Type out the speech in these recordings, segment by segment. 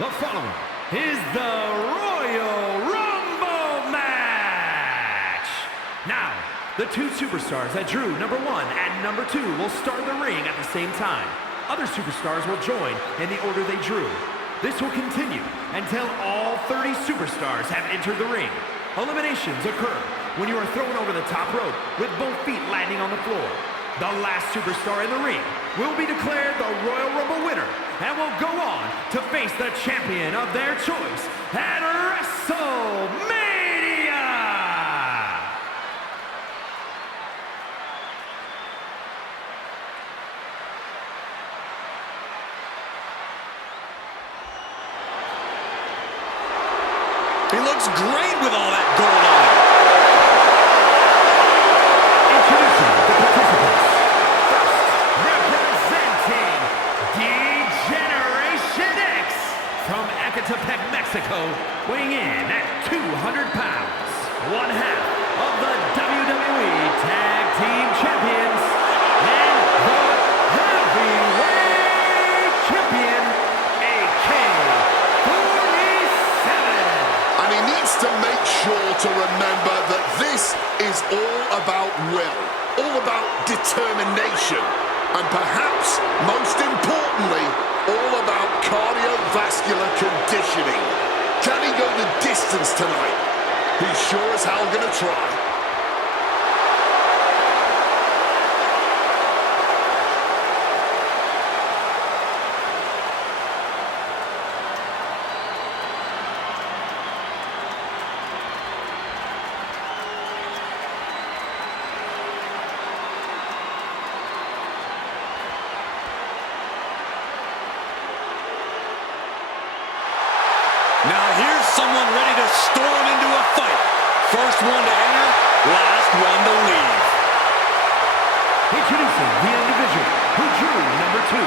The following is the Royal Rumble match. Now, the two superstars that drew number 1 and number 2 will start the ring at the same time. Other superstars will join in the order they drew. This will continue until all 30 superstars have entered the ring. Eliminations occur when you are thrown over the top rope with both feet landing on the floor. The last superstar in the ring will be declared the Royal Rumble winner and will go on to face the champion of their choice at WrestleMania! He looks great with all that gold on him. Introducing the participants. First, representing D-Generation X from Ecatepec, Mexico, weighing in at 200 pounds. One half of the WWE Tag Team Champions and the Heavyweight Champion, AK-47. And he needs to make sure to remember that this is all about will, all about determination, and perhaps most importantly, all about cardiovascular conditioning. Can he go the distance tonight? He's sure as hell gonna try. Now here's someone ready to storm into a fight. First one to enter, last one to leave. Introducing the individual who drew number 2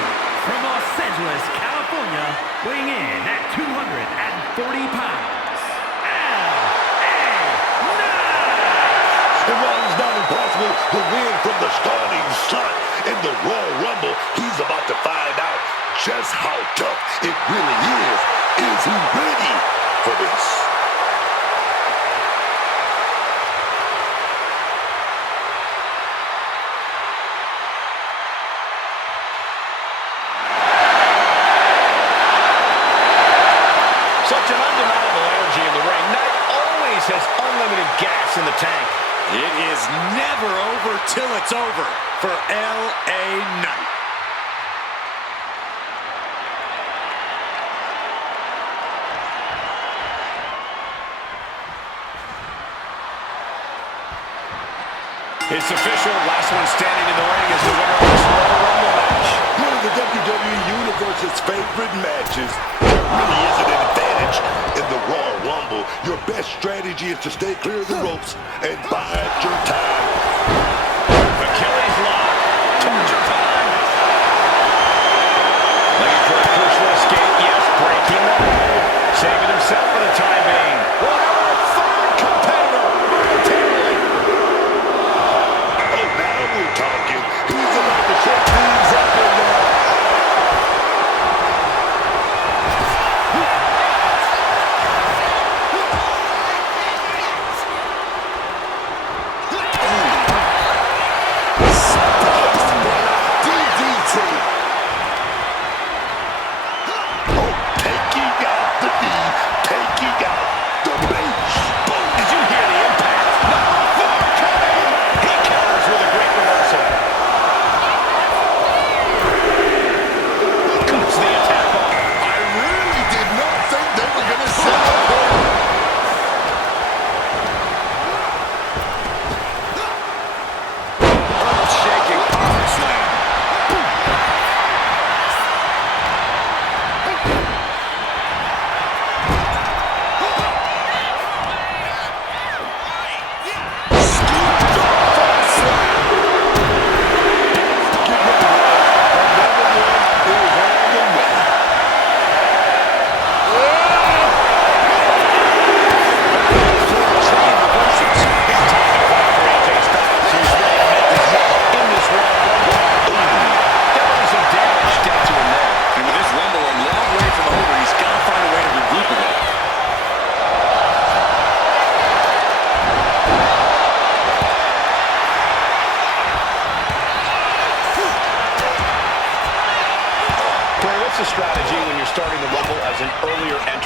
from Los Angeles, California, weighing in at 240 pounds. L.A. Knight! And while it's not impossible to win from the starting slot in the Royal Rumble, he's about to find out just how tough it really is. Is he ready for this? Such an undeniable energy in the ring. Knight always has unlimited gas in the tank. It is never over till it's over for L.A. Knight. It's official. Last one standing in the ring is the winner of this Royal Rumble match. One of the WWE Universe's favorite matches. There really is an advantage in the Royal Rumble. Your best strategy is to stay clear of the ropes and bide your time. Achilles lock. Torture time. Looking for a crucial escape. Yes, breaking the hold. Saving himself for the time being. What a third competitor. Oh, now we're talking. He's about to shake things up in there.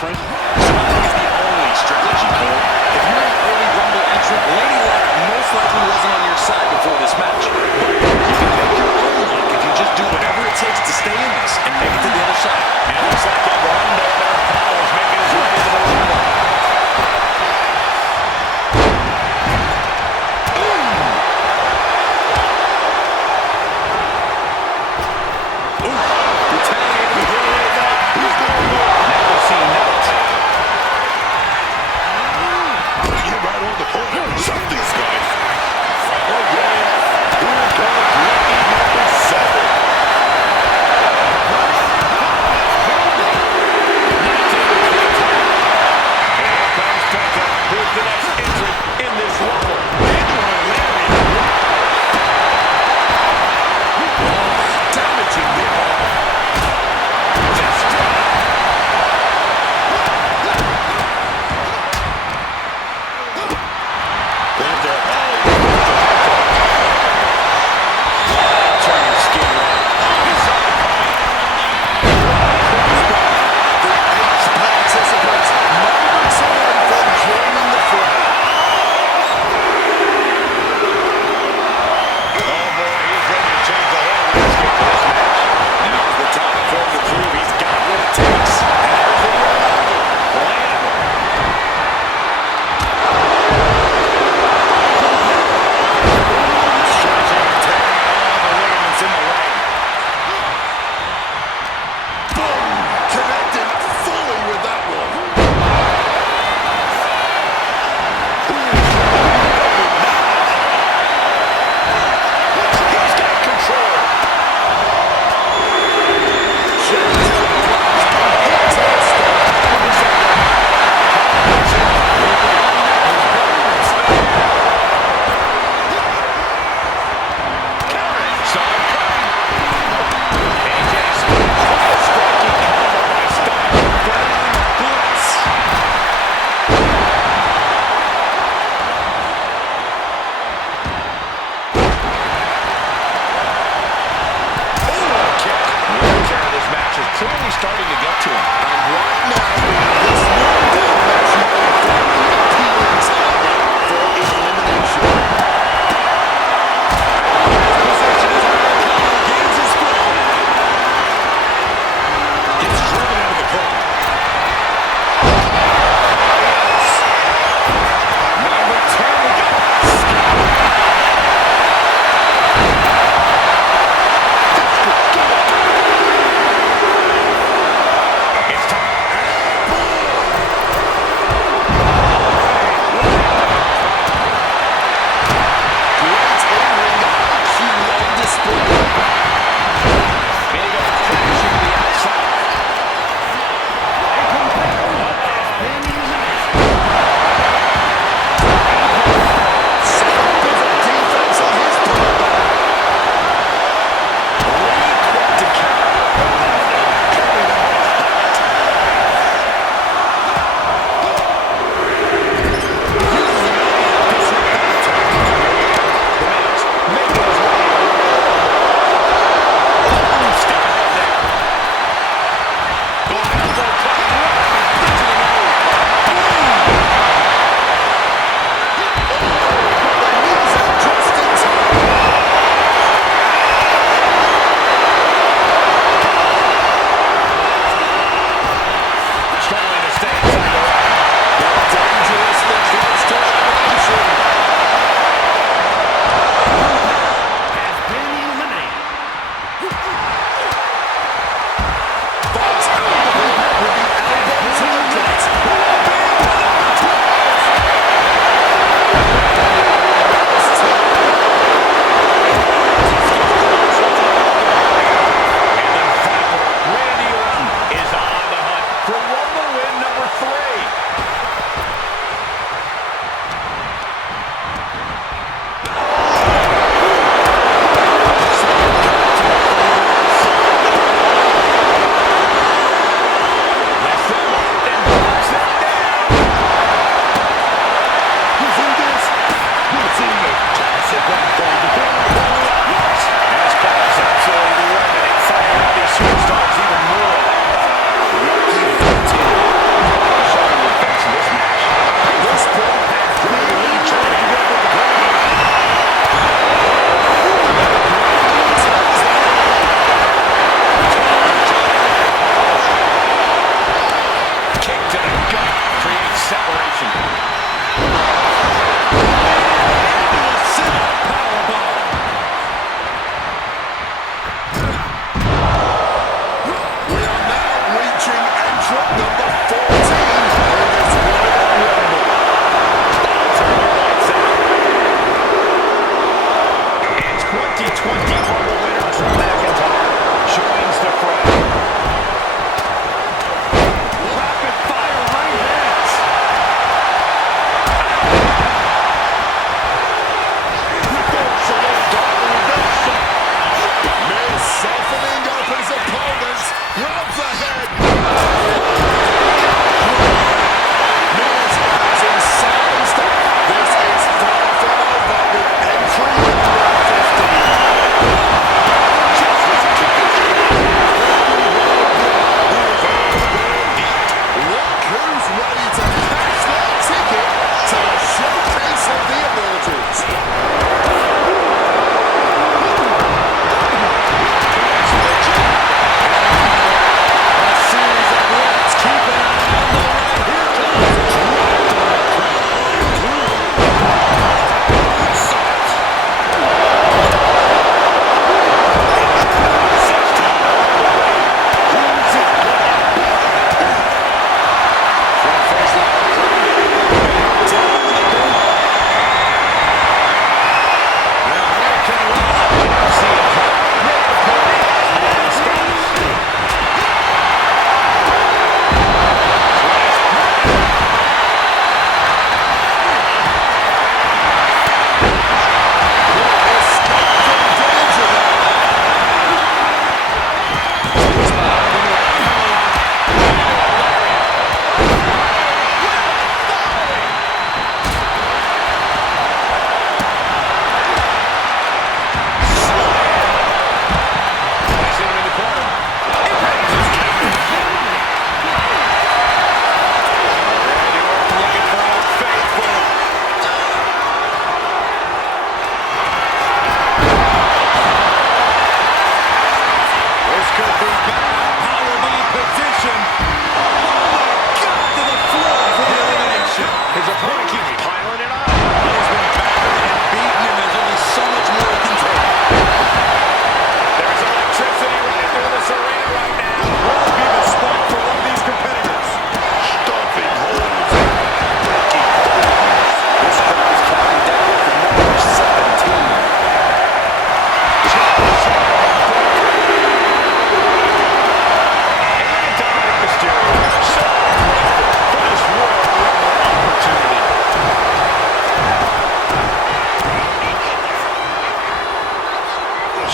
different? Something is the only strategy, Cole. If you're an early Rumble entrant, Lady Luck most likely wasn't on your side before this match. But you can make your own luck if you just do whatever it takes to stay in this and make it to the other side. It looks like Ronda Americano is making his way into the Rumble. Something's going. Oh, yeah. Here comes lucky number 7. Here comes Tucker. Who's the next entrant in this Rumble? Damaging the clearly starting to get to him. And right now, this will be a match a very appealing target for elimination. Position as Americano gains his foot. Gets driven out of the corner. Number 10. It's time.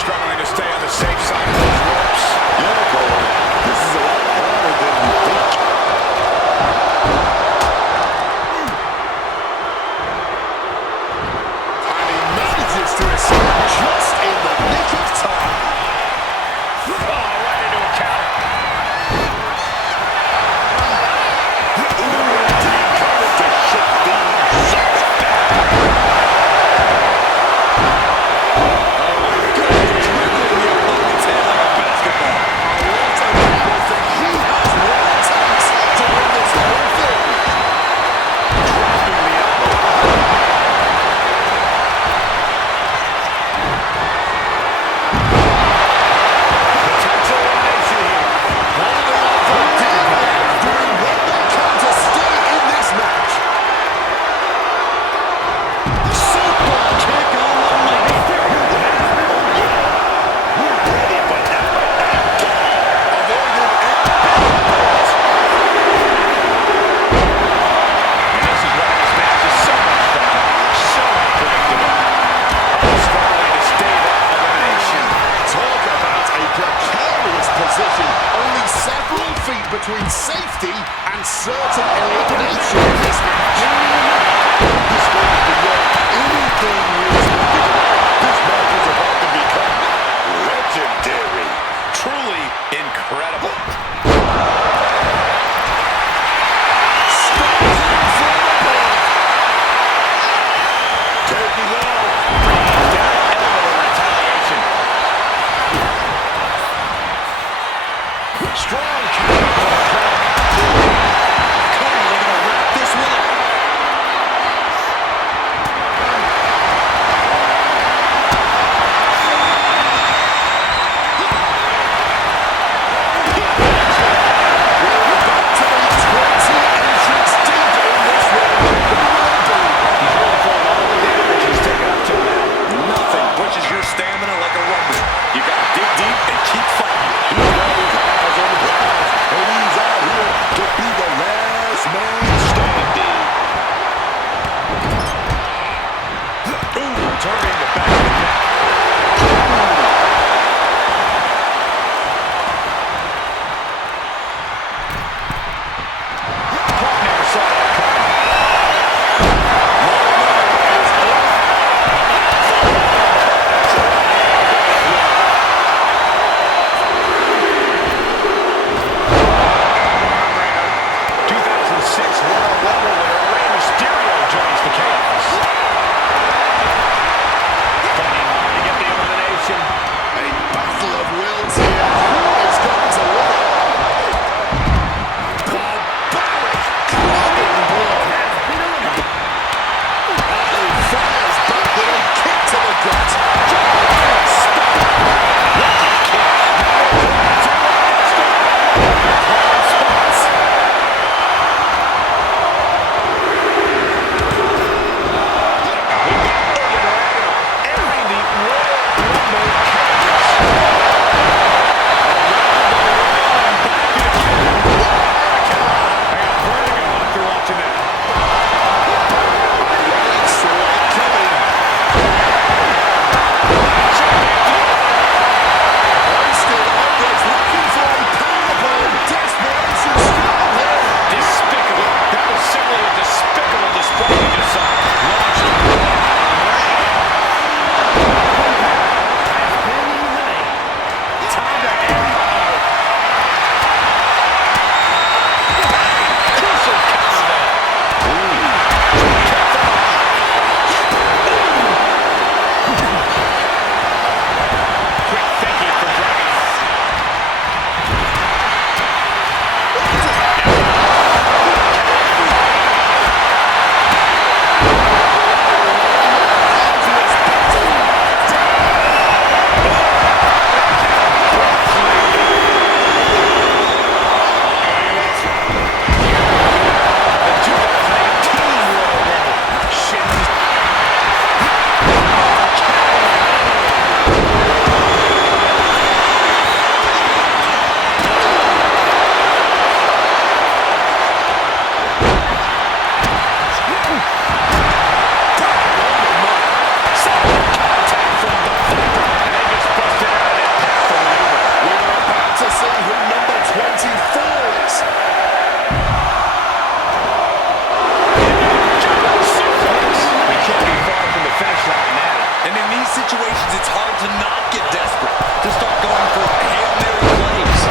struggling to stay on the safe side of those ropes. Yeah, Cole. This is a lot harder than you think. And he manages to escape just in the nick of time. Oh, right into a counter. Coming to shift things up. Dribbling the opponent's head like a basketball. What a record that he has what it takes to win this whole thing. Dropping the elbow. Potential elimination here. Holding on for dear life, doing what they can to stay in this match. Super kick on the money. Ready for number 9. Avoided And this is why this match is so much fun. So unpredictable. Almost found a way to stave off elimination. talk about a precarious position. Only several feet between safety and certain elimination in this match. This goes beyond anything reasonable. This match is about to become legendary. Truly incredible. Taking off. Down elbow in retaliation. Strong counter. Cody looking to wrap this one up. situations, it's hard to not get desperate, to start going for Hail Mary plays.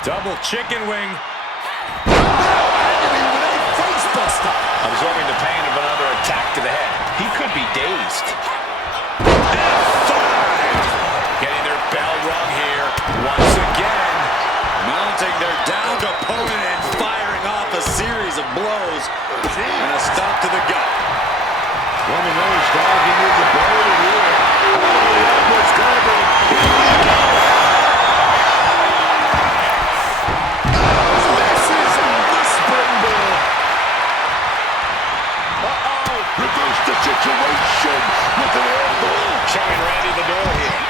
Double chicken wing. Agony with a face buster. Absorbing the pain of another attack to the head. He could be dazed. F5! Getting their bell rung here once again. Mounting their downed opponent and firing off a series of blows. And a stop to the gut. Roman Reigns diving in the barrel here. Oh, that was covered. Here we go. Misses the springboard. Reverse the situation with an elbow. Showing Randy the door here.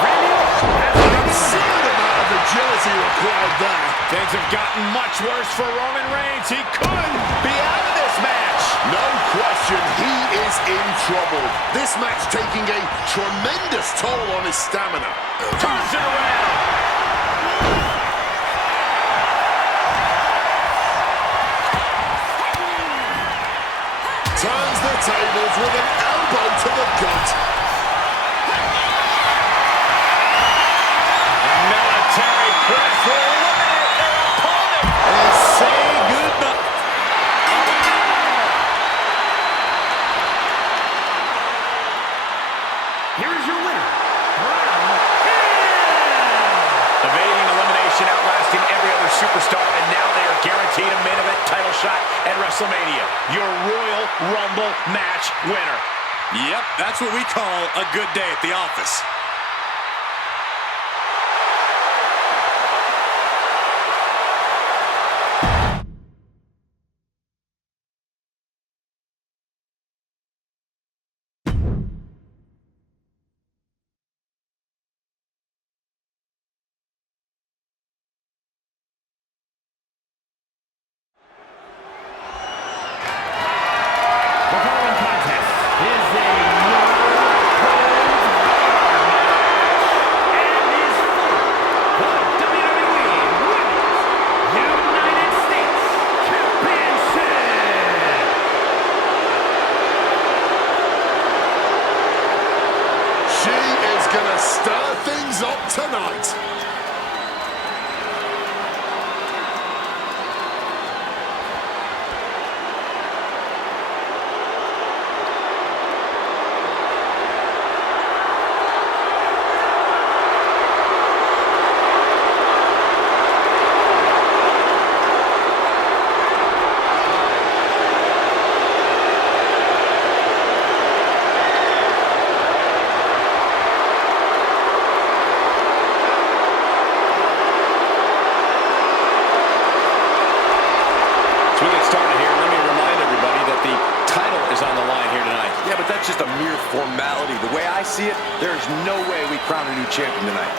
An absurd amount of agility required there. Things have gotten much worse for Roman Reigns. He could be out of this match. No question, he is in trouble. This match taking a tremendous toll on his stamina. Turns it around. Turns the tables with an elbow to the gut. Military press will eliminate their opponent. And say goodbye. Here is your winner, Brown. Evading elimination, outlasting every other superstar, and now they are guaranteed a main event title shot at WrestleMania. Your Royal Rumble match winner. Yep, that's what we call a good day at the office. The following contest is a and is for the WWE Women's United States Championship. She is gonna stir things up tonight. As we get started here, let me remind everybody that the title is on the line here tonight. Yeah, but that's just a mere formality. The way I see it, there's no way we crown a new champion tonight.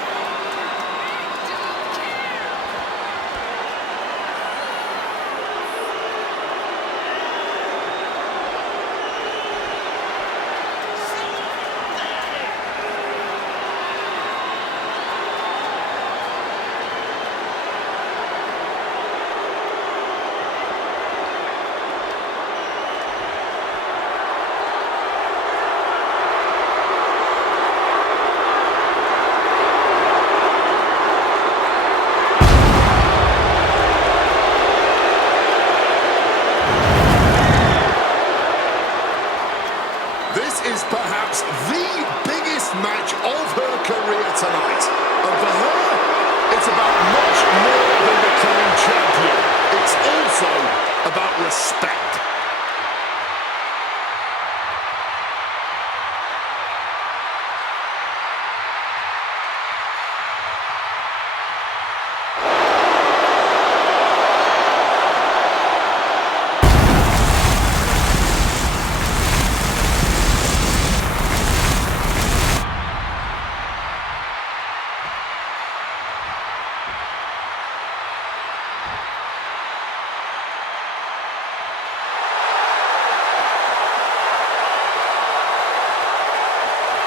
This is perhaps the biggest match of her career tonight. And for her, it's about much more than becoming champion. It's also about respect.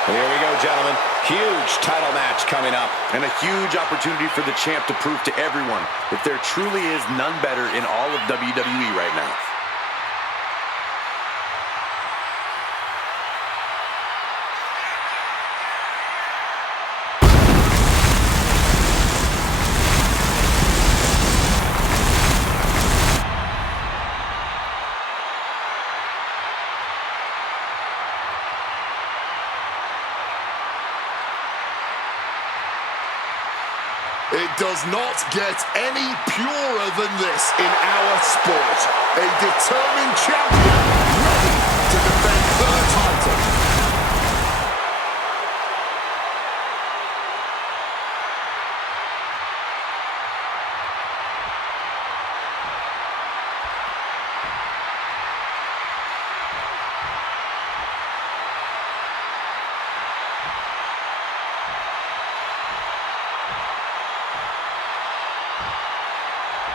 Here we go, gentlemen. Huge title match coming up. And a huge opportunity for the champ to prove to everyone that there truly is none better in all of WWE right now. It does not get any purer than this in our sport. A determined champion ready to defend her title.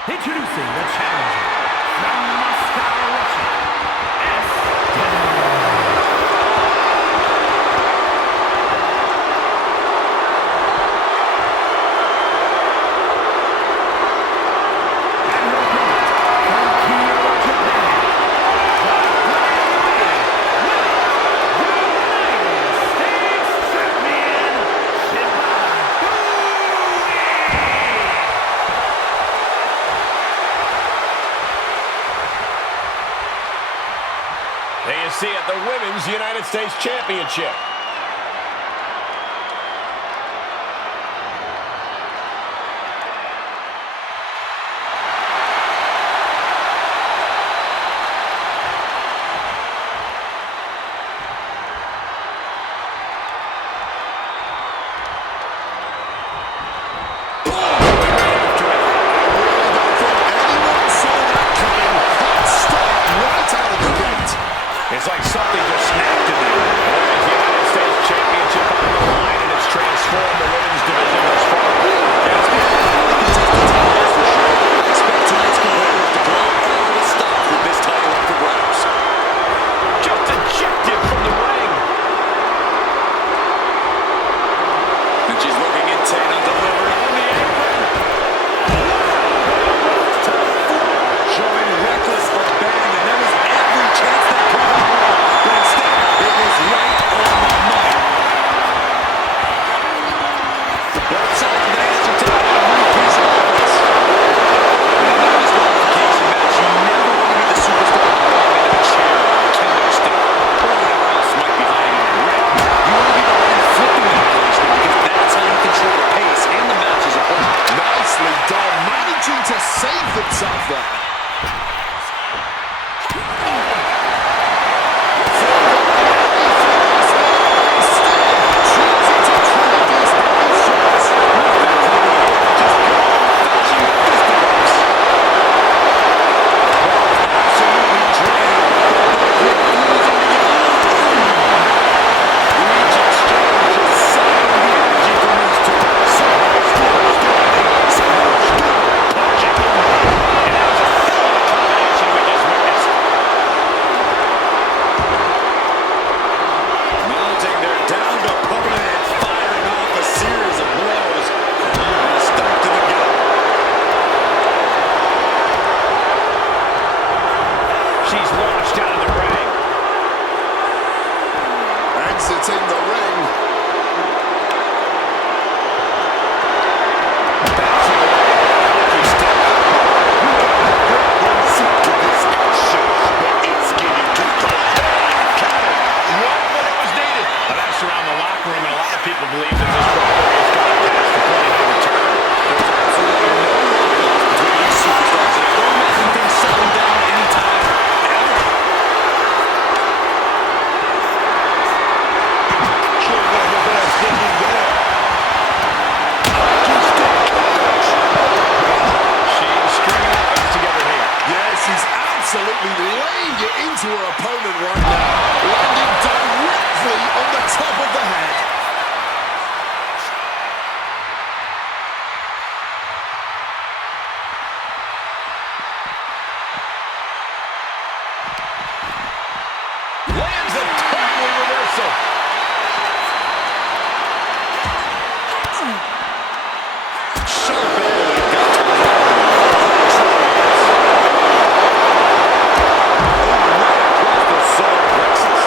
Introducing the challenger from Moscow, Russia, There you see it, the Women's United States Championship. It's like something just snapped in there. There's the United States Championship on the line, and it's transformed the women's division thus far. Expect tonight's competitors to blow all the stops with this title up for grabs. Just ejected from the ring. And she's looking intent on delivering on the apron. Showing reckless abandon. There was every chance that could have been won, but instead it was right on the money. Both sides of the answer to that one piece of offense. In a non-disqualification match, you never want to be the superstar to walk into a chair, kendo stick, or whatever else might be hiding in the ring. You want to be the one inflicting that punishment because that's how you control the pace and the match as a whole. Nicely done, managing to save themselves there. She's launched out of the ring. Exiting the ring. Back to the ring. She's still To this action, but it's getting too close. counter. Right when it was needed. But that's around the locker room, and a lot of people believe that this rivalry has gone past the point of no return. There's absolutely no rivalry between these superstars, and I don't imagine things settling down anytime ever. She's stringing offense together here. Yes, she's absolutely laying it into her opponent right now. Landing directly on the top of the head. Lands a timely reversal. Sharp elbow and got to the across the solar plexus.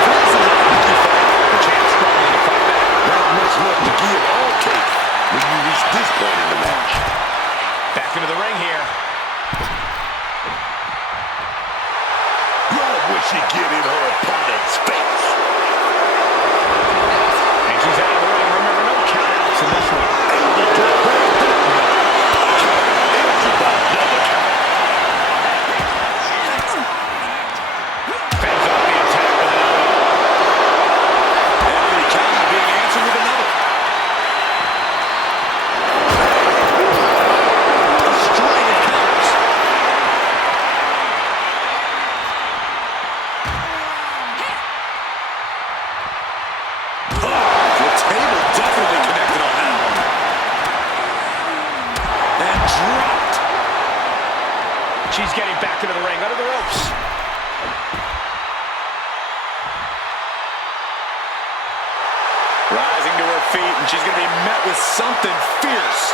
This is a hockey fight. The champ's struggling to fight back. Not much left to give or take when you reach this point in the match. Back into the ring here. Love when she get in her opponent's face. And she's out of the ring. Remember, no countouts something fierce.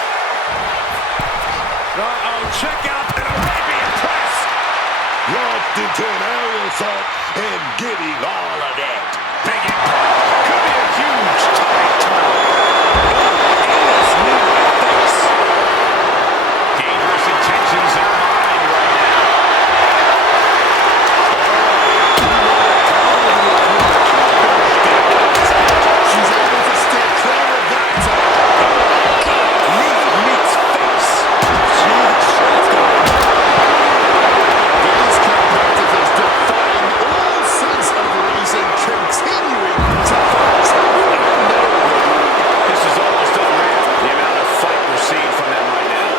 Uh-oh, check out an Arabian press. Launched into an aerial assault and getting all of it. Big impact. Could be a huge tide turn. Heinous knee to the face. Dangerous intentions in her mind right now. She's able to steer clear of that. Knee meets face. These competitors defying all sense of reason, continuing to fight. This is almost unreal, the amount of fight we're seeing from them right now.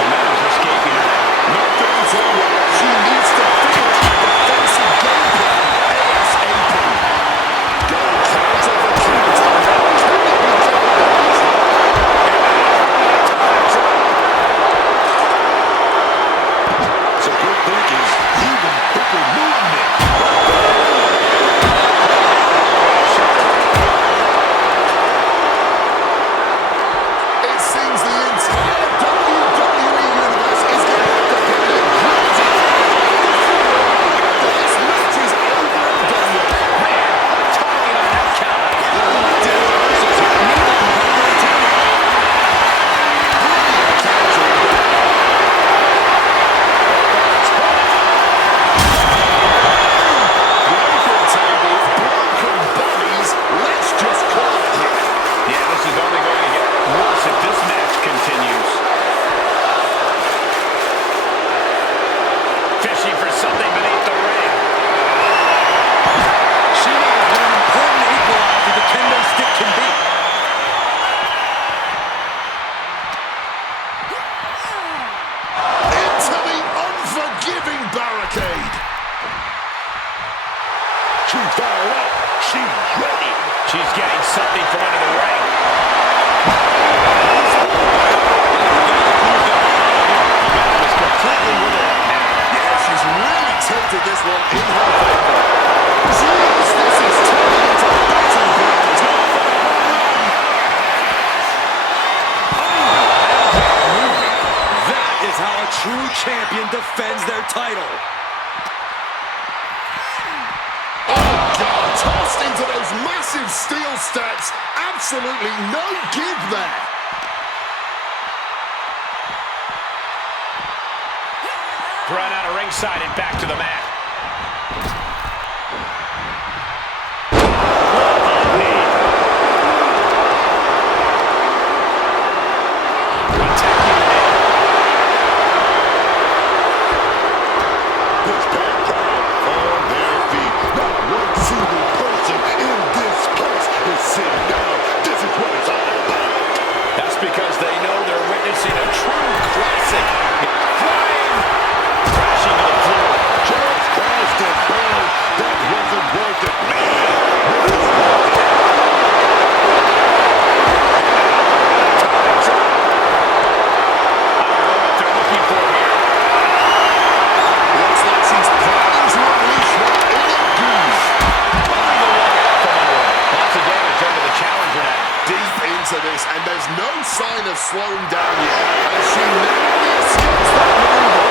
Momentum's escaping her. Not doing so well. She needs to figure out a defensive game plan ASAP. Going counter for counter. Can it be jeopardized? So good thinking, even quicker movement. It seems the entire WWE universe is going to have to get their hands on this match is over and done with. Target on that counter. Broken table, broken bodies. Let's just call it here. Yeah, this is only going to get worse if this match continues. Fishing for something beneath the ring. She knows what an important equalizer the kendo stick can be. Into the unforgiving barricade. She's fired up. She's ready. She's getting something from under the ring. Momentum is completely with her right now. Yeah, she's really tilted this one in her favor. Jeez, this is turning into battleground. That is how a true champion defends their title. God, tossed into those massive steel steps. Absolutely no give there. Thrown out of ringside and back to the mat. Knee. Attacking the knee. This packed crowd on their feet. Not one single person in this place is sitting down. This is what it's all about. That's because they know they're witnessing a true classic. Flying, crashing to the floor. Just crashed and burned. That wasn't worth it, man. I don't know what they're looking for here. Looks like she's planning to unleash her inner goose. Pulling the rug out from under her. Lots of damage done to the challenger now. Deep into this, and there's no sign of slowing down yet. As she narrowly escapes that maneuver.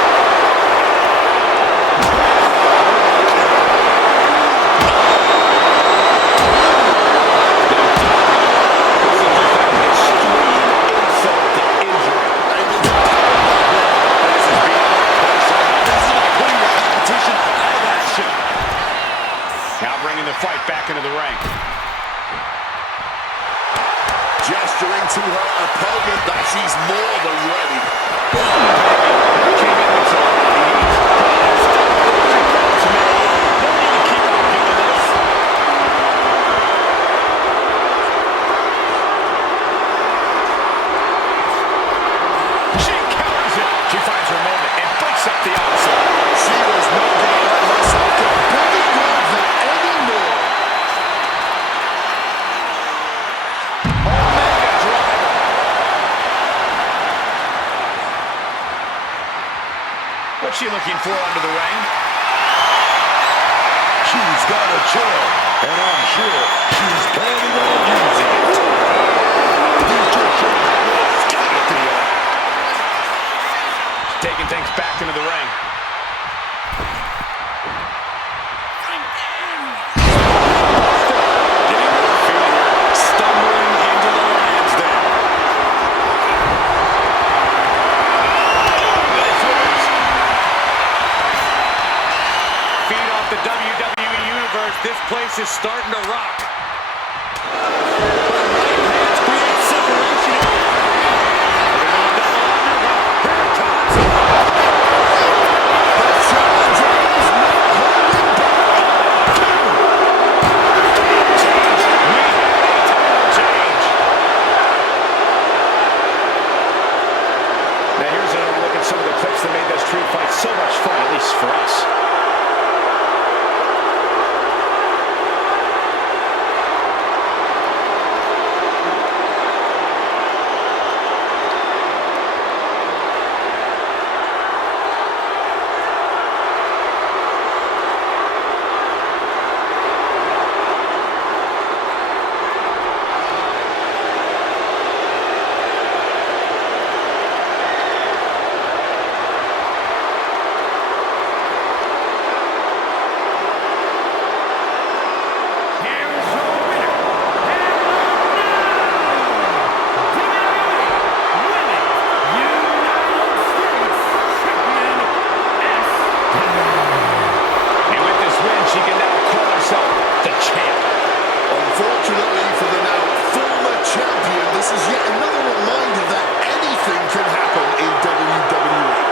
Insult to injury. Able to power This is beyond personal. This is about putting the competition out of action. Now bringing the fight back into the ring. gesturing to her opponent that she's more than ready. Came in with some heat. No need to keep on doing this. She counters it. She finds her moment and breaks up the onslaught. She was not going to let herself get bullied like that anymore. Omega driver. looking for under the ring. She's got a chair, and I'm sure she's planning on using it. He's just showing how skilled they are. Taking things back into the ring. Getting more feet here. Stumbling into the Lions Den. Feed off the WWE Universe. This place is starting to rock. Hands create separation. They're going double underhook. Here it comes. The challenge is not holding back. Change. Now here's another look at some of the clips that made this street fight so much fun, at least for us. Here's your winner, and WWE Women's United States Champion, And with this win, she can now call herself the champ. Unfortunately for the now former champion, this is yet another reminder that anything can happen in WWE.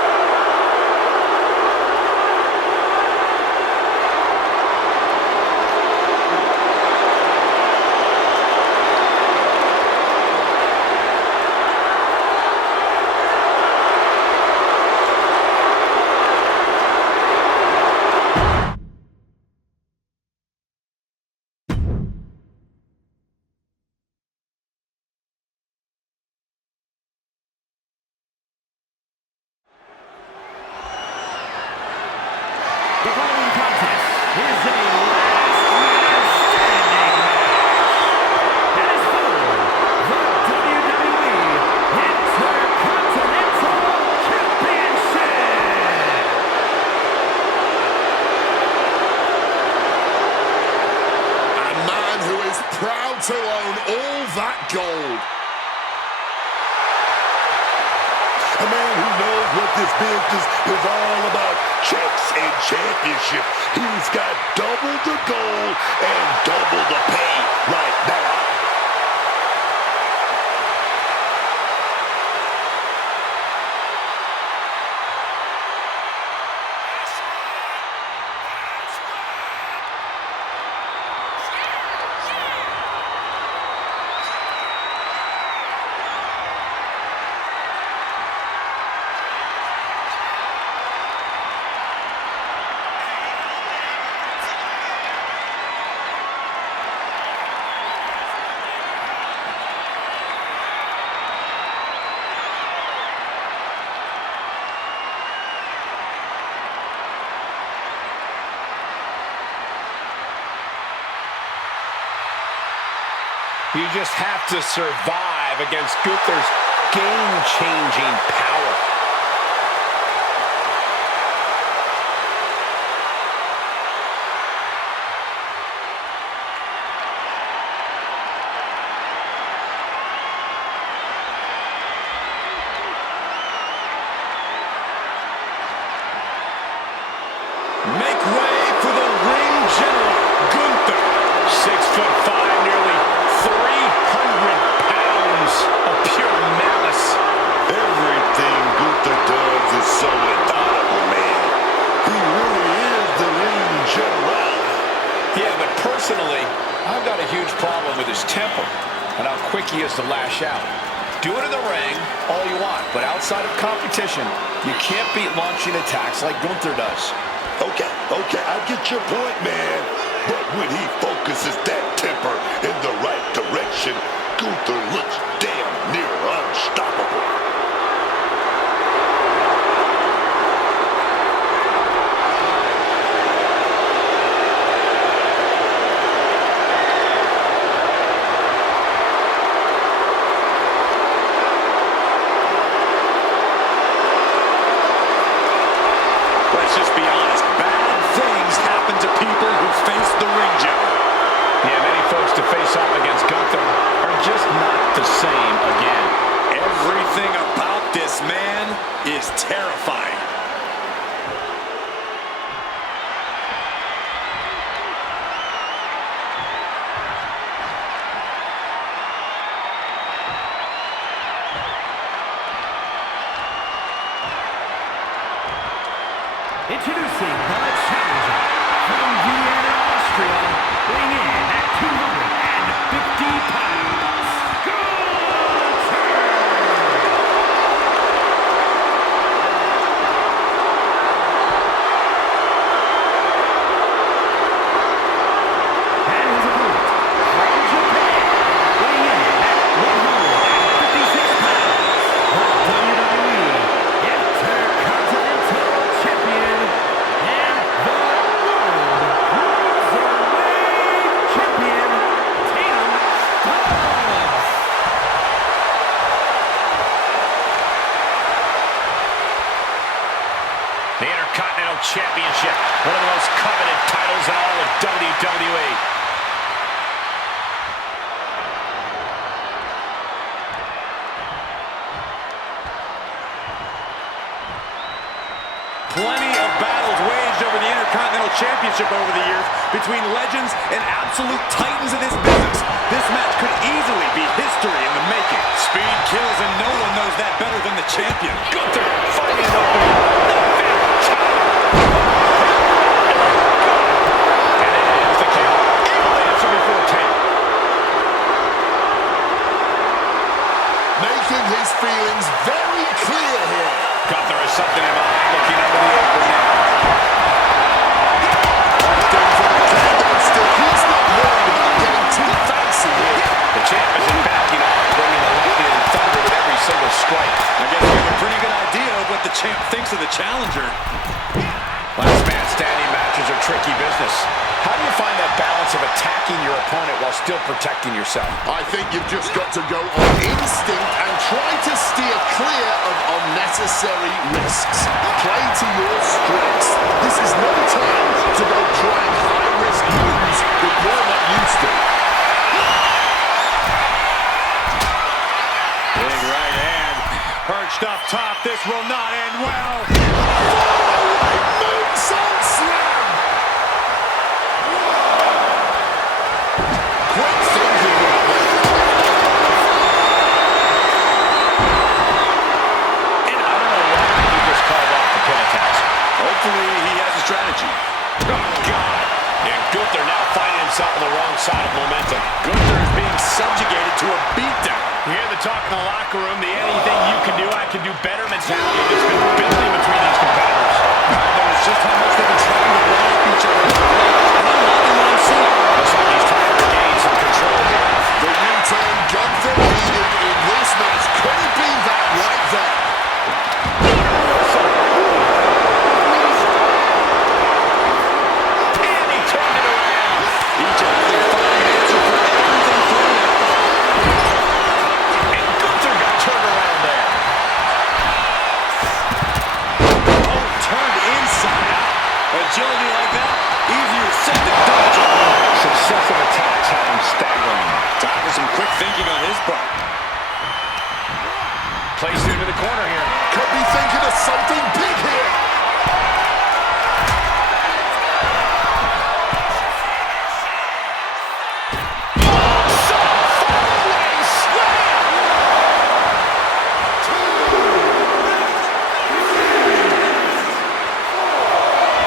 The following contest is a last man standing match. And is for the WWE Intercontinental Championship. A man who is proud to own all that gold. A man who knows what this business is all about. Checks and championship. He's got double the gold and double the pay right now. You just have to survive against Gunther's game-changing power. Make way for the ring general, Gunther. 6'5", nearly 300 pounds of pure malice. Everything Gunther does is so methodical, man. He really is the ring general. Yeah, but personally, I've got a huge problem with his temper and how quick he is to lash out. Do it in the ring all you want, but outside of competition, you can't beat launching attacks like Gunther does. Okay, I get your point, man. But when he focuses that temper in the right direction, Gunther looks damn near unstoppable. just be honest. Bad things happen to people who face the ring general. Yeah, many folks to face off against Gunther are just not the same again. Everything about this man is terrifying. Introducing the challenger from Vienna, Austria, weighing in at 250 pounds, Gunther! And his opponent from Japan, weighing in at 156 pounds, the WWE Intercontinental Champion and the World Cruiserweight Champion, Tatum Tubbs. The Intercontinental Championship, one of the most coveted titles in all of WWE. Plenty of battles waged over the Intercontinental Championship over the years between legends and absolute titans of this business. This match could easily be history in the making. Speed kills, and no one knows that better than the champion. Gunther fighting an opening. And it ends the count. Able to answer before 10. Making his feelings very clear here. Gunther has something in mind, looking under the apron now. Opting for the countdown stick. He's not worried about getting too fancy here. The champ isn't backing off, bringing the lightning and thunder with every single strike. I guess we have a pretty good idea of what the champ thinks of the challenger. Last man standing matches are tricky business. How do you find that balance of attacking your opponent while still protecting yourself? I think you've just got to go on instinct and try to steer clear of unnecessary risks. Play to your strengths. This is no time to go trying high-risk moves that you're not used to. Big right hand. Perched up top. This will not end well. Moonsault slam! Quick thinking right there. And I don't know why he just called off the pin attacks. Hopefully he has a strategy. Oh, God. And Gunther now finding himself on the wrong side of momentum. Gunther is being subjugated to a beatdown. You hear the talk in the locker room, the anything you can do, I can do better mentality that's been building between these competitors. There's just how much they've been trying to line up each other. And I'm liking what I'm seeing. Looks like he's trying to regain some control here. The U-turn Gunther needed in this match. Could it be that right there? And he turned it around. Each other find an answer for everything thrown at them. And Gunther got turned around there. Oh, turned inside out. Agility like that, easier said than done, John. Successive attacks have him staggering. Time for some quick thinking on his part. Placed into the corner here. Could be thinking of something big here.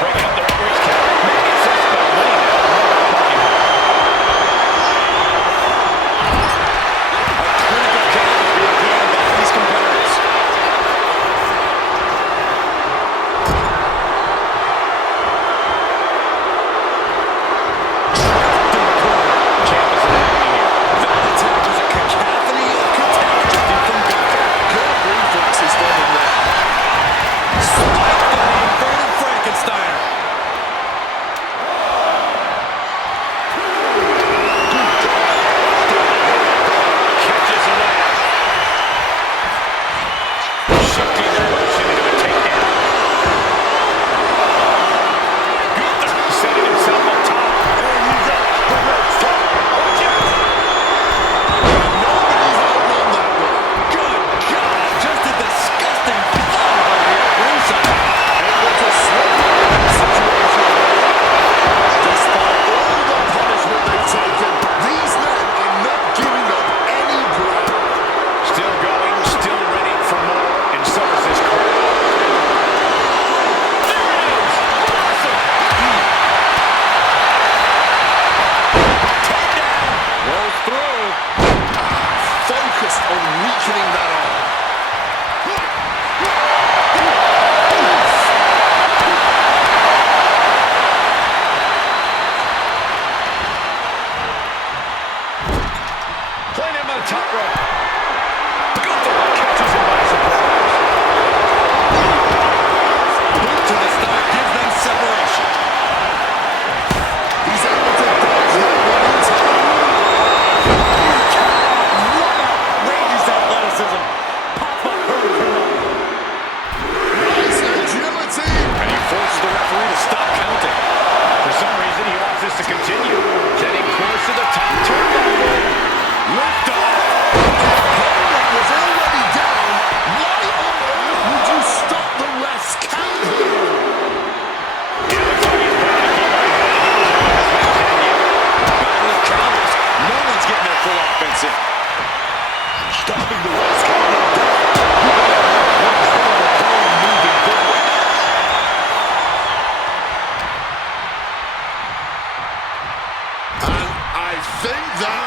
Breaking up the referee's count. Maybe it's just about winning now. Critical challenge being put on by these competitors.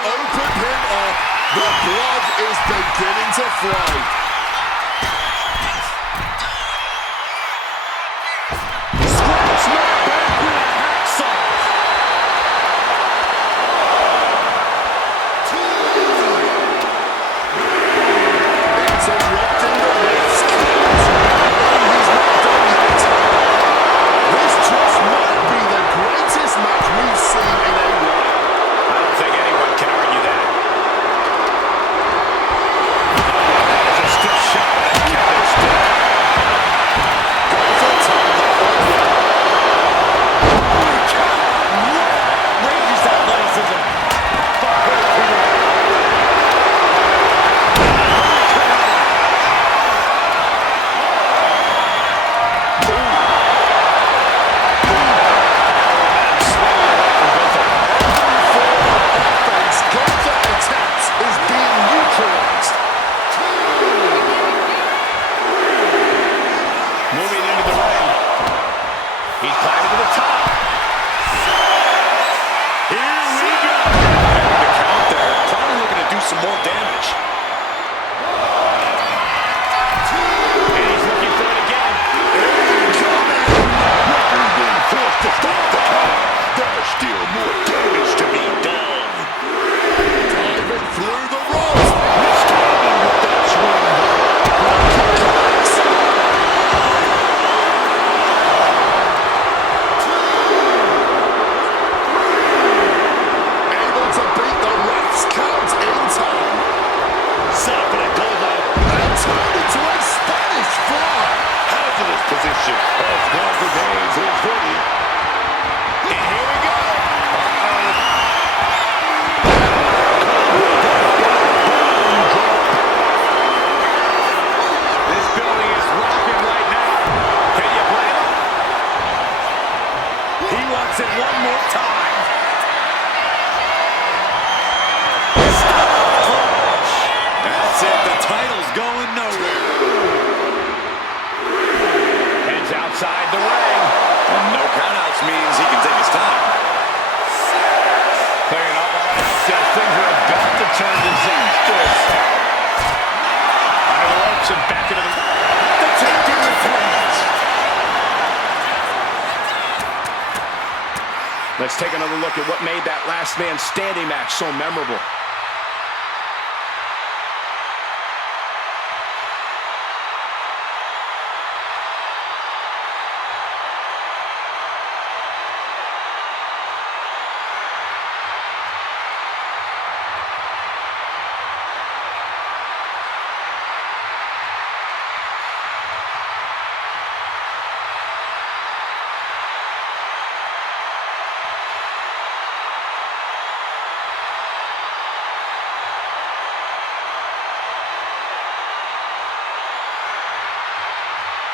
opened him up. The blood is beginning to flow. Scraps Matt back with a hacksaw. Interrupting the ref's count. And he's not done yet. This just might be the greatest match we've seen in a while. I don't think anyone can argue that. That is a stiff shot. That counter still. Going for the top of the whole way. Holy cow! Ranges athleticism. Offense, Gunther attempts is being neutralized. Moving into the ring. He's climbing to the top. Here we go. The count there. Probably looking to do some more damage. And he's looking for it again. Referee being forced to stop the count. There's still more damage to be done. Diving through the ropes. Mistiming with that swing. Kicks. Able to beat the ref's count in time. Set up and it goes out. And turned into a Spanish fly. Hazardous position as Gunther gains his footing. And here we go. This building is rocking right now. Can you blame him? He wants it one more time. That's it. The title's going nowhere. Heads outside the ring. And no countouts means he can take his time. Clearing up all that stuff. Things are about to turn disastrous. Under the ropes and back into the takedown returns. Let's take another look at what made that last man standing match so memorable.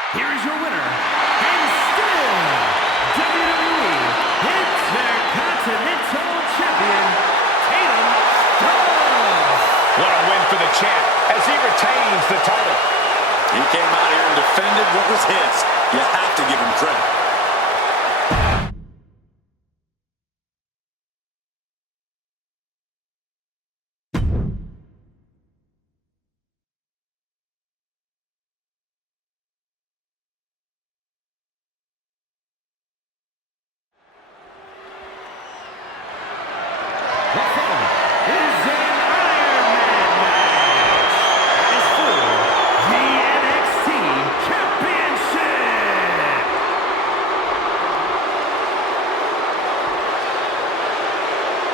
Here is your winner, and still WWE Intercontinental Champion, Tatum Storm. What a win for the champ as he retains the title. He came out here and defended what was his. You have to give him credit. The following is an Iron Man match. It's for the NXT Championship.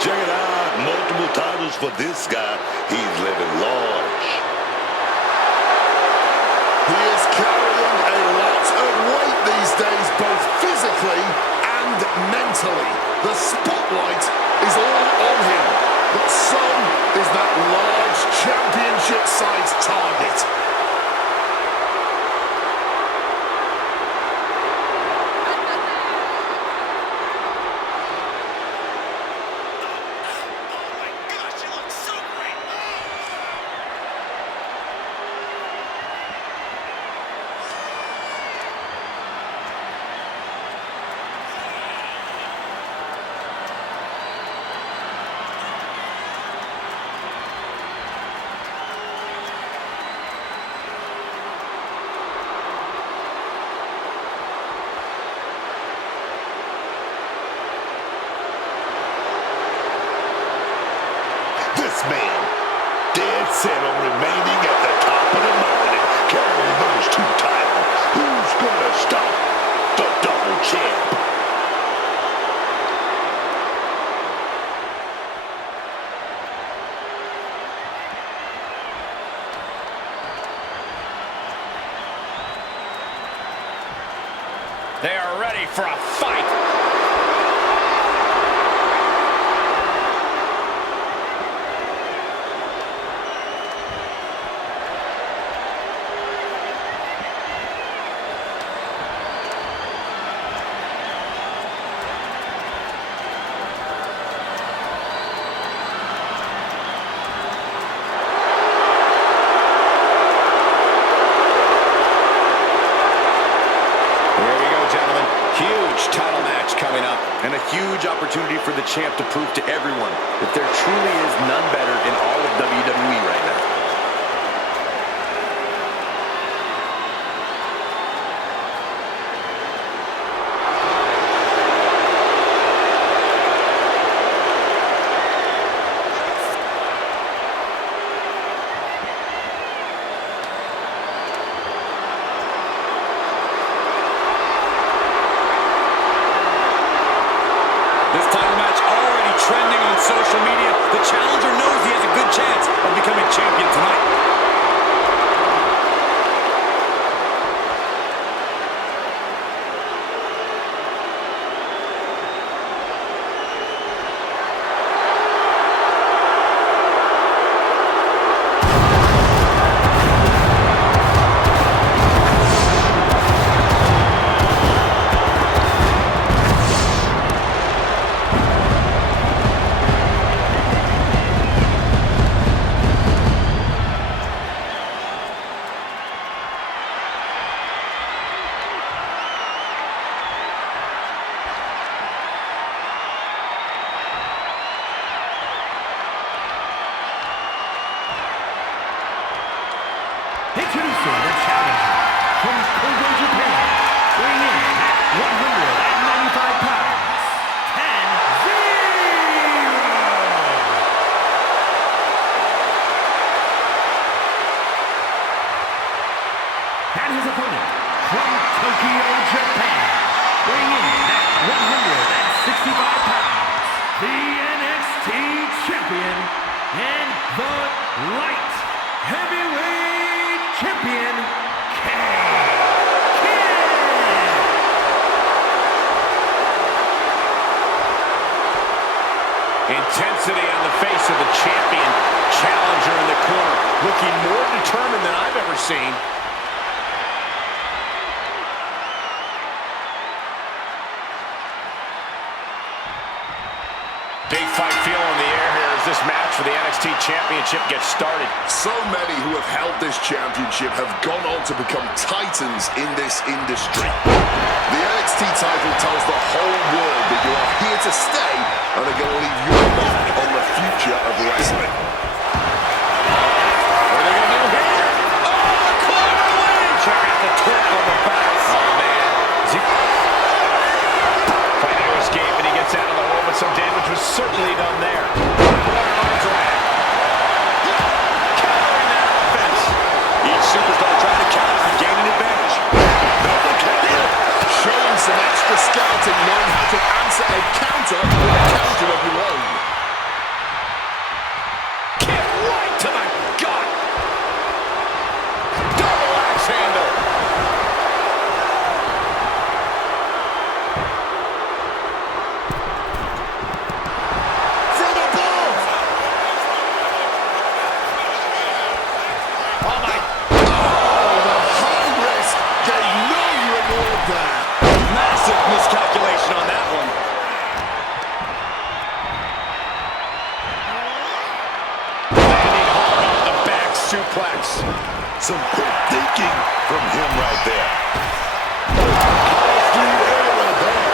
Check it out. Multiple titles for this guy. He's living large. He is carrying a lot of weight these days, both physically and mentally. The spotlight is all on him, but so is that large championship-sized target. remaining at the top of the mountain, carrying those two titles. Who's gonna stop the double champ? They are ready for a fight. Title match coming up, and a huge opportunity for the champ to prove to everyone that there truly is none better in all of WWE right now. This title match already trending on social media. The challenger knows he has a good chance of becoming champion tonight. Introducing the challenger from Kobe, Japan, weighing in at 195 pounds, Tanzero! And his opponent from Tokyo, Japan, weighing in at 165 pounds, the NXT champion and the light heavyweight champion, Kid. Intensity on the face of the champion. Challenger in the corner, looking more determined than I've ever seen. Big fight feel in the air here as this match for the NXT Championship gets started. So many who have held this championship have gone on to become titans in this industry. The NXT title tells the whole world that you are here to stay and are going to leave your mark on the future of wrestling. What are they going to do here? Oh, the corner lead! Check out the torque on the back. Oh, man. Fighting to escape, and he gets out of the hole, but some damage was certainly done there. Countering that offense. Each superstar trying to counter and gain an advantage. Showing some extra scouting, knowing how to answer a counter with a counter of your own. Kick right to the gut. Double axe handle. From above! Oh, my. Oh, the high risk gave no reward there. Massive miscalculation on that one. Landing hard on the back suplex. Some quick thinking from him right there. Costly error there.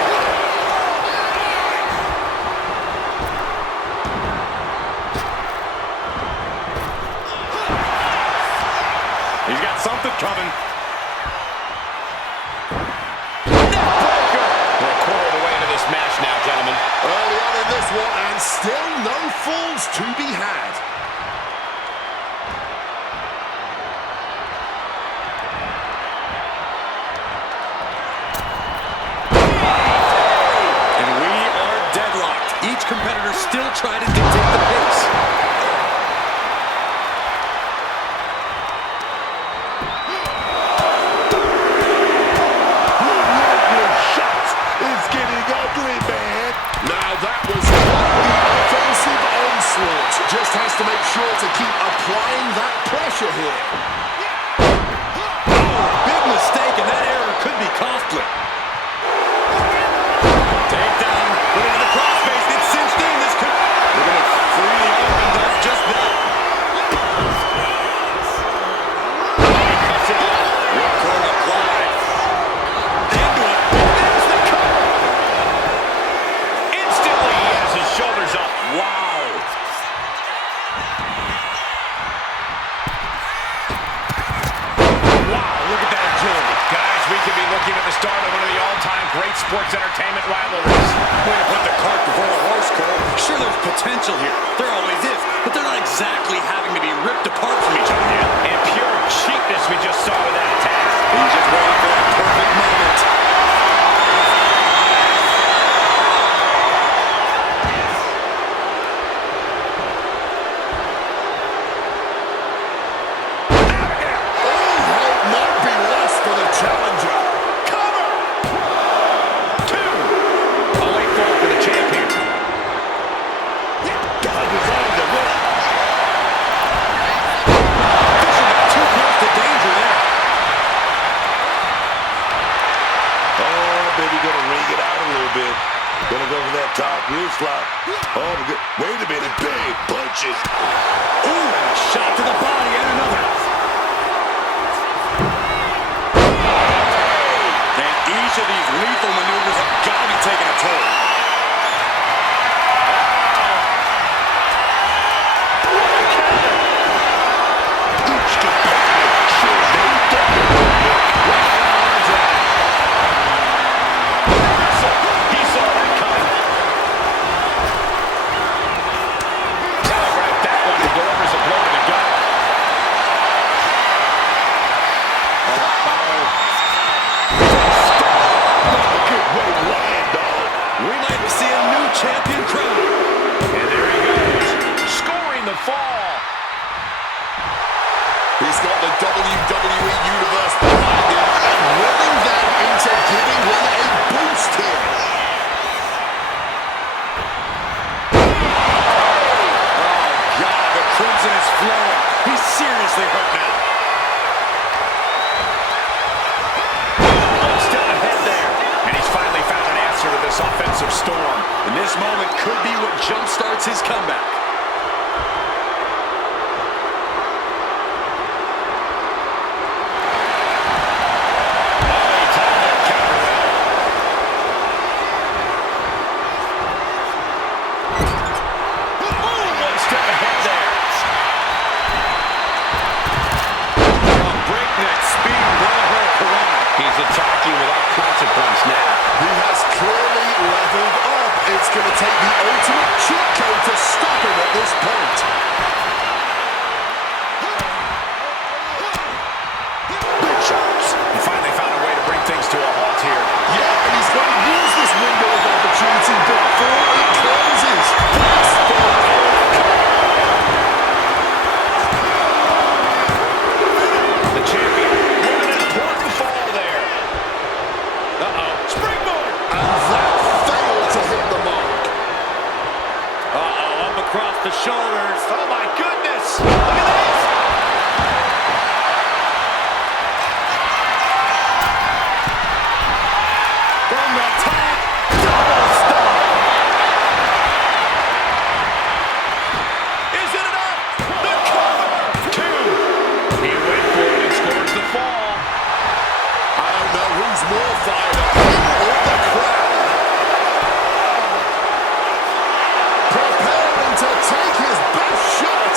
He's got something coming. Neckbreaker. We're a quarter of the way into this match now, gentlemen. Early on in this one, and still no falls to be had. now try to dictate the pace. Shots is getting ugly, man. Now that was the offensive onslaught. Just has to make sure to keep applying that pressure here. Big mistake, and that error could be costly. Takedown, put into the crossface. It's cinched in. This could... They're going to free the arm and does just that. Cuts it out. Ripcord applied. Into it. There's the cover. Instantly, he has his shoulders up. Wow. Look at that agility. Guys, we could be looking at the start of one of the all-time great sports entertainment rivalries. Way to put the cart before the horse, Cole. Sure, there's potential here. There always is. But they're not exactly having to be ripped apart from each other yet. And pure cheapness we just saw with that attack. He's just waiting for that perfect moment. Challenger. Cover! 2. A late fall for the champion. God designed the win. Fishing got too close to danger there. Oh, baby, gonna ring it out a little bit. Gonna go for that top wrist lock. Oh, wait a minute, big punches. Ooh, and a shot to the body and another. Each of these lethal maneuvers have got to be taking a toll. He saw that coming. Telegraphed that one and delivers a blow to the gut. We might see a new champion crowned. And there he goes, scoring the fall. He's got the WWE Universe behind him and willing them into giving him a boost here. Oh, God, the crimson is flowing. He's seriously hurt now. One step ahead there. And he's finally found an answer to this offensive storm. And this moment could be what jumpstarts his comeback. Attacking without consequence now. He has clearly leveled up. It's going to take the ultimate cheat code to stop him at this point. Big shots. He finally found a way to bring things to a halt here. Yeah, and he's going to use this window of opportunity before it closes. The champion with an important fall there. Uh-oh. Springboard. And that failed to hit the mark. Uh-oh. Up across the shoulders. Oh, my goodness. Look at this. From the top. Double stomp. Is it enough? The cover. 2. He went for it and scores the fall. I don't know who's more fired up, him or the crowd. Preparing to take his best shot.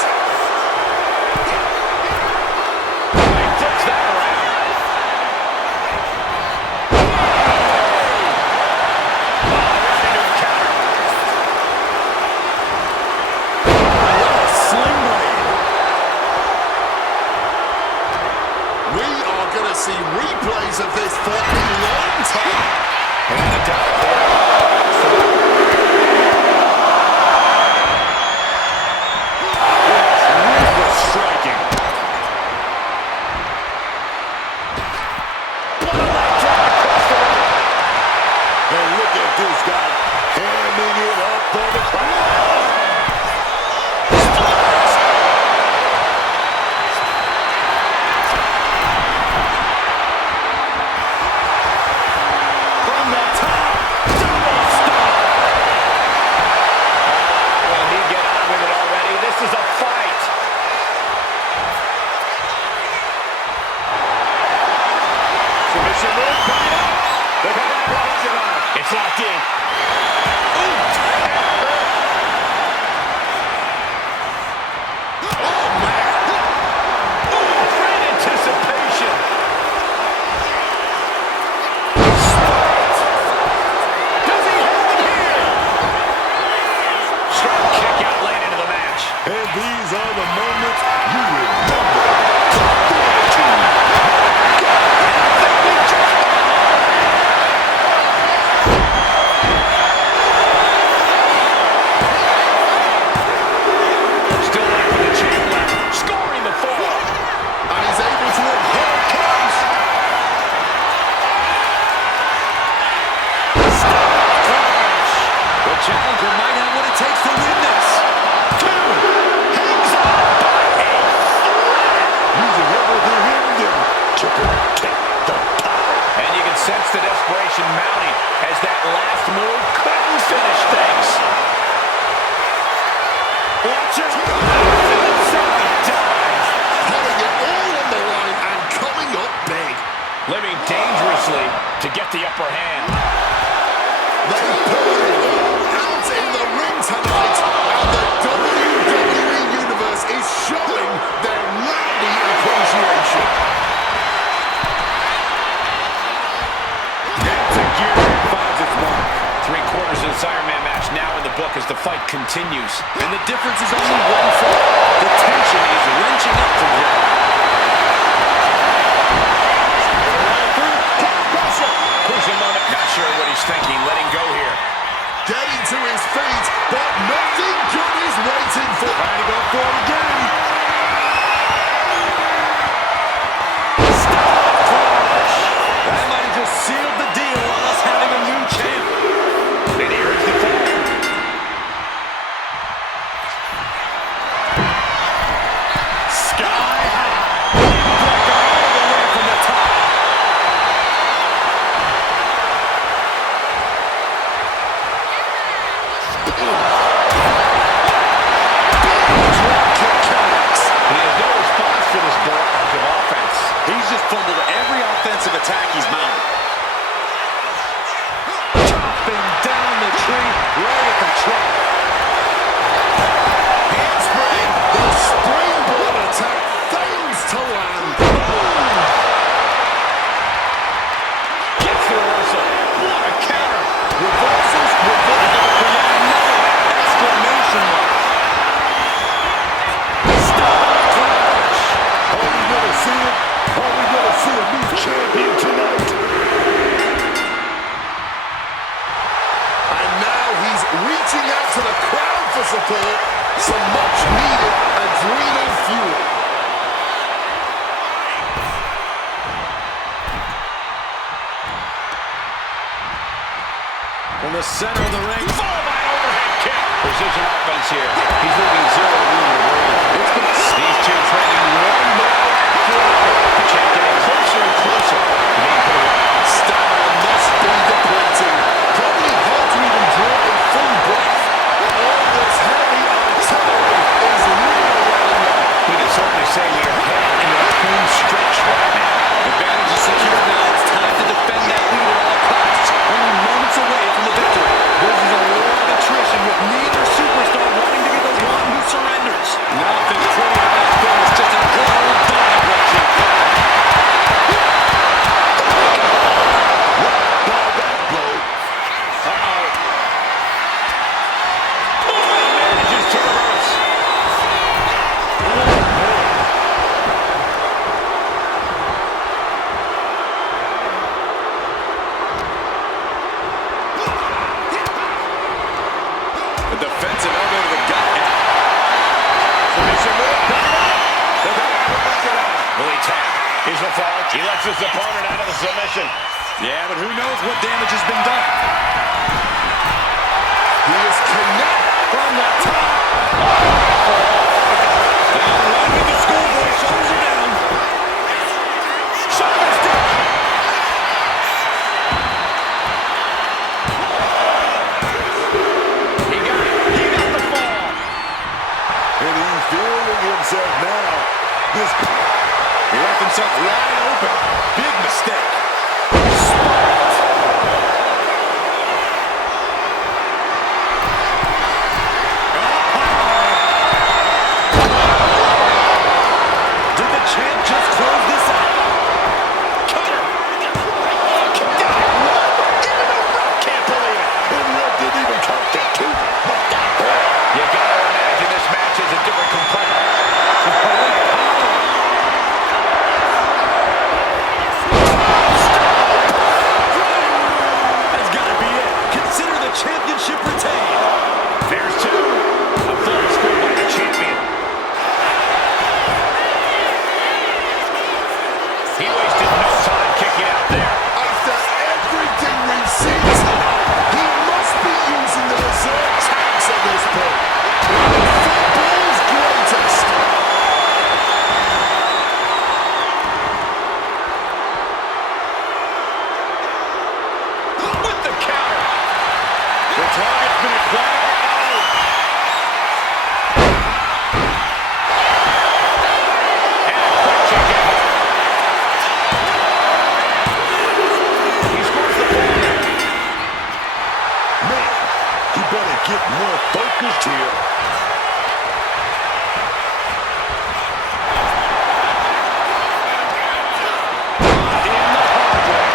this guy, hamming it up for the crowd. From the top, double stomp. Will he get on with it already? This is a fight. Submission move coming up. Look at that rocket on. It's locked in. Ooh, that hurt. Oh, man. Ooh, great anticipation. Does he have it here? Strong kick out late into the match. And these are the moments you remember. Still left with the champ left. Scoring the fall. And he's able to win. Here it comes. The challenger might have what it takes to win this. Hangs on by a thread. Using everything in them to protect the title. And you can sense the desperation mounting as that last move couldn't finish things. Watch it. Putting it all on the line and coming up big. Living dangerously to get the upper hand. They poured it all out in the ring tonight. And the WWE Universe is showing their rowdy appreciation. That's a gear that finds its mark. 3/4 of this Iron Man match now in the book as the fight continues. And the difference is only one fall. The tension is wrenching up from here. Crucial moment. Not sure what he's thinking. Letting go here. Getting to his feet, but nothing good is waiting for him. Trying to go for it again. That might have just sealed the deal on us having a new champ. And here is the fall. Sky high. Breaker all the way from the top. He has no response for this barrage of offense. He's just fumbled every offensive attack he's mounted. Chopping down the tree right at the trunk. Handspring. The springboard attack fails to land. Gets the reversal. What a counter. Reversals, reversals, for yet another exclamation mark. Are we gonna see it? Are we gonna see a new champion tonight? And now he's reaching out to the crowd for support. Some much needed adrenal fuel. From the center of the ring. Followed by an overhead kick. Precision offense here. He's leaving zero room to breathe. It's been these two trading one more after another. The champ getting closer and closer to being put away. Stamina must be depleting. Probably hard to even draw a full breath. All this heavy artillery is really weighing on. We can certainly say we are heading into the home stretch right now. Advantage is secure now. It's time to defend that lead at all costs. Only moments away from the victory. This is a war of attrition with neither superstar wanting to be the one who surrenders. Nothing pretty about this. It's just a good old dog watching. By that blow, Manages to reverse. A defensive elbow to the gut. Submission move. Will he tap? Here's the fall. He lets his opponent out of the submission. Yeah, but who knows what damage has been done. himself now. This... He left himself wide open. Big mistake. Did the champ just close this out? Cutter. Kicked out at one. Into the rope. Can't believe it. And Ref didn't even count that two. What the hell? You gotta imagine this match is a different complexion. That's gotta be it. Consider the championship retained. There's two. A full score by the champion. He wasted no time kicking out there. After everything we've seen tonight, he must be using the reserve tanks at this point. Football's greatest. With the counter. The target's been acquired. And a quick kick out. He scores the point. Man, he better get more focused here. In the hard way.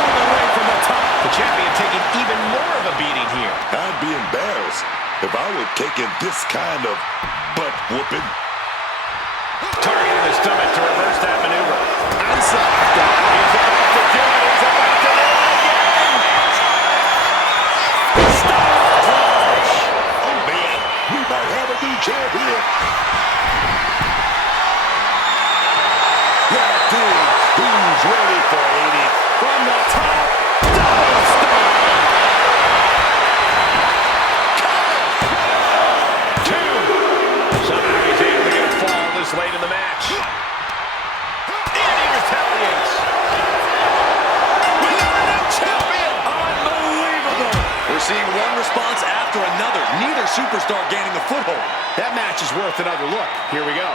The champion taking even more of a beating here. I'd be embarrassed if I were taking this kind of butt whooping. Target in the stomach to reverse that maneuver. Answer after. He's about to do it. He's about to do it again. Stop clutch. Oh man, we might have a new champ here. That thing, who's ready for 80? From the top. Double stomp. Two. Somehow he's able to get a fall this late in the match. And he retaliates. We got a new champion. Unbelievable. We're seeing one response after another. Neither superstar gaining a foothold. That match is worth another look. Here we go.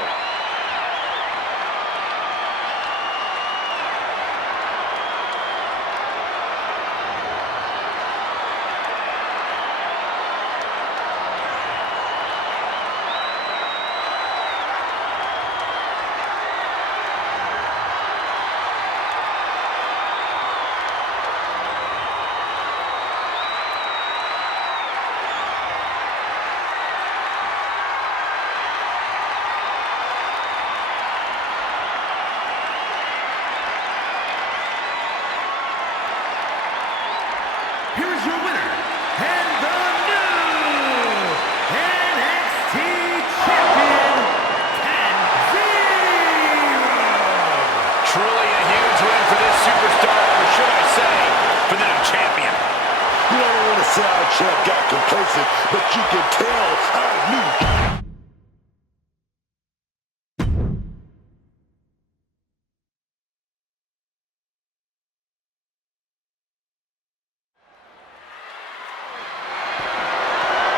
Here is your winner, and the new NXT Champion, Ken Truly a huge win for this superstar, or should I say, for the new champion. You don't want to say our champ got complacent, but you can tell our new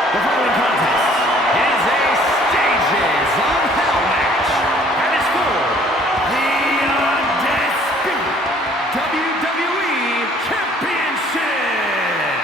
The following contest is a Stages of Hell match, and it's for the undisputed WWE Championship.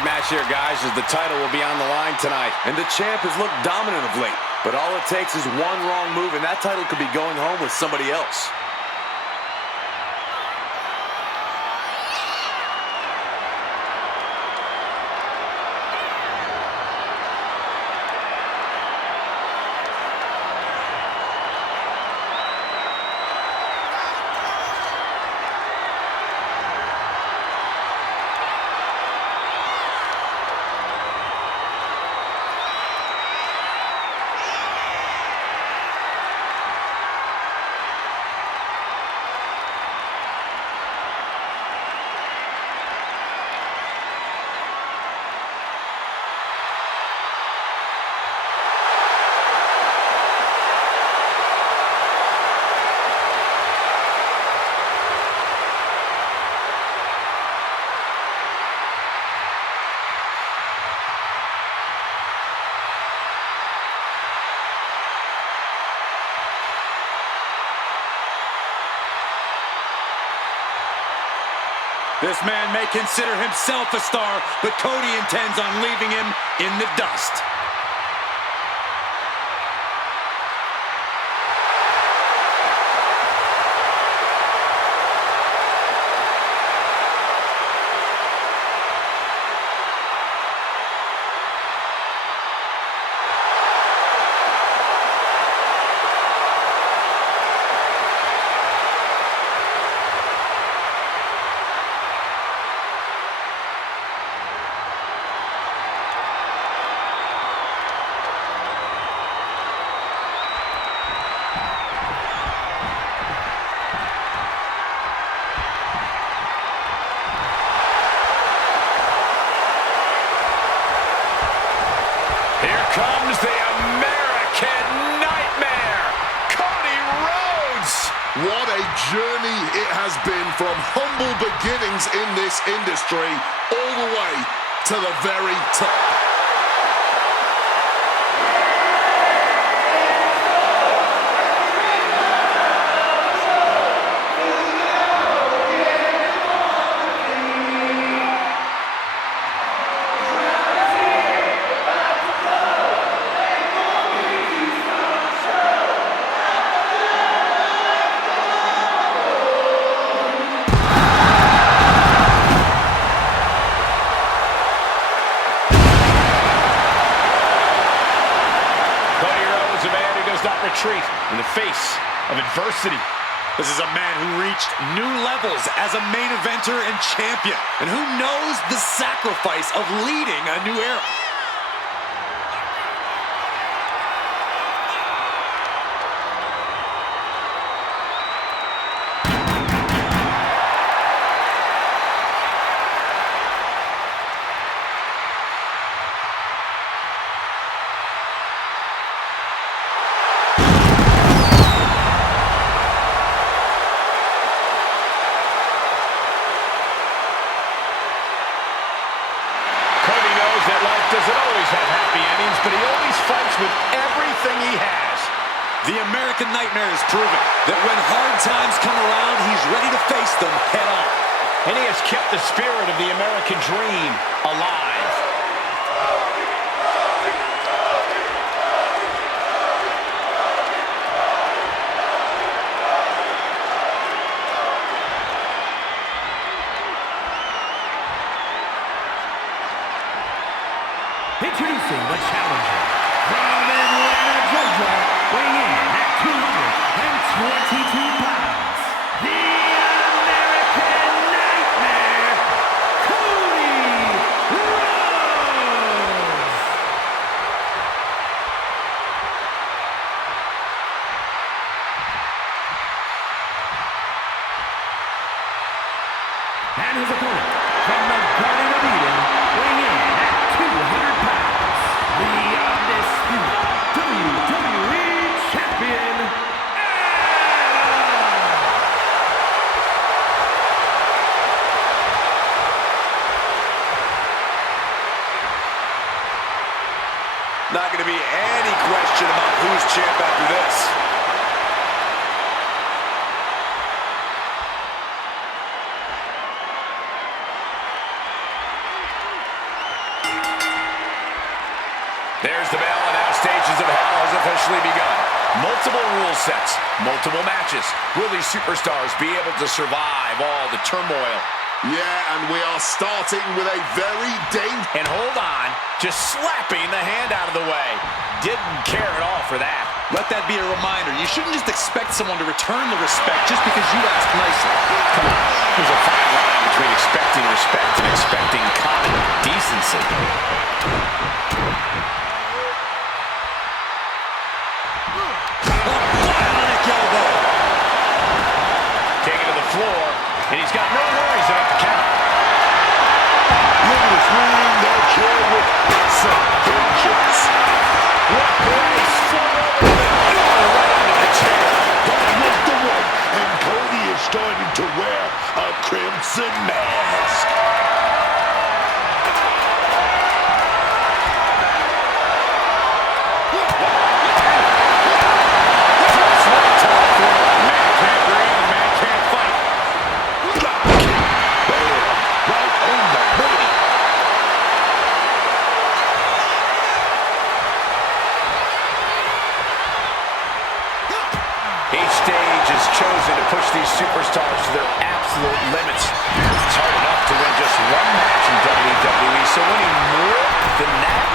big match here, guys, as the title will be on the line tonight. And the champ has looked dominant of late. But all it takes is one wrong move, and that title could be going home with somebody else. This man may consider himself a star, but Cody intends on leaving him in the dust. Here comes the American Nightmare, Cody Rhodes. What a journey it has been from humble beginnings in this industry all the way to the very top. Retreat in the face of adversity. This is a man who reached new levels as a main eventer and champion, and who knows the sacrifice of leading a new era. That life doesn't always have happy endings, but he always fights with everything he has. The American Nightmare has proven that when hard times come around, he's ready to face them head on. And he has kept the spirit of the American dream alive. Introducing the challenger from Atlanta, Georgia, weighing in at 222 pounds, the American Nightmare, Cody Rhodes. And his opponent from the Garden of Eden, weighing in at 200 pounds, the undisputed WWE Champion, Not going to be any question about who's champ after this. There's the bell, and now Stages of Hell has officially begun. Multiple rule sets, multiple matches. Will these superstars be able to survive all the turmoil? Yeah, and we are starting with a very dangerous... And hold on, just slapping the hand out of the way. Didn't care at all for that. Let that be a reminder. You shouldn't just expect someone to return the respect just because you asked nicely. Come on, there's a fine line between expecting respect and expecting common decency. Bionic elbow. Taking to the floor, and he's got no worries about the count. Look at this ring, that chair with some vengeance. What grace! Right under the chair. That was the one, and Cody is starting to wear a crimson mask. Man can't breathe, man can't fight. Drop kick. Bam. Right on the money. Each stage is chosen to push these superstars to their absolute limits. It's hard enough to win just one match in WWE, so winning more than that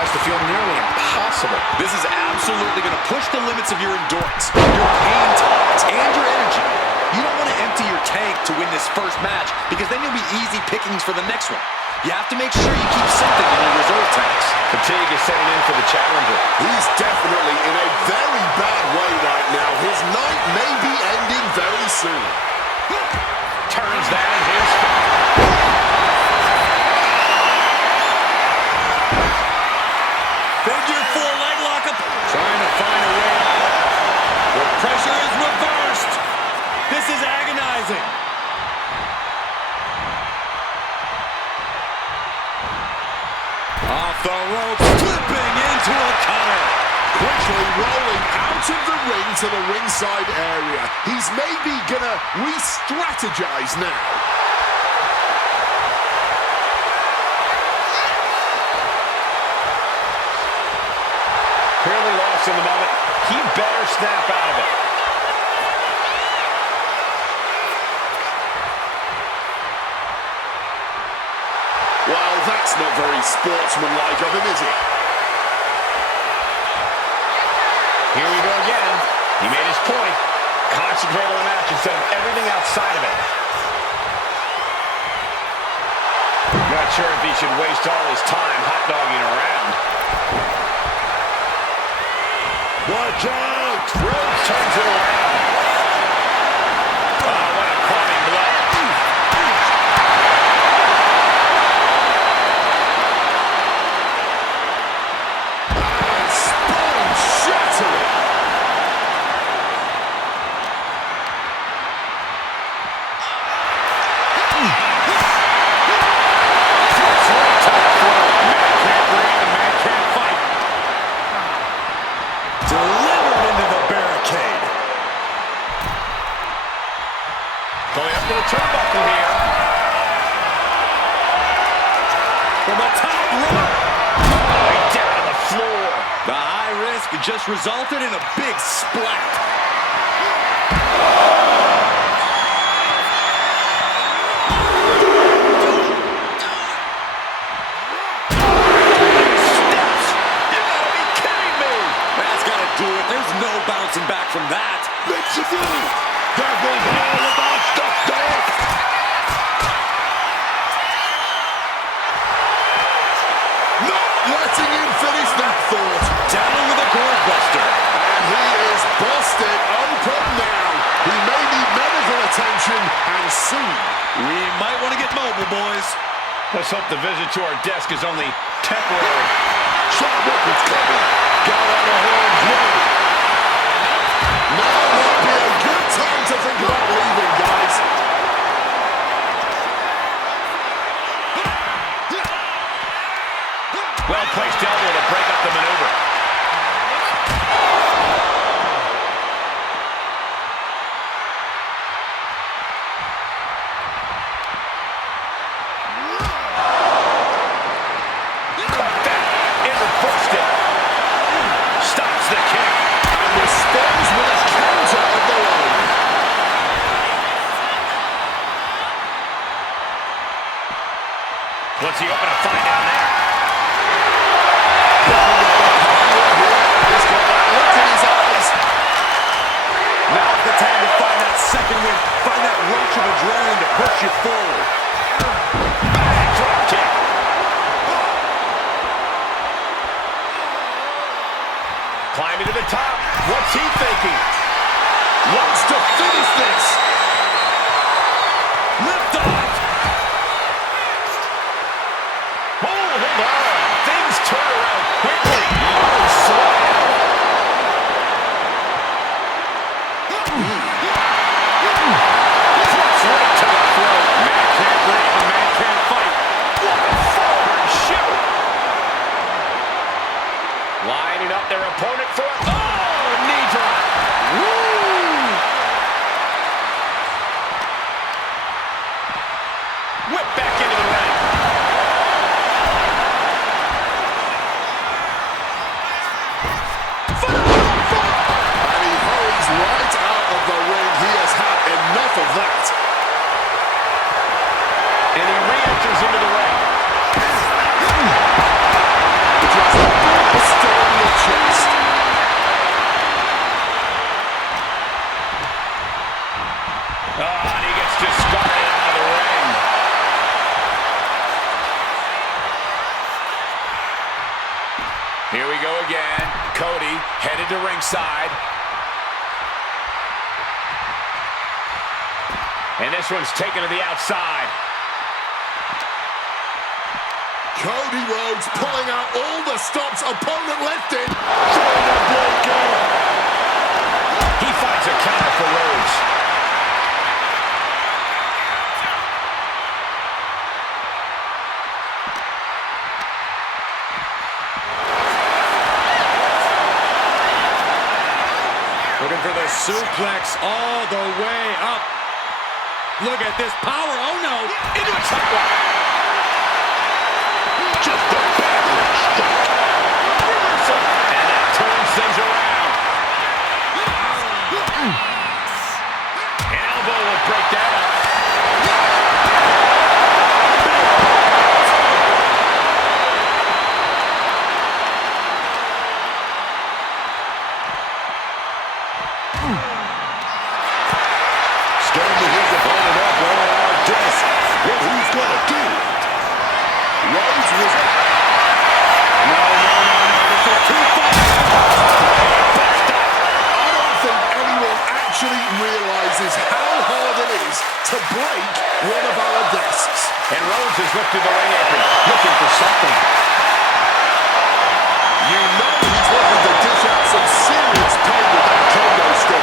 has to feel nearly impossible. This is absolutely going to push the limits of your endurance, your pain tolerance, and your energy. You don't want to empty your tank to win this first match because then you'll be easy pickings for the next one. You have to make sure you keep something in your reserve tanks. Fatigue is setting in for the challenger. He's definitely in a very bad way right now. His night may be ending very soon. Turns that in his favor. Figure 4 leg lockup. Trying to find a way out. The pressure is reversed. This is agonizing. Off the ropes, flipping into a cutter. Quickly rolling out of the ring to the ringside area. He's maybe gonna re-strategize now. Clearly lost in the moment. He better snap out of it. Well, that's not very sportsmanlike of him, is it? Here we go again. He made his point. Concentrate on the match instead of everything outside of it. Not sure if he should waste all his time hot-dogging around. Watch out! Rhodes turns it around. Oh, what a crushing blow. Spine shattering. Man can't breathe and man can't fight. Delivered into the barricade. Going up to the turnbuckle here. From the top rope. Right down to the floor. The high risk just resulted in a big splat. Steps. You gotta be kidding me. That's gotta do it. There's no bouncing back from that. Makes you do. That goes all about stuff, dog. Not letting him finish that thought. Down with a gourd buster. And he is busted open now. He may need medical attention, and soon. We might want to get mobile, boys. Let's hope the visit to our desk is only temporary. Chadwick is coming. Got out of harm's way. Now would be a good time to think about leaving, guys. Well-placed elbow to break up the maneuver. Caught that in the busted. Stops the kick. And responds with a counter of their own. What's he open to find down there? He's got that look in his eyes. Now's the time to find that second win. Find that rush of adrenaline to push you forward. Drop kick. Climbing to the top. What's he thinking? Wants to finish this. Lift off. Oh, hold on. Things turn around quickly. Oh, slam. Flips right to the throat. Man can't breathe, a man can't fight. What a forward shoot. Lining up their opponent for a knee drop. Woo! Whip back into the ring. And he hurries right out of the ring. He has had enough of that. And he re-enters into the ring. Just a blast on the chest. And he gets discarded out of the ring. Here we go again. Cody headed to ringside. And this one's taken to the outside. Cody Rhodes pulling out all the stops opponent left in. He finds a counter for Rhodes. Looking for the suplex all the way up. Look at this power. Oh, no. Into a chop block. Just a backward strike. Reversal. And that turns things around. An elbow will break that up. Starting to his opponent up right around this. What he's gonna do? Rhodes was... No. This is too far. I don't think anyone actually realizes how hard it is to break one of our desks. And Rhodes has lifted the ring apron, looking for something. You know he's looking to dish out some serious pain with that kendo stick.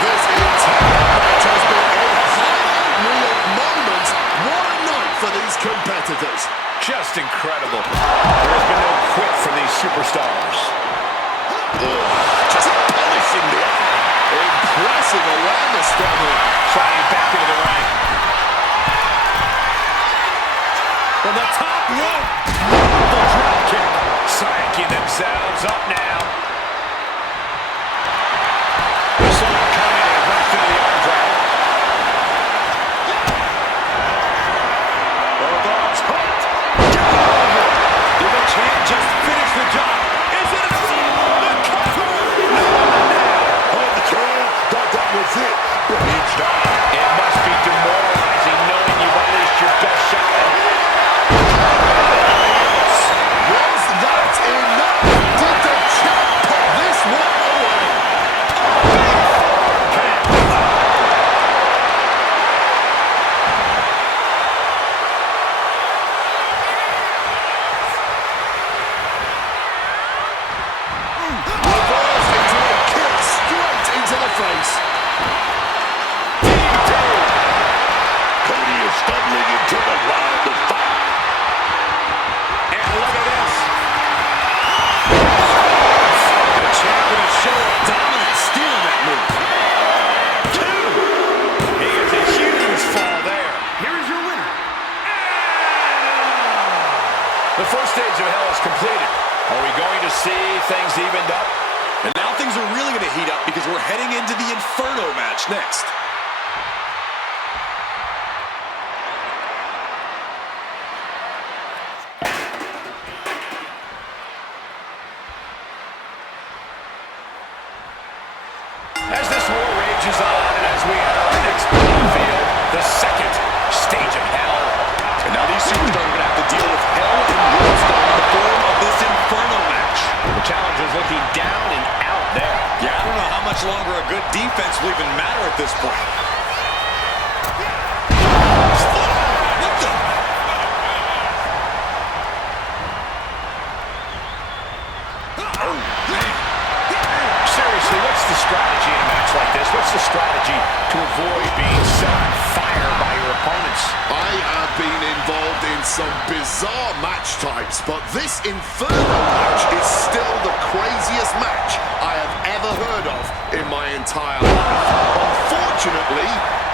This entire match has been a highlight reel moment. What a night for these competitors. Just incredible. There has been no quit from these superstars. Just punishing the eye. Impressive awareness from him. Sliding back into the ring. From the top rope. The drop kick. Psyching themselves up now. We saw it coming and it burst into the arm drag. Bulldogs hooked. Get over. Did the champ just finish the job? Is it a the cover? No. Oh, the crowd thought that was it, but it's not. It must be demoralizing knowing you've unleashed your best shot. Was that enough? Did the first stage of Hell is completed. Are we going to see things evened up? And now things are really going to heat up because we're heading into the Inferno match next. As this war rages on and as we enter our next battlefield, the second stage of Hell. And now these superstars are going to have to deal with Hell and Willstar in the form of this Inferno match. The challenger's looking down and out there. Yeah, I don't know how much longer a good defense will even matter at this point. What the? Oh, man. Seriously, what's the strategy in a match like this? What's the strategy to avoid being set on fire by your opponents? I have been involved in some bizarre match types, but this Inferno match is still the craziest match I have ever heard of in my entire life. Unfortunately,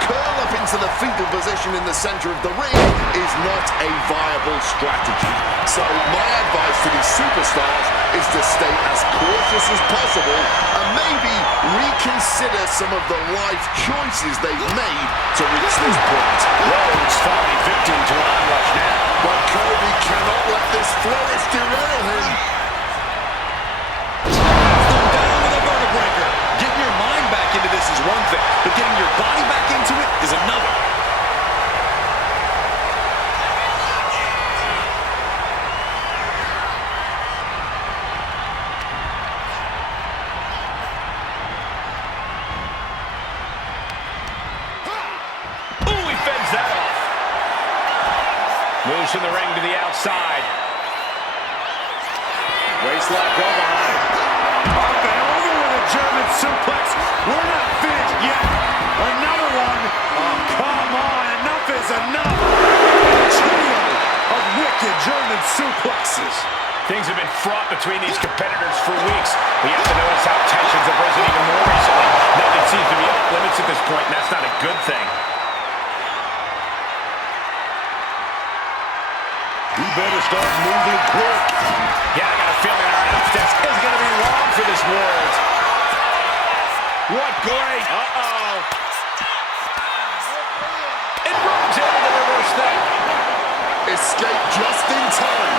curl up into the fetal position in the center of the ring is not a viable strategy. So my advice to these superstars is to stay as cautious as possible and maybe reconsider some of the life choices they've made to reach this point. Rhodes falling victim to an onrush now. But Cody cannot let this flourish derail him. Thrown down with a vertebreaker. Getting your mind back into this is one thing, but getting your body back into it is another. Ooh, he fends that off. Moves from the ring to the outside. Waistlock go behind. Up and over with a German suplex. We're not finished yet. Another one. Oh, come on. Enough is enough. A trio of wicked German suplexes. Things have been fraught between these competitors for weeks. We have to notice how tensions have risen even more recently. Nothing seems to be off limits at this point, and that's not a good thing. We better start moving quick. Yeah, I got a feeling our announce desk is going to be long for this world. What great. Uh-oh. And Rhodes able to reverse that. Escape just in time.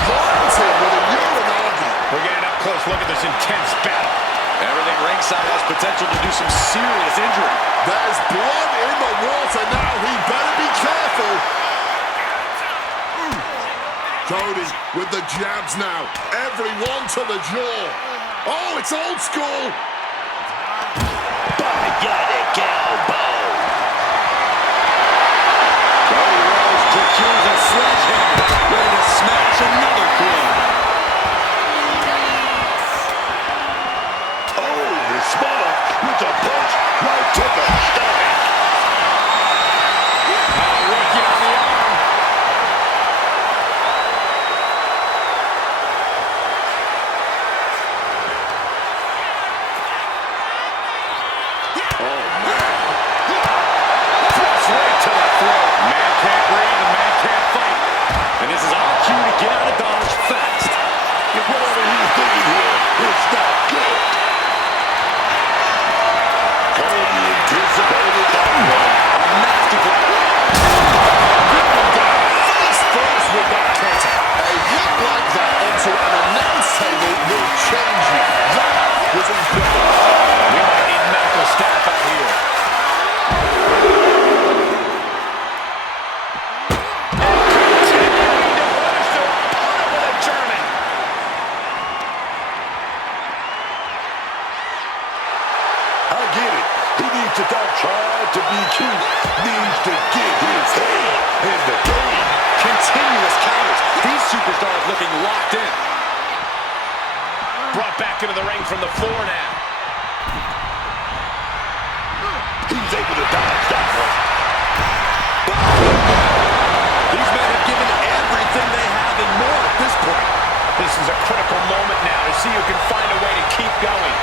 Climbs him with a Uranagi. We're getting up close. Look at this intense battle. Everything ringside has potential to do some serious injury. There's blood in the water now. He better be careful. Cody with the jabs now. Everyone to the jaw. Oh, it's old school. Bionic elbow. Cody Rhodes procures a sledgehammer, ready to smash another club. Oh, response with a punch right to the stomach. Working on the arm. Thrust right to the throat. Man can't breathe and man can't fight. And this is our cue to get out of Dodge fast. If whatever he's thinking here, it's not good. Cody anticipated that one. A masterful. Face first with that cutter. A hit like that onto an announce table will change you. That was incredible. We might need medical staff out here. Continuing to punish their opponent with a German. I get it. He needs to stop trying to be cute. Needs to get his head in the game. Continuous counters. These superstars looking locked in. Brought back into the ring from the floor now. He's able to dodge that one. These men have given everything they have and more at this point. This is a critical moment now to see who can find a way to keep going.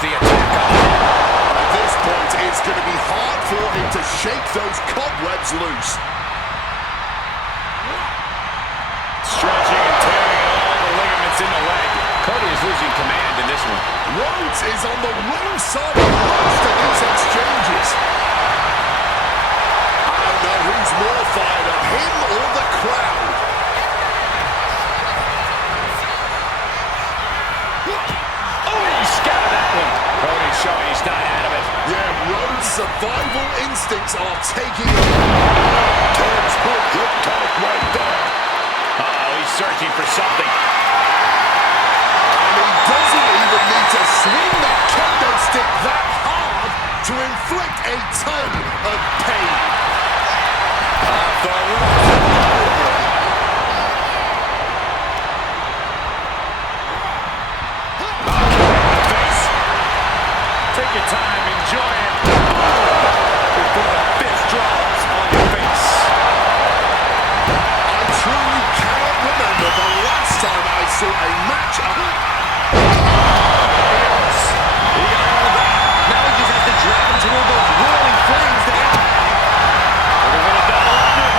the attack on the head. At this point, it's going to be hard for him to shake those cobwebs loose. Stretching and tearing all the ligaments in the leg. Cody is losing command in this one. Rhodes is on the wrong side of most of these exchanges. I don't know who's more fired up, him or the crowd. Oh, he scattered that one. Cody's showing he's not out of it. Yeah, Rhodes' survival instincts are taking over. Textbook hip talk right there. Uh-oh, he's searching for something. And he doesn't even need to swing that kendo stick that hard to inflict a ton of pain. Off the rope. Face. Take your time, enjoy it. Before the fist drops on your face. I truly cannot remember the last time I saw a match up. He got all of that. Now he just has to drag him toward those roaring flames there. Looking for the double under.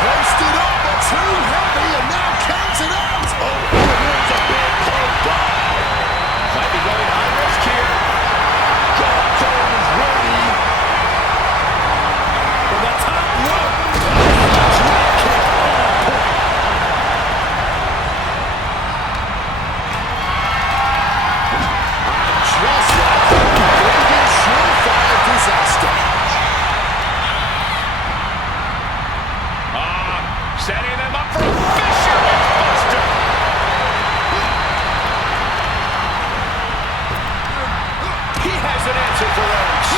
Posted up, but too heavy, and now counted out. Oh, here's a big close drive. Might be going high risk here. John Jones ready. From the top rope. Just like the biggest surefire disaster. Setting them up for a fisherman's buster. He has an answer for Rhodes.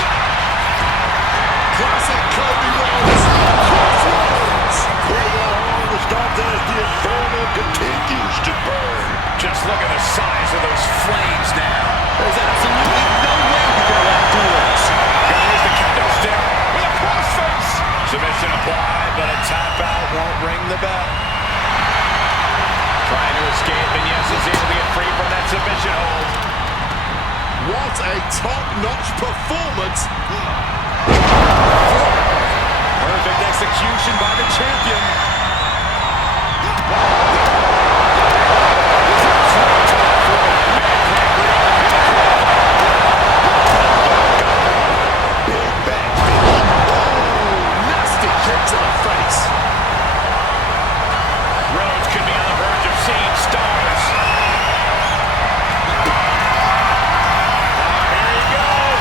Classic Cody Rhodes. Chris Rhodes. Pull that on to start as the inferno continues to burn. Just look at the size of those flames now. There's absolutely no way to go outdoors. Here's the kendo stick with a crossface. Submission applied, but a tap out won't ring the bell. Trying to escape, and yes, is able to get free from that submission hold. What a top-notch performance. Perfect execution by the champion. Nasty kick to the face. Rhodes could be on the verge of seeing stars. Here he goes.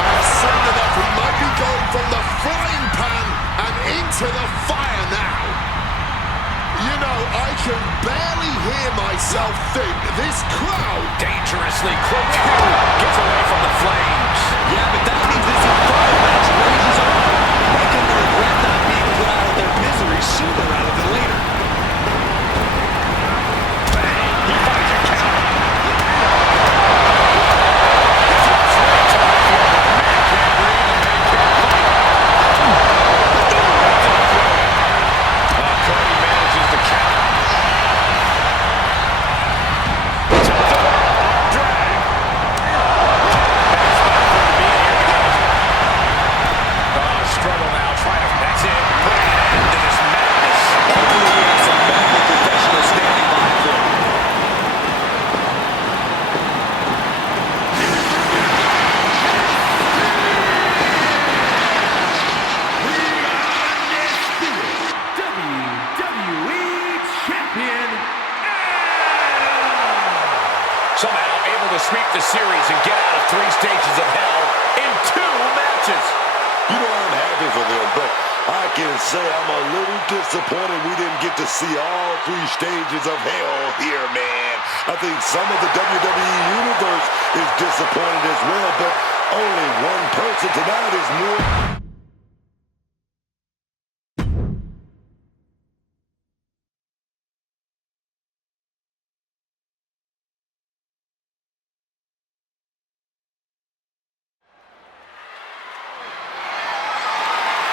I've seen enough. He might be going from the frying pan and into the fire now. You know, I can barely hear myself think. This crowd. Dangerously close. Gets away from the flames. Yeah, but that means this fire match rages on. Why couldn't they regret not being put out of their misery sooner rather than later? Bang. He finds a count. Cody manages the count. Drag. Struggle now, trying to, that's it, put an end to this madness. Hopefully we have some medical professionals standing by for him. WWE Champion Somehow able to sweep the series and get out of 3 stages of hell in 2 matches. You know, I'm happy for them, but I can say I'm a little disappointed we didn't get to see all 3 stages of hell here, man. I think some of the WWE Universe is disappointed as well, but only one person tonight is more...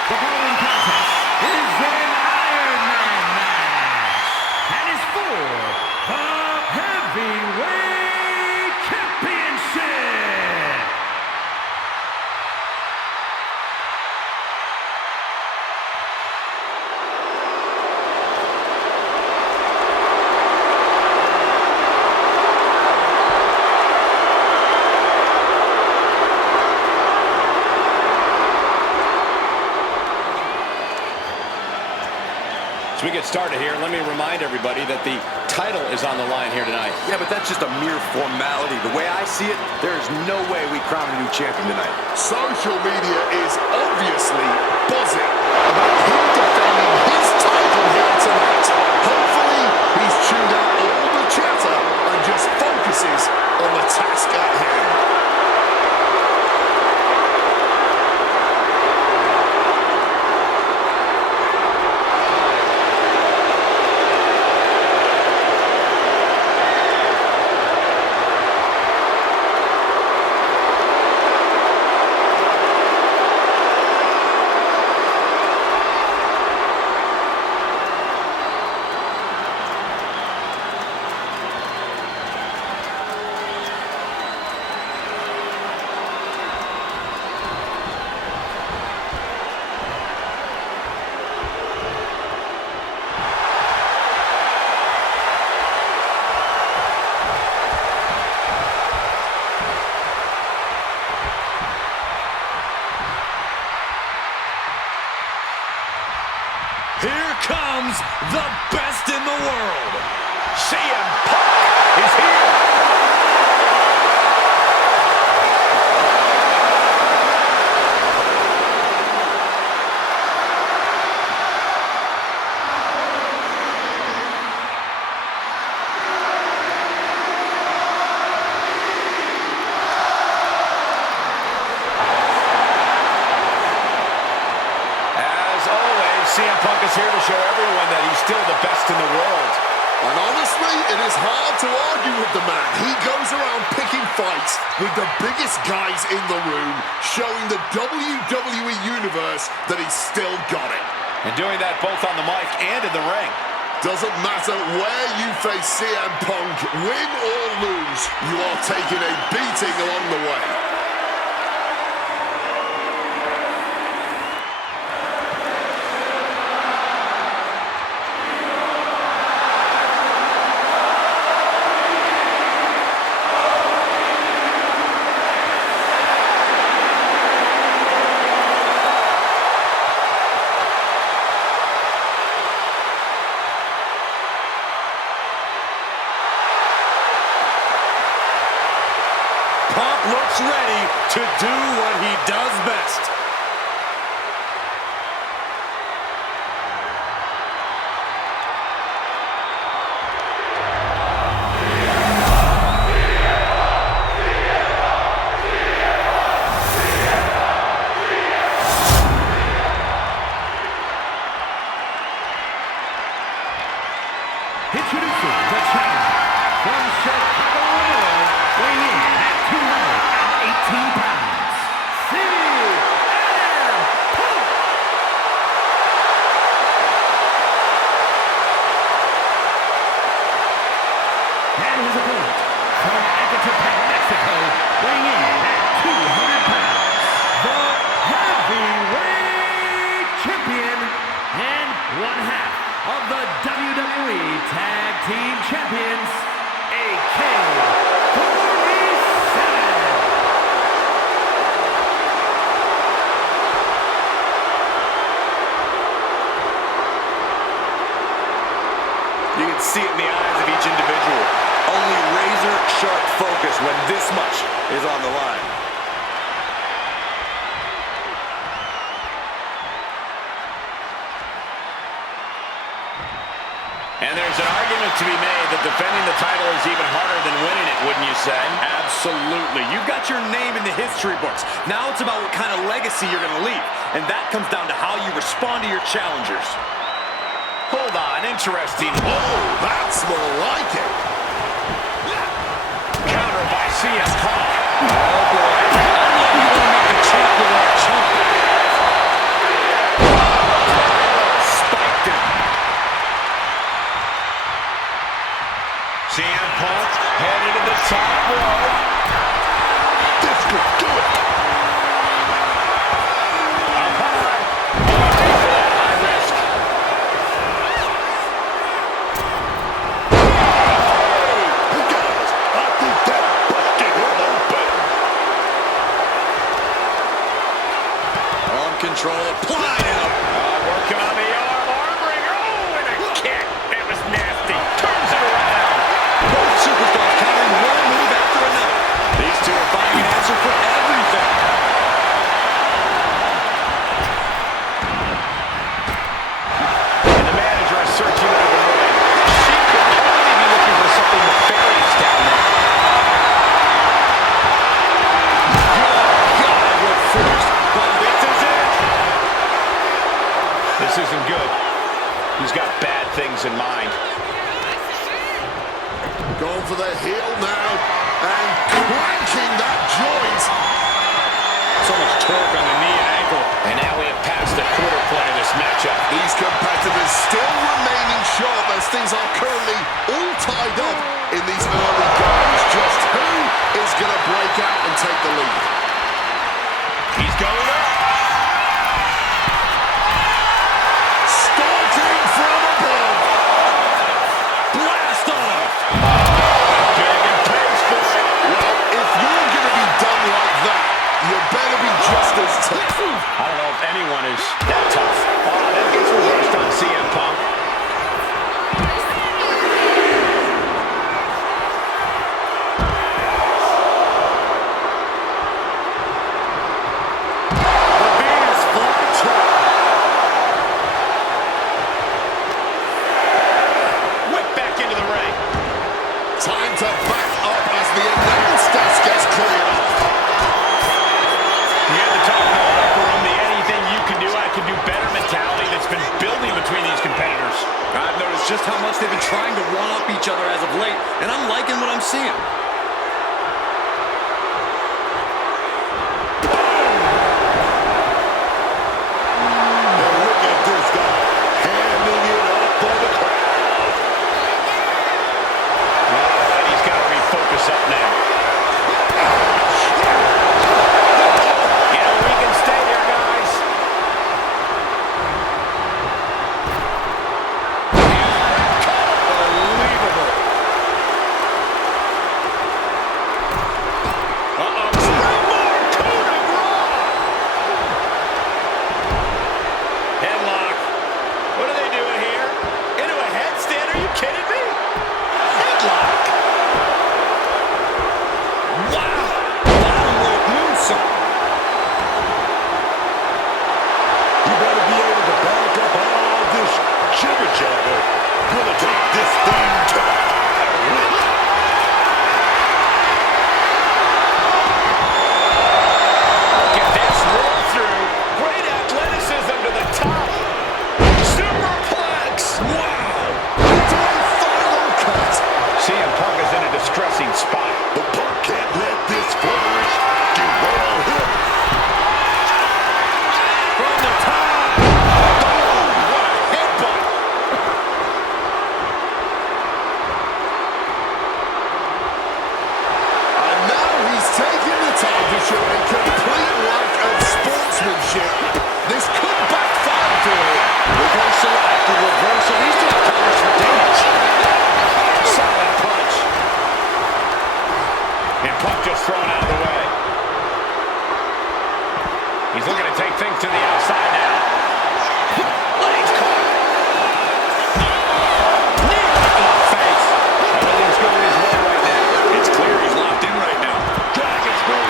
The following contest is an Iron Man match and is for the Heavyweight Championship. get started here, let me remind everybody that the title is on the line here tonight. Yeah, but that's just a mere formality. The way I see it, there is no way we crown a new champion tonight. Social media is obviously buzzing about him defending his title here tonight. Hopefully, he's tuned out all the chatter and just focuses on the task at hand. Here comes the best in the world. CM Punk is here. CM Punk is here to show everyone that he's still the best in the world. And honestly, it is hard to argue with the man. He goes around picking fights with the biggest guys in the room, showing the WWE Universe that he's still got it. And doing that both on the mic and in the ring. Doesn't matter where you face CM Punk, win or lose, you are taking a beating along the way. Punk looks ready to do what he does best. Introducing the challenger from Chicago, Illinois, weighing in at 218 pounds, CM Punk! And his opponent from Ecatepec, Mexico, weighing in at 200 pounds, the heavyweight champion and one half of the WWE Tag Team Champions, AK-47. You can see it in the eyes of each individual. Only razor-sharp focus when this much is on the line. And there's an argument to be made that defending the title is even harder than winning it, wouldn't you say? Absolutely. You've got your name in the history books. Now it's about what kind of legacy you're going to leave. And that comes down to how you respond to your challengers. Hold on, interesting. Oh, that's more like it. Counter by CM Punk. Oh, boy. You want to make the champ look like a chump. Spiked him. CM Punk headed to the top rope. This could do it. Up high. High risk. Guys, I think that busted him open. On control, applying it. Working on the arm bringer. Oh, and a Going for the heel now and cranking that joint. So much torque on the knee and ankle. And now we have passed the quarter point of this matchup. These competitors still remaining sharp as things are currently all tied up in these early goings. Just who is going to break out and take the lead? He's going up. Starting from above. Blast off. Big and pays for it. Well, if you're going to be done like that, you better be just as tough. I don't know if anyone is that tough. Oh, that gets reversed on CM Punk. The Venus flytrap. Whip back into the ring. Time to back up as the announce desk gets cleared off. You have the talk in the locker room, the anything you can do, I can do better mentality that's been building between these competitors. I've noticed just how much they've been trying to one-up each other as of late, and I'm liking what I'm seeing. And look at this guy, handing it up for the crowd. All right, he's got to refocus up now. Yeah, we can stay there, guys. Unbelievable. Headlock. What are they doing here? Into a headstand? Are you kidding me? Headlock. Wow. Bottom rope moonsault. You better be able to back up all this jibber-jabber. Gonna take this thing to the high. Look at this. Roll through. Great athleticism to the top. Superplex. Wow. Into a final cut. CM Punk is in a distressing spot. But Punk can't let this flourish derail him. From the top. Boom. What a headbutt. And now he's taking the time to show a complete lack of sportsmanship. This could backfire for him. Reversal after reversal. These two have counters for days. Solid punch. And Punk just thrown out of the way. He's looking to take things to the outside now. Legs caught. Knee right in the face. Everything's going his way right now. It's clear he's locked in right now. Dragon screw,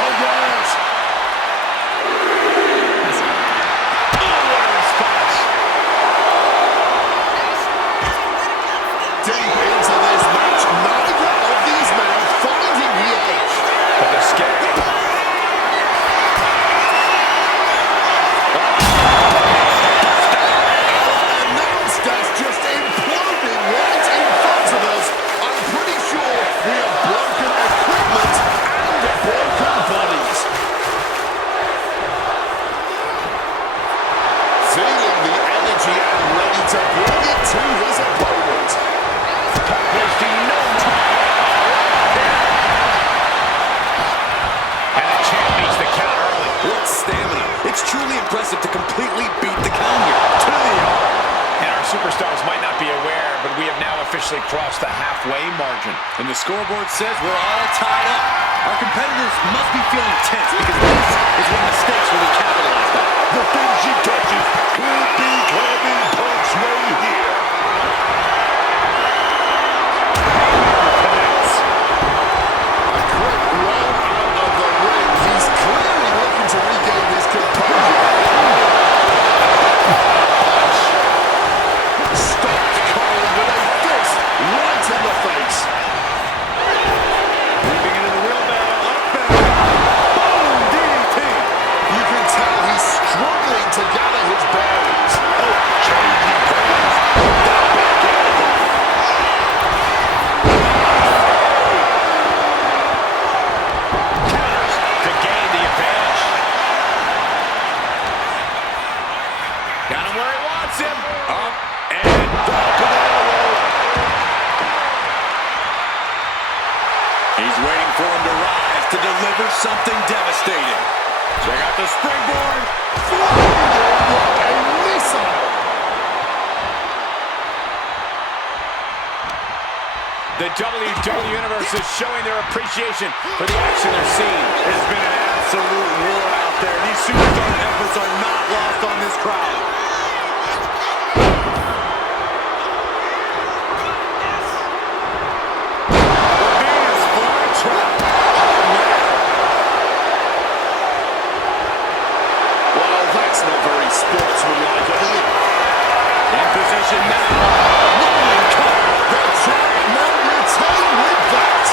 oh yes. Oh, what a response. Deep into this match, neither of these men finding the edge. But the scary. Announce desk just imploded right in front of us. I'm pretty sure we have broken equipment and broken bodies. Feeling the energy and ready to bring it to his opponent. Wasting no time. And the champ needs the count early. What stamina. It's truly impressive to completely beat the count here. To the arm. And our superstars might not be aware, but we have now officially crossed the halfway margin. And the scoreboard says we're all tied up. Our competitors must be feeling tense because this is when mistakes will be capitalized on. The thing she touches could be coming Punk's way here. Connects. A quick roll out of the ring. He's clearly looking to regain his composure. Stopped cold with a fist right in the face. Moving into the wheelbarrow. Up and boom! DDT. You can tell he's struggling to gather his bearings. Oh, waiting for him to rise to deliver something devastating. Check out the springboard. What a missile! The WWE Universe is showing their appreciation for the action they're seeing. It's been an absolute war out there. These superstar efforts are not lost on this crowd. Well, that's not very sportsmanlike of him. In position now. The champ may retain with that.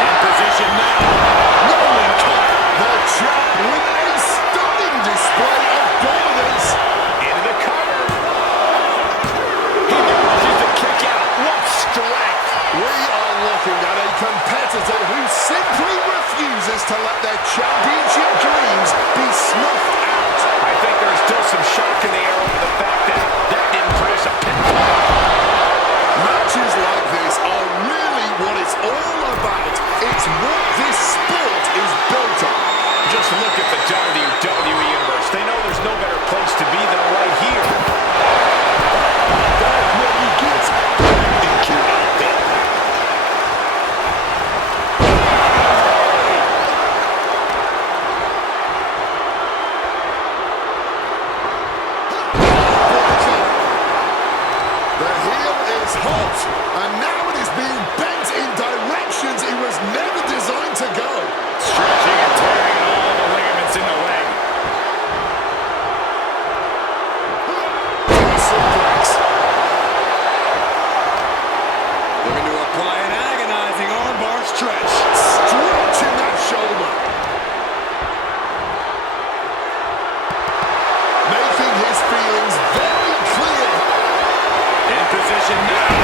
In position now. Roman cut. The champ with a stunning display of dominance. Into the cover. He manages to kick out. What strength. We are looking at a competitor who simply refuses to let their championship dreams be snuffed out. I think there's still some shock in the air over the fact that didn't produce a pinfall. Matches like this are really what it's all about. It's what this sport is built on. Just look at the WWE Universe. They know there's no better place to be than right here. That's what he gets. Thank you out there. The heel is hot, and now it is being bent in directions it was never designed to go. Stretching and tearing all the ligaments in the leg. Suplex. Looking to apply an agonizing armbar stretch. Stretching that shoulder. Making his feelings very clear. In position now.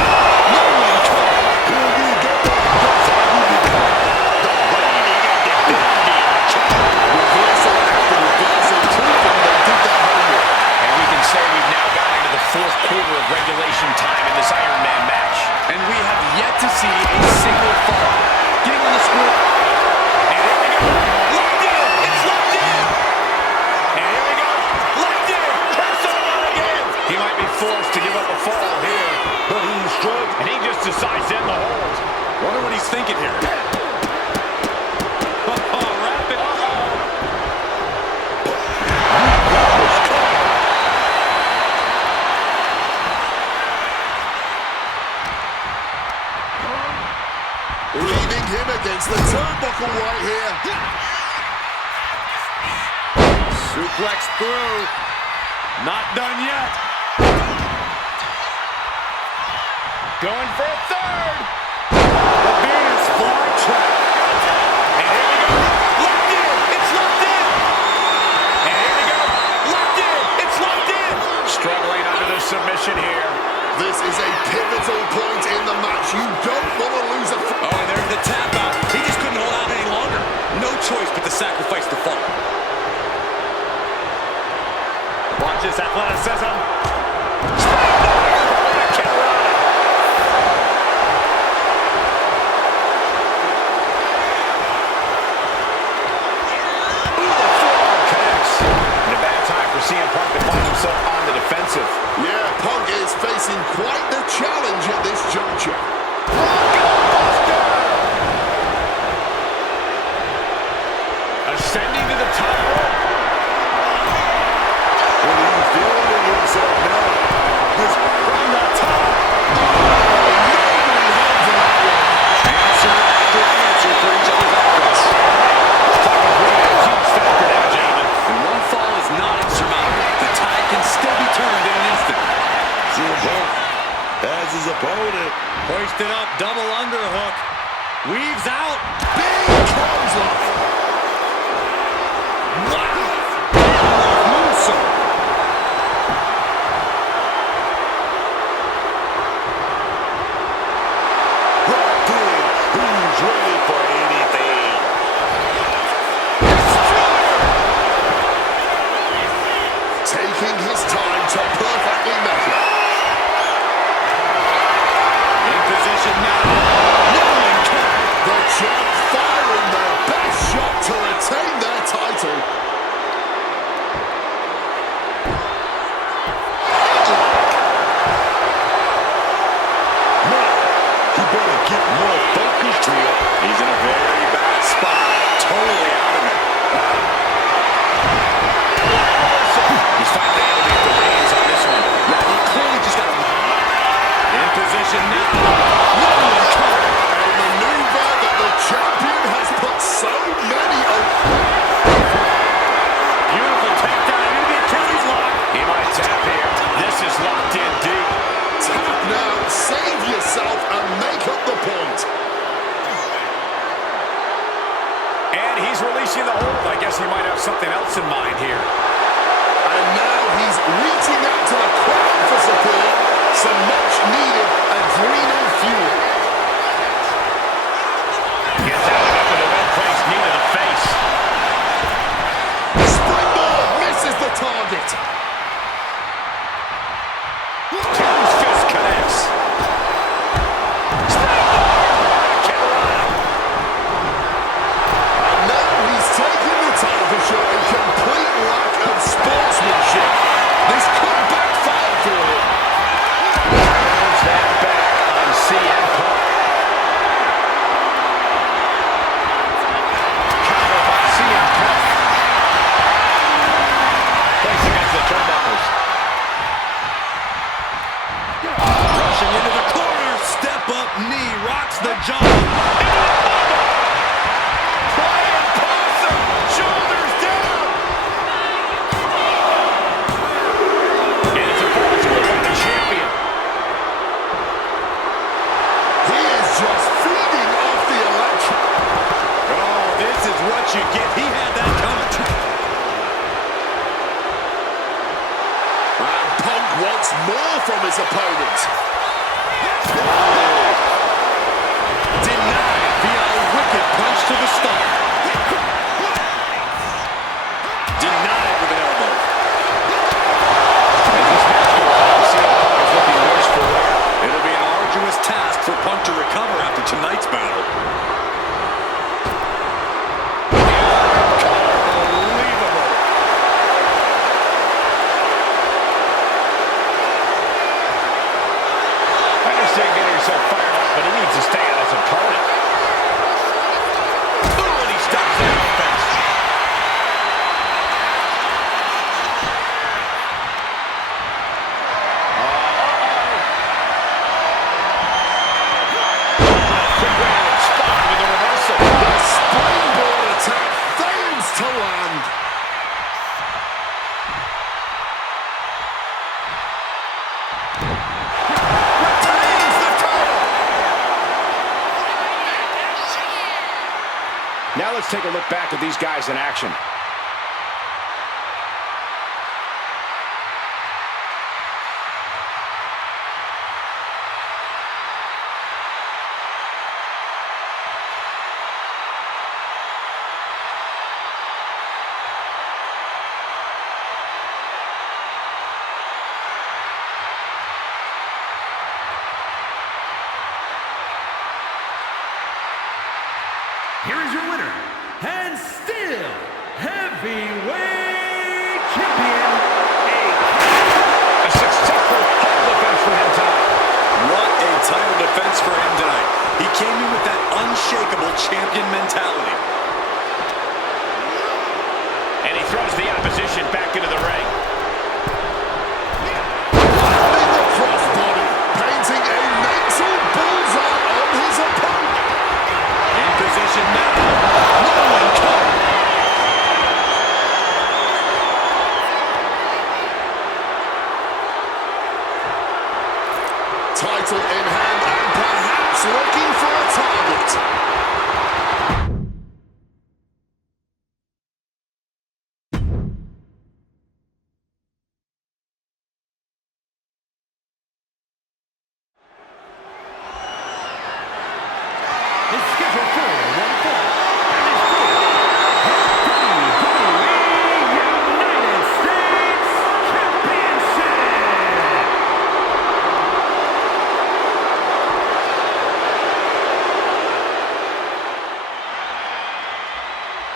Roman cut. Here we go. That's how you become the reigning and defending champ. Reversal after reversal, proving they did their homework. And we can say we've now got into the fourth quarter of regulation time in this Iron Man match. And we have yet to see a single fall. Getting on the square. And here we go. Locked in. It's locked in. And here we go. Locked in. Press on again. He might be forced to give up a fall here. But he's struck. And he just decides to end the hold. Wonder what he's thinking here. Oh, rapid. Leaving him against the turnbuckle right here. Suplex through. Not done yet. Going for a third. The Venus flytrap. And here we go. Locked in. It's locked in. And here we go. Locked in. It's locked in. Struggling under the submission here. This is a pivotal point in the match. You don't want to lose a... Oh, and there's the tap out. He just couldn't hold out any longer. No choice but to sacrifice the fall. Watch this athleticism. CM Punk to find himself on the defensive. Yeah, Punk is facing quite the challenge at this juncture. Ascending to the top rope. And he's dealing with himself now. This from the top. Answer after answer for each other's offense. Huge factor now, gentlemen. And one fall is not insurmountable. The tide can still be turned in an instant. CM Punk has his opponent. Hoisted up, double underhook. Weaves out. Big clothesline. Moonsault. Locked in. He's ready for anything. Taking his time to perfectly measure. In position His fist connects. And now he's taking the title to show a complete lack of sportsmanship. This could backfire for him. Turns that back on CM Punk. Counter by CM Punk. Placed against the turnbuckles. Rushing into the corner. Step up knee. Rocks the jaw. Shoulders down. And it's a fall split by the champion. He is just feeding off the electric. Oh, this is what you get. He had that coming. And Punk wants more from his opponent. Denied via a wicked punch to the stomach. Denied with an elbow. As this match goes on, CM Punk is looking worse for wear. It'll be an arduous task for Punk to recover after tonight's battle. Unbelievable. I understand getting yourself fired up, but he needs to stay on his opponent. Oh, and he stops that offense. Quick way to respond with a reversal. The springboard attack fails to land. Retains the title. Now let's take a look back at these guys in action. Here is your winner, and still heavyweight champion, A successful title defense for him tonight. What a title defense for him tonight. He came in with that unshakable champion mentality. And he throws the opposition back into the ring. Landing the crossbody, painting a mental bullseye on his opponent. In position now. Rolling cover. Title in hand and perhaps looking for a target. is scheduled for one fall, and is for WWE United States Championship.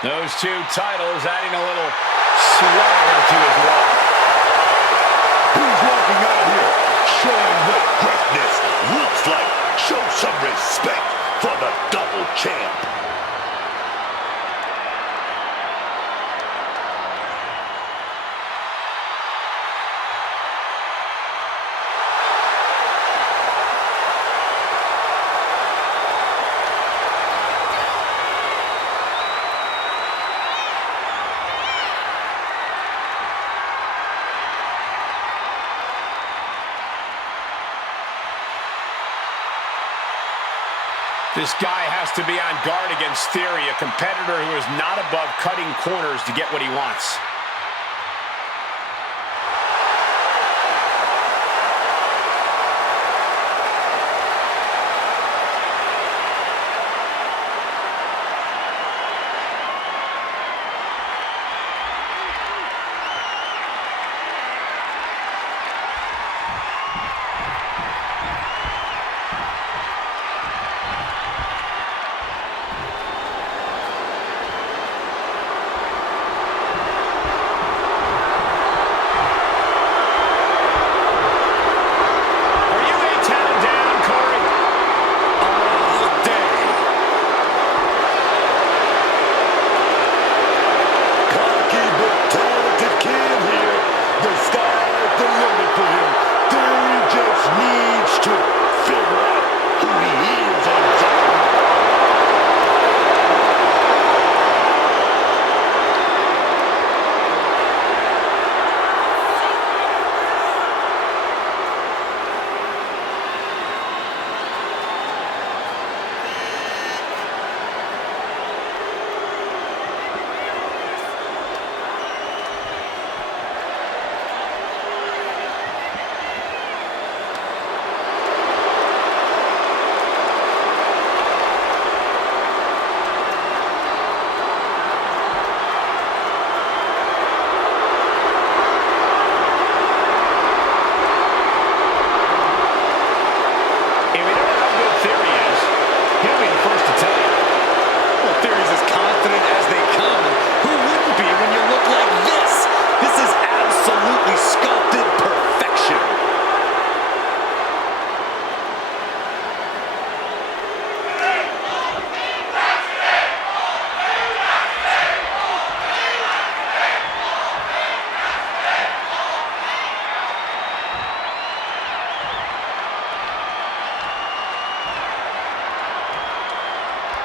Those two titles adding a little swagger to his walk. Who's walking out here showing what greatness looks like? Show some respect for the double champ. This guy has to be on guard against Theory, a competitor who is not above cutting corners to get what he wants.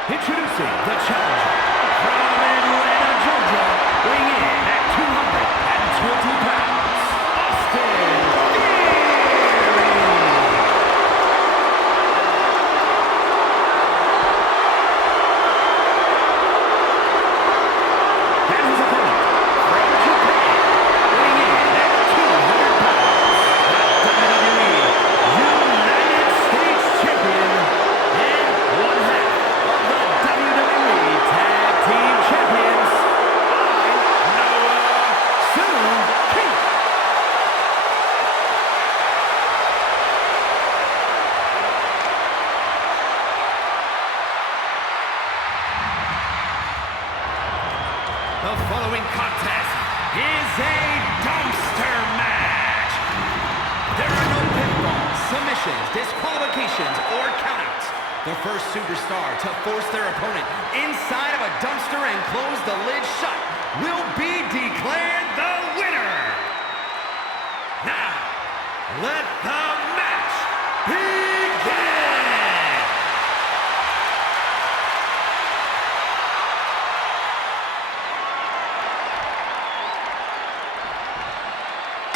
Introducing the challenger from Atlanta, Georgia, weighing in at 220 pounds, Austin Theory. And his opponent from Japan, weighing in at 200 pounds, the WWE United States Champion and one half of the WWE Tag Team Champions, Noah Suzuki. The following contest is a dumpster match. There are no pinfalls, submissions, disqualifications, or countouts. The first superstar to force their opponent inside of a dumpster and close the lid shut will be declared the winner. Now, let the match begin.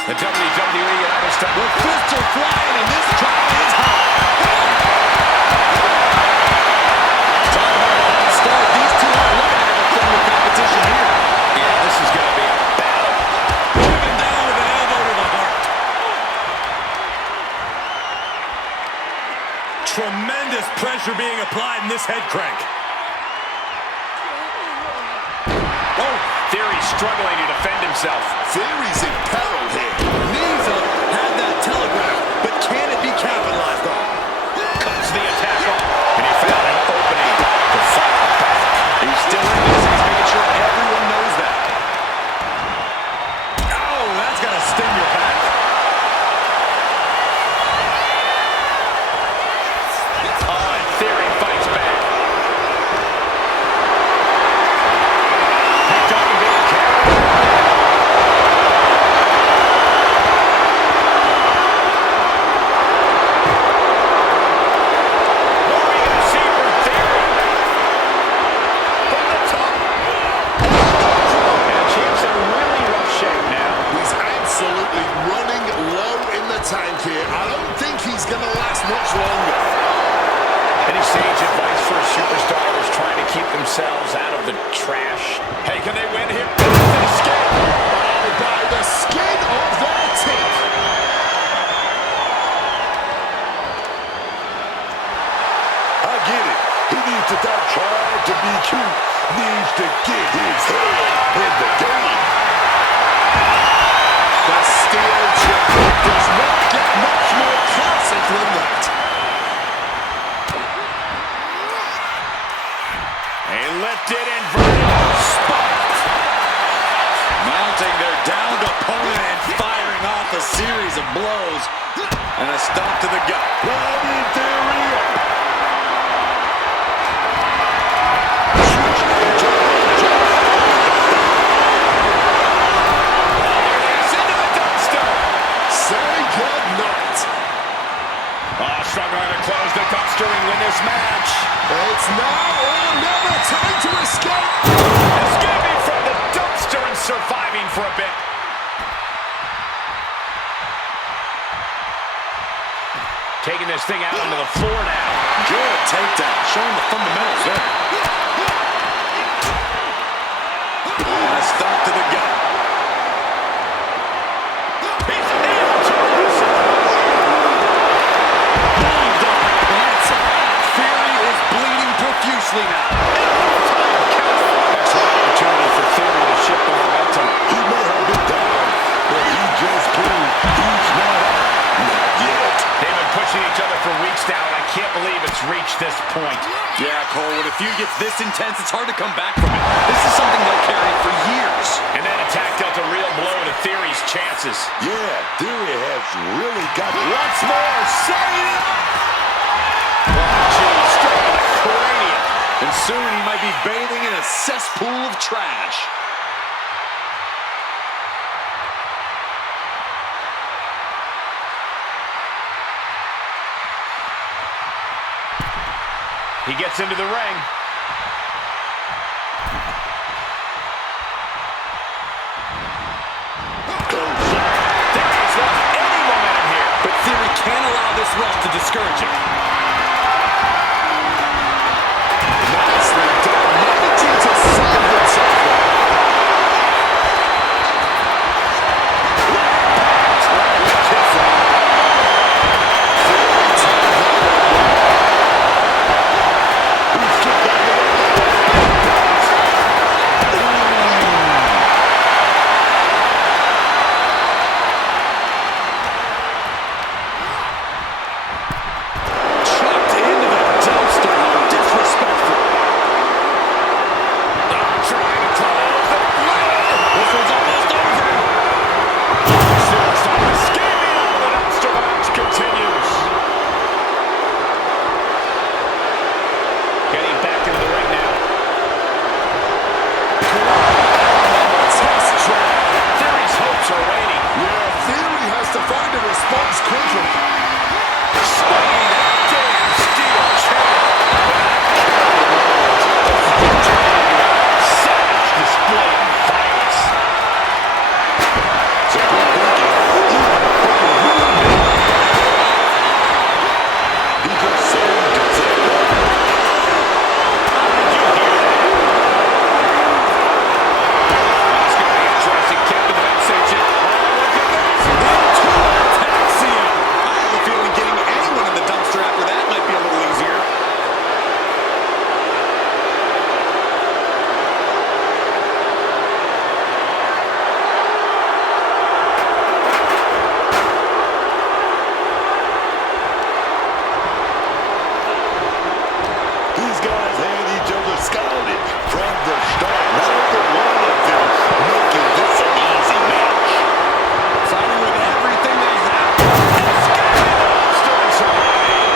The WWE United States. The fists are flying and this crowd is hot. Talk about a hot start. These two are looking to have a friendly competition here. Yeah, this is going to be a battle. Driven down with an elbow to the heart. Tremendous pressure being applied in this head crank. Oh, Theory struggling to defend himself. Theory's in peril here. Knees up, had that telegraph, but can it be capitalized on? Cuts the attack off, and he found an opening to fire back. He's still in this, he's making sure everyone knows that. Oh, that's gonna sting your back. Oh, and Theory fights back. Picked up and being carried. What are we gonna see from Theory? From the top. And Champ's in really rough shape now. He's absolutely running low in the tank here. I don't think he's going to last much longer. Any sage advice for a superstar who's trying to keep themselves out of the trash? Hey, can they win here? Escape! Oh, by the skin of their teeth. I get it. He needs to stop trying to be cute. Needs to get his head in the game. The steel chair does not get much more classic than that. A lifted inverted spot. Mounting their downed opponent and firing off a series of blows. And a stop to the gut. Running Theory up. Yes, into the dumpster. Say goodnight. Oh, struggling to close the dumpster and win this match. It's now or never. Time to escape. Escaping from the dumpster and surviving for a bit. Taking this thing out onto the floor now. Good takedown. Showing the fundamentals there. And a stop to the gut. He's able to release it. Moved on the plants. Theory is bleeding profusely now. Excellent opportunity for Theory to shift the momentum. He may have been down, but he just proved he's not out. Not yet. They've been pushing each other for weeks now, and I can't believe it's reached this point. Yeah, Cole, when a feud gets this intense, it's hard to come back from it. This is something they'll carry for years. And that attack dealt a real blow to Theory's chances. Yeah, Theory has really got Once more, setting it up. Gee, straight to the cranium. And soon he might be bathing in a cesspool of trash. He gets into the ring. Theory's lost any momentum here, but Theory can't allow this run to discourage him. Nicely done. Managing to save himself there. Chucked into the dumpster. How disrespectful. Trying to close the lid. This one's almost over. Superstar escaping out of the dumpster. The match continues. Getting back into the ring now. Test track. Theory's hopes are waiting. Yeah, Theory has to find a response quickly. Swinging that damn steel chair. Savage display of violence. He goes so gets it. Did you hear that? That's going to be interesting. Captain of MSH. Oh, look at this. Into Ataxia. I have a feeling getting anyone in the dumpster after that might be a little easier. These guys had each other scouted from the start. Neither one of them making this an easy match. Fighting with everything they have. Still surviving.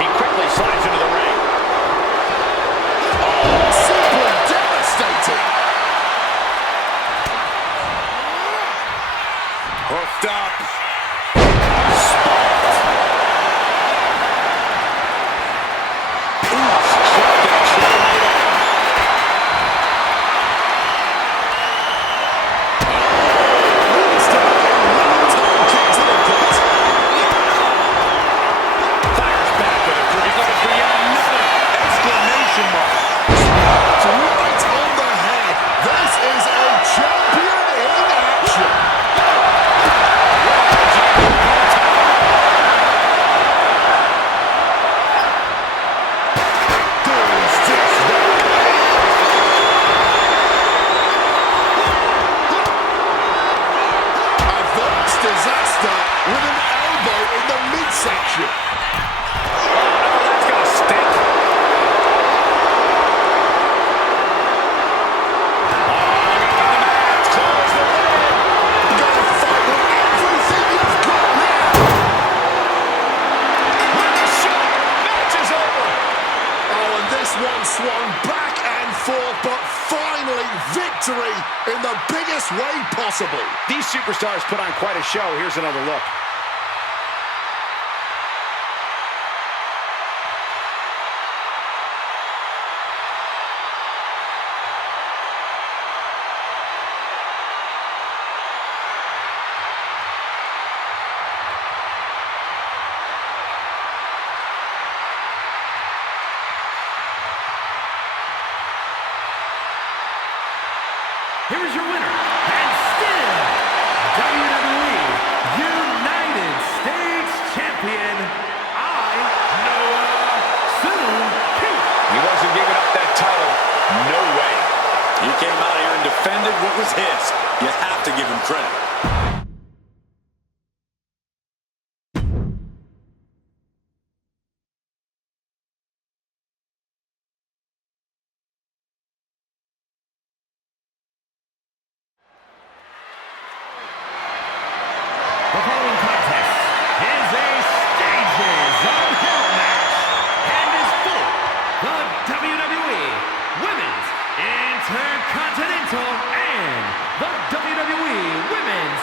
He quickly slides into the ring. Simply devastating. Hooked up. Leads to a one-time kick to the gut. Fires back with it. He's looking for yet another exclamation mark. It's right on the head. This is a champion in action. Advanced disaster with an elbow in the midsection. That's going to stink. Gotta fight with everything you've got now. Match is over. Oh, and this one swung back and forth, but finally victory in the biggest way possible. These superstars put on quite a show. Here's another look. Here is your winner, and still WWE United States Champion, Noah Suzuki. He wasn't giving up that title. No way. He came out here and defended what was his. You have to give him credit. The following contest is a Stages of Hell match and is for the WWE Women's Intercontinental and the WWE Women's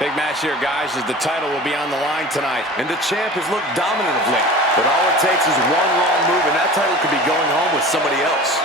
Big match here, guys, as the title will be on the line tonight. And the champ has looked dominant of late. But all it takes is one wrong move, and that title could be going home with somebody else.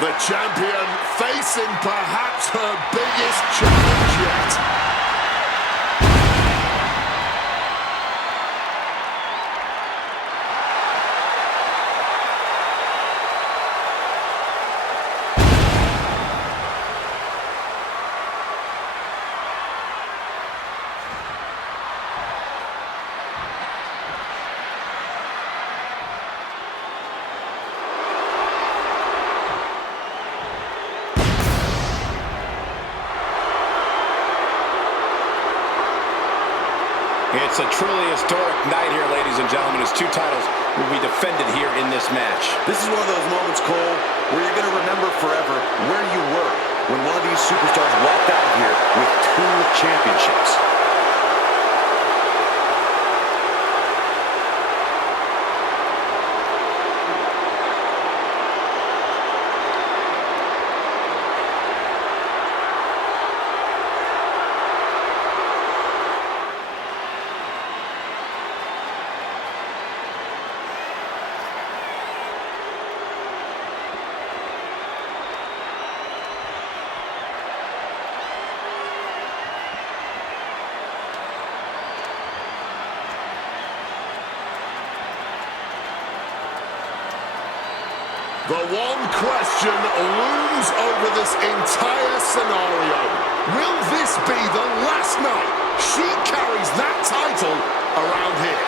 The champion facing perhaps her biggest challenge yet. It's a truly historic night here, ladies and gentlemen, as two titles will be defended here in this match. This is one of those moments, Cole, where you're going to remember forever where you were when one of these superstars walked out of here with 2 championships. The one question looms over this entire scenario. Will this be the last night she carries that title around here?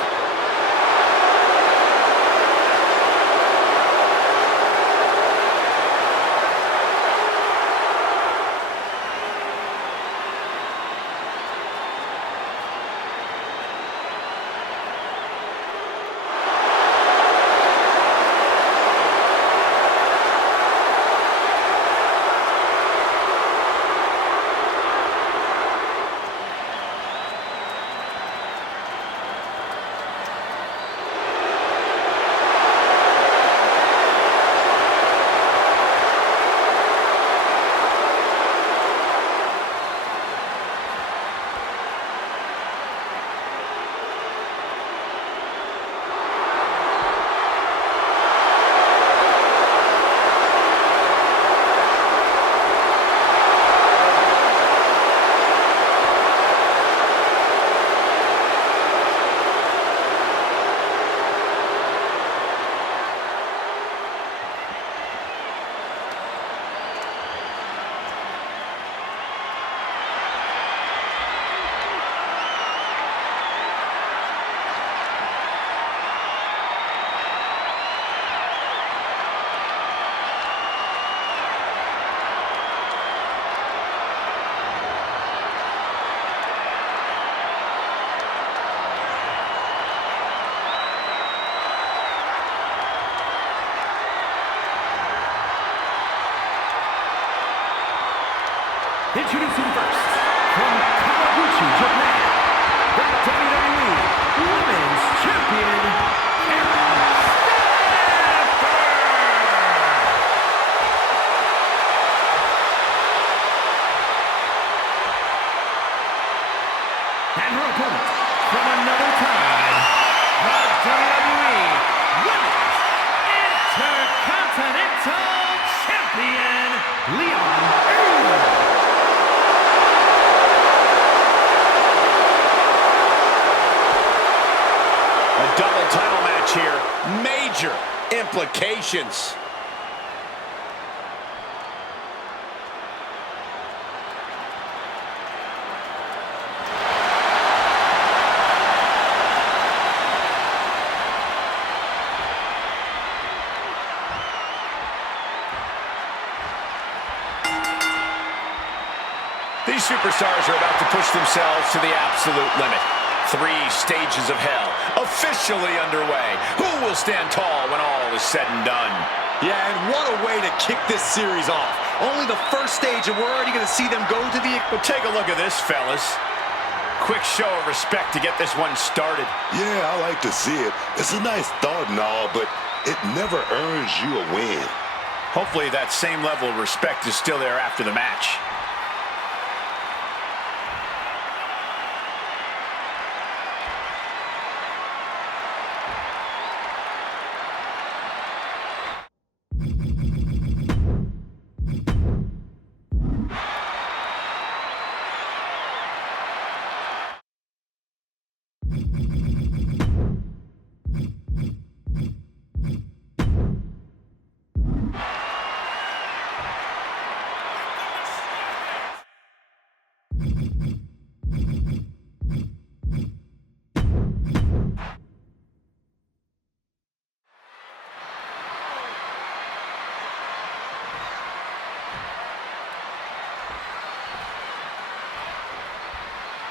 Major implications. These superstars are about to push themselves to the absolute limit. 3 stages of hell officially underway. Who will stand tall when all is said and done? Yeah, and what a way to kick this series off. Only the first stage, and we're already going to see them go to the... But take a look at this, fellas. Quick show of respect to get this one started. Yeah, I like to see it. It's a nice thought and all, but it never earns you a win. Hopefully that same level of respect is still there after the match.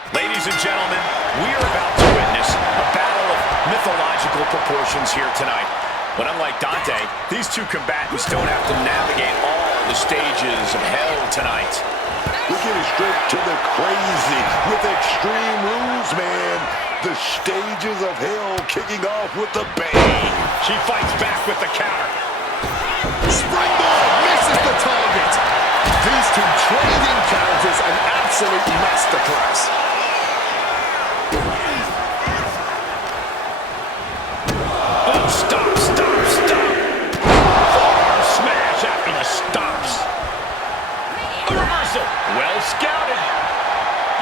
Ladies and gentlemen, we are about to witness a battle of mythological proportions here tonight. But unlike Dante, these two combatants don't have to navigate all the stages of hell tonight. We're getting straight to the crazy with Extreme Rules, man. The stages of hell kicking off with a bang. She fights back with the counter. Springboard misses the target. These two trading counters, an absolute masterclass. Stop, stop, stop. Forearm smash after the stops. A reversal. Well scouted.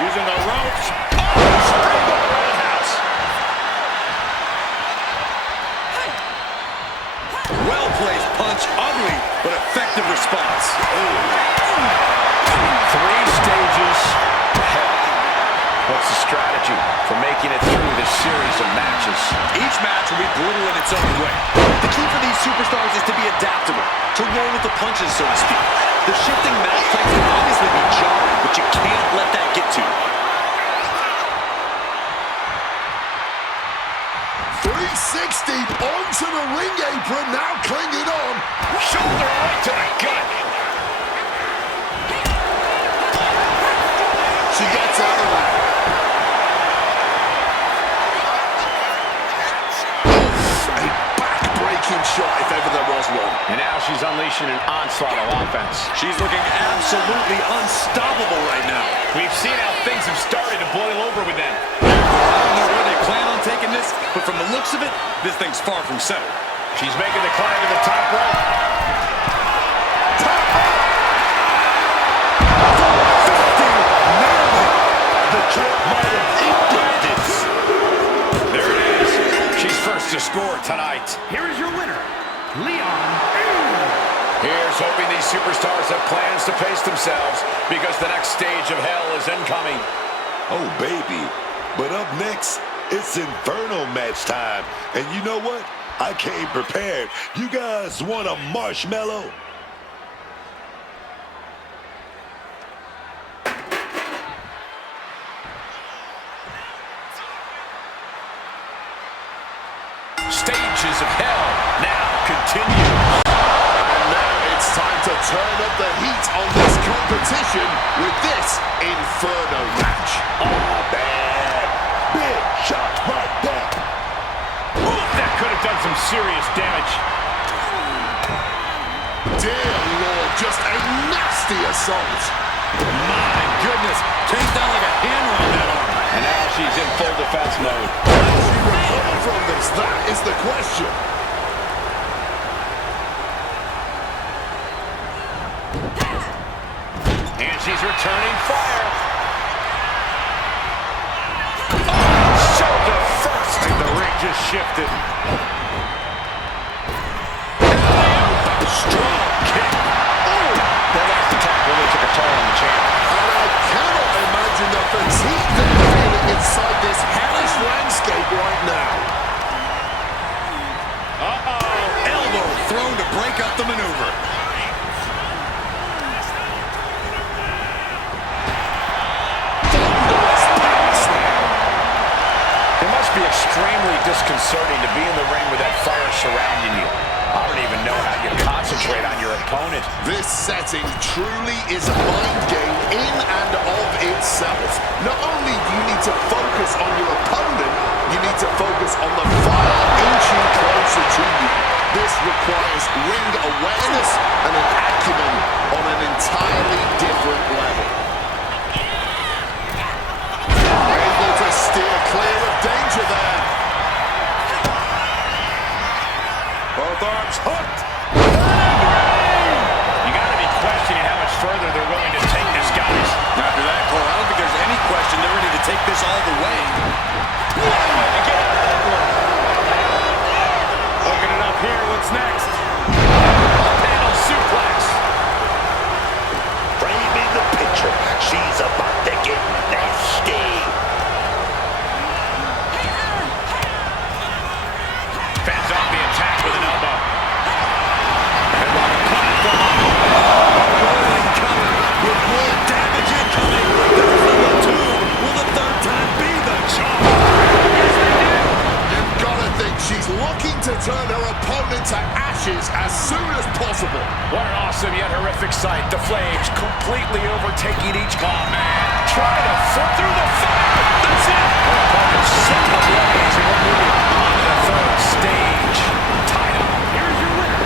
Using the ropes. Oh, springboard roundhouse. Well-placed punch, ugly, but effective response. 3 stages of hell. What's the strategy for making it through this series of matches? Each match will be brutal in its own way. The key for these superstars is to be adaptable, to roll with the punches, so to speak. The shifting match types can obviously be jarring, but you can't let that get to you. 360 onto the ring apron, now clinging on. Shoulder right to the gut. She gets out of that. A back-breaking shot if ever there was one. And now she's unleashing an onslaught of offense. She's looking absolutely unstoppable right now. We've seen how things have started to boil over with them. I don't know where they plan on taking this, but from the looks of it, this thing's far from settled. She's making the climb to the top rope. The champ might have ended this. There it is. She's first to score tonight. Here is your winner, Leon. Here's hoping these superstars have plans to pace themselves because the next stage of hell is incoming. Oh, baby. But up next, it's Inferno match time. And you know what? I came prepared. You guys want a marshmallow? Stages of hell now continue. And now it's time to turn up the heat on this competition with this Inferno match. Oh, man. Big shot right there. Ooh, that could have done some serious damage. Dear Lord, just a nasty assault. My goodness, came down like a hammer on that arm. And now she's in full defense mode. Will she recover from this? That is the question. And she's returning fire. Oh, shoulder first. The ring just shifted. It must be extremely disconcerting to be in the ring with that fire surrounding you. I don't even know how you concentrate on your opponent. This setting truly is a mind game in and of itself. Not only do you need to focus on your opponent, you need to focus on the fire inching closer to you. This requires ring awareness and an acumen on an entirely different level. Able to steer clear of danger there. Both arms hooked. You got to be questioning how much further they're willing to take this, guys. After that, Cole, I don't think there's any question they're ready to take this all the way. Hooking it up here. What's next? Panel suplex. Framing the picture. She's about to get nasty. Fends off the attack with an elbow. With more damage incoming, there's number 2. Will the third time be the charm? You've got to think she's looking to turn her opponent to ashes as soon as possible. What an awesome yet horrific sight. The Flames completely overtaking each man. Trying to foot through the fire. That's it. Her opponent's set ablaze and we're moving on to the third stage. Tied up. Here's your winner.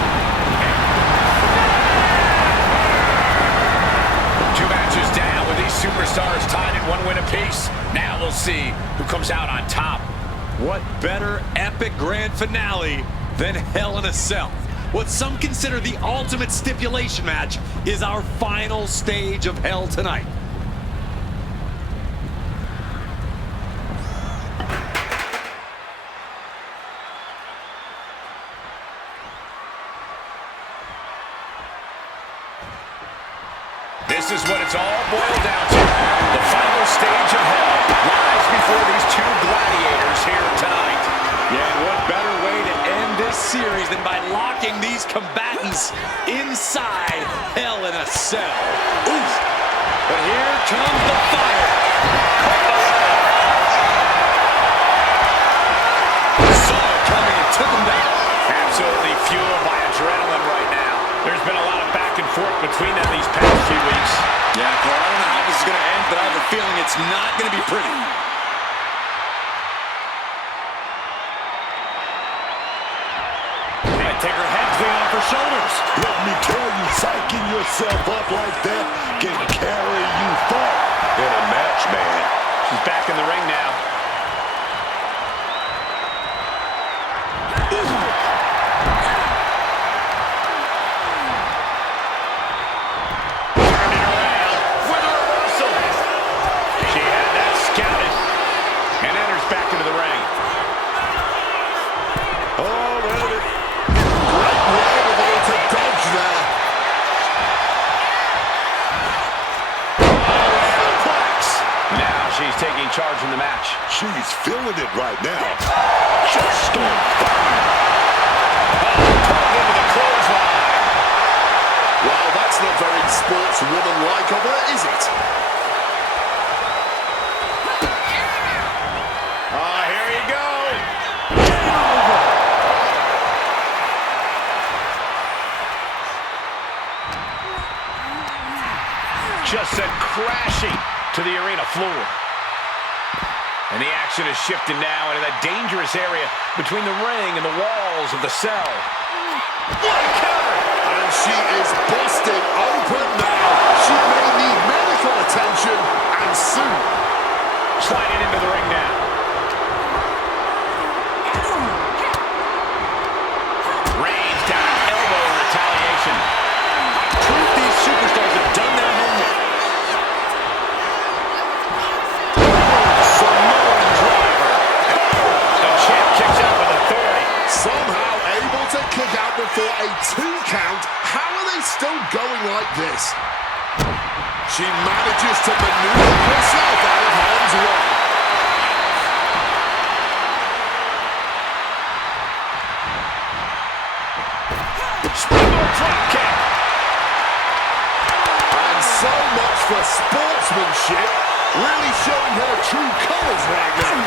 Two matches down with these superstars tied at 1 win apiece. Now we'll see who comes out on top. What better epic grand finale than Hell in a Cell? What some consider the ultimate stipulation match is our final stage of Hell tonight. This is what it's all boiled down to. The final stage of Hell lies before these two gladiators here tonight. Yeah, and what better way to end this series than by locking these combatants inside Hell in a Cell. Oof! But here comes the fire. Saw it coming and took him down. Absolutely fueled by adrenaline right now. There's been a lot of back and forth between them these past few weeks. Yeah, Cole, I don't know how this is going to end, but I have a feeling it's not going to be pretty. Take her head clean off her shoulders. Let me tell you, psyching yourself up like that can carry you far in a match, man. She's back in the ring now. Turning around with a reversal. She had that scouted and enters back into the ring. Oh, well, Wherewithal to dodge there. Now she's taking charge in the match. she's feeling it right now. Just on fire. Into the clothesline. Well, that's not very sportswoman-like of her, is it? Here you go. Just sent crashing to the arena floor. And the action is shifting now into that dangerous area between the ring and the walls of the cell. What a counter! And she is busted open now. She may need medical attention, and soon. Sliding into the ring now. Reigns down an elbow in retaliation. Proof these superstars have done their homework. Samoan driver. The champ kicks out with authority. Somehow able to kick out before a 2 count. How are they still going like this? She manages to maneuver herself out of harm's way. Springboard drop kick. And so much for sportsmanship. Really showing her true colors right now.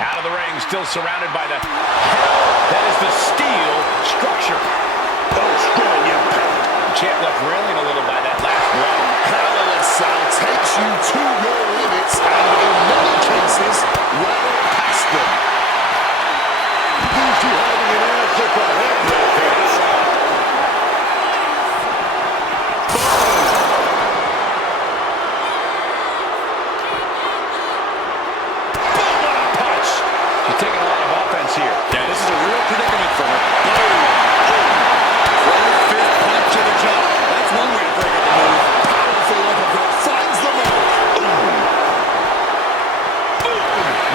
Out of the ring, still surrounded by the hell that is the steel structure. Oh, strong impact. The champ left reeling a little by that last blow. Hell in a Cell takes you to your limits and in many cases, well past them. These two having an answer for everything. Taking a lot of offense here. Yeah, this is a real predicament for her. Front fist punch to the jaw. That's one way to break up the move. Powerful uppercut finds the mark.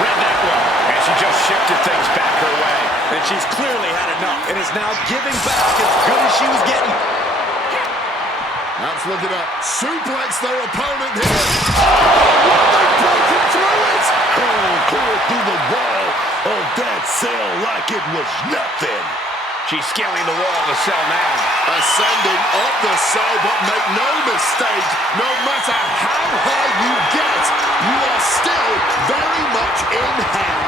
Read that one. And she just shifted things back her way. And she's clearly had enough and is now giving back as good as she was getting. Let's look it up. Suplex their opponent here. Oh, they've broken through it. Oh, clear through the wall of that cell like it was nothing. She's scaling the wall of the cell now. Ascending up the cell, but make no mistake, no matter how high you get, you are still very much in hell.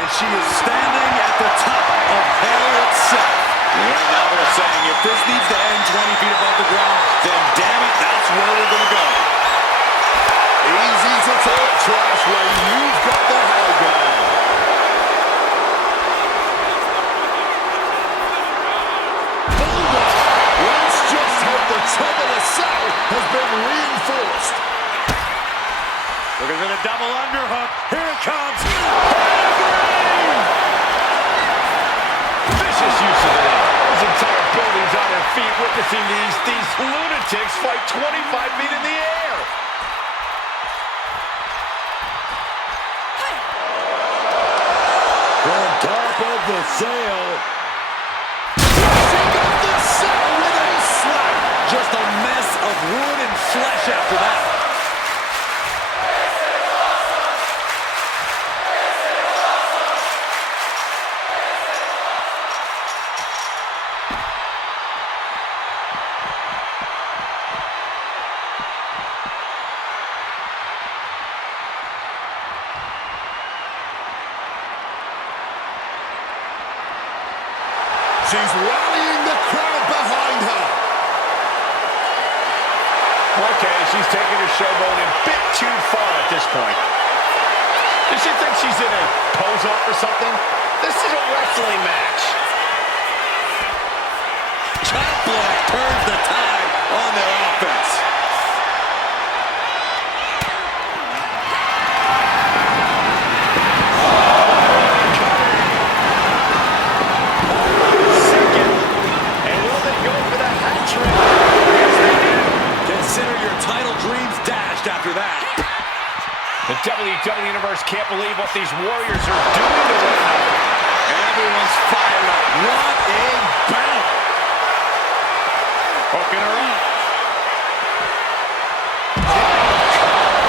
And she is standing at the top of hell itself. And now they're saying if this needs to end 20 feet above the ground, then damn it, that's where we're going to go. Easy to talk trash when you've got the high ground. Bulldog, let's just hope the top of the cell has been reinforced. Looking for the double underhook. Here it comes. Vicious use of the ring. This entire building's on their feet witnessing these lunatics fight 25 feet in the air. On top of the cell. Pushing up the cell with a slap. Just a mess of wood and flesh after that. She's rallying the crowd behind her. Okay, she's taking her showboat a bit too far at this point. Does she think she's in a pose-off or something? This is a wrestling match. Chop block turns the tide on their offense. Consider your title dreams dashed after that. The WWE Universe can't believe what these Warriors are doing to one another. Everyone's fired up. What a battle. Hooking her up.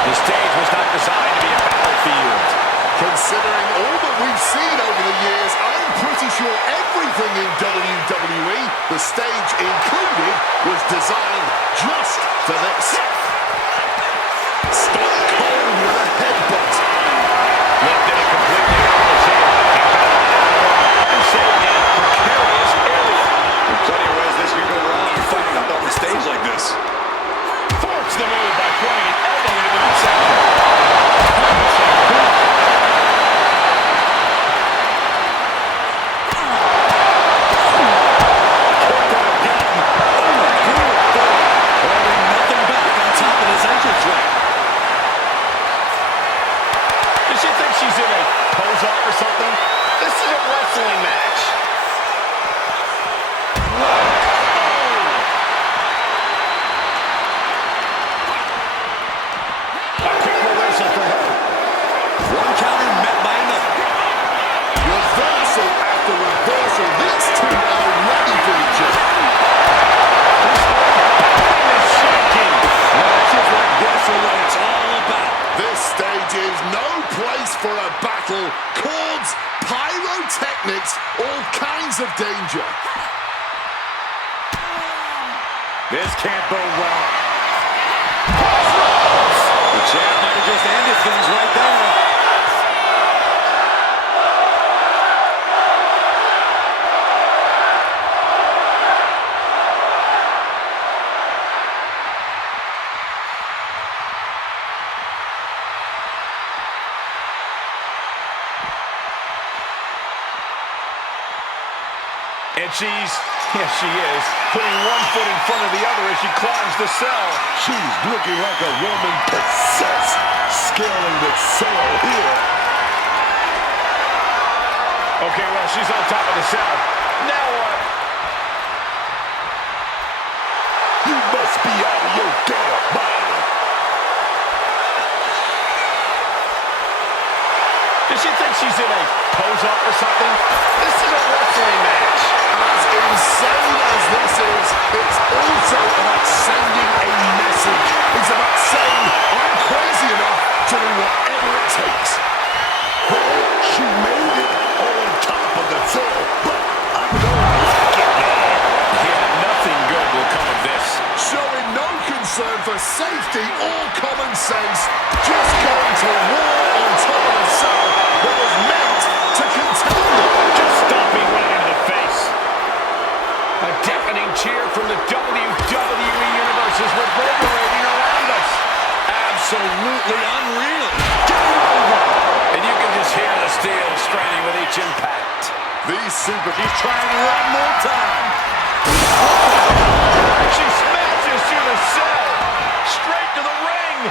The stage was not designed to be a battlefield. Considering all that we've seen over the years, I'm pretty sure everything in WWE, the stage included, was designed just for this. Stone Cold with a headbutt. Lifted it completely out of the ceiling. Unsafe and precarious area. There's plenty of ways this could go wrong fighting up on the stage like this. Forks the move by throwing an elbow into the midsection. She's in a pose-off or something. This is a wrestling match. A quick reversal for her. One counter met by another. Reversal after reversal. These two are ready for each other. Shaking. Matches like this are what it's all about. This stage is no place for a battle. Cords, pyrotechnics, all kinds of danger. This can't bode well. The champ might have just ended things right there. Yes, she is, putting one foot in front of the other as she climbs the cell. She's looking like a woman possessed, scaling the cell here. Okay, well, she's on top of the cell. Now what? You must be out of your damn mind. Does she think she's in a pose-up or something? This is a wrestling match. As insane as this is, it's also about sending a message. It's about saying, I'm crazy enough to do whatever it takes. Well, she made it on top of the cell, but I don't like it, man. Yeah, nothing good will come of this. Showing no concern for safety or common sense, just going to war on top of the cell that was meant to contain them. Just stomping right into the face. A deafening cheer from the WWE Universe is reverberating around us. Absolutely unreal. Game over. And you can just hear the steel straining with each impact. These She's trying one more time. She smashes through the cell. Straight to the ring.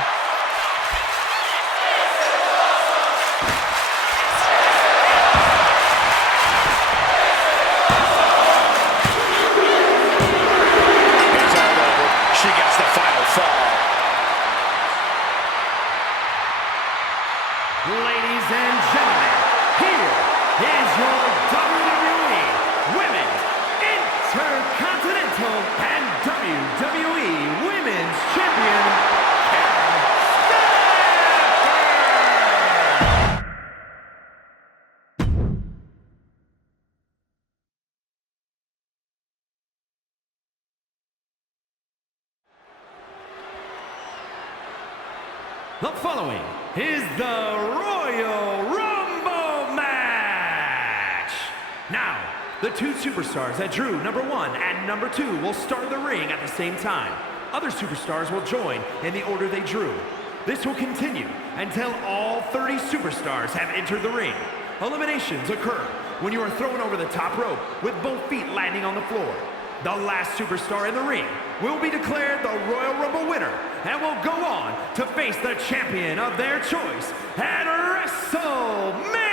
It's all over. She gets the final fall. Ladies and gentlemen, here is your WWE Women's Intercontinental and WWE Women's Champion, Karen Stamford! The following is the Royal Rumble match. Now, the two superstars that drew number 1 and number 2 will start the ring at the same time. Other superstars will join in the order they drew. This will continue until all 30 superstars have entered the ring. Eliminations occur when you are thrown over the top rope with both feet landing on the floor. The last superstar in the ring will be declared the Royal Rumble winner and will go on to face the champion of their choice at WrestleMania!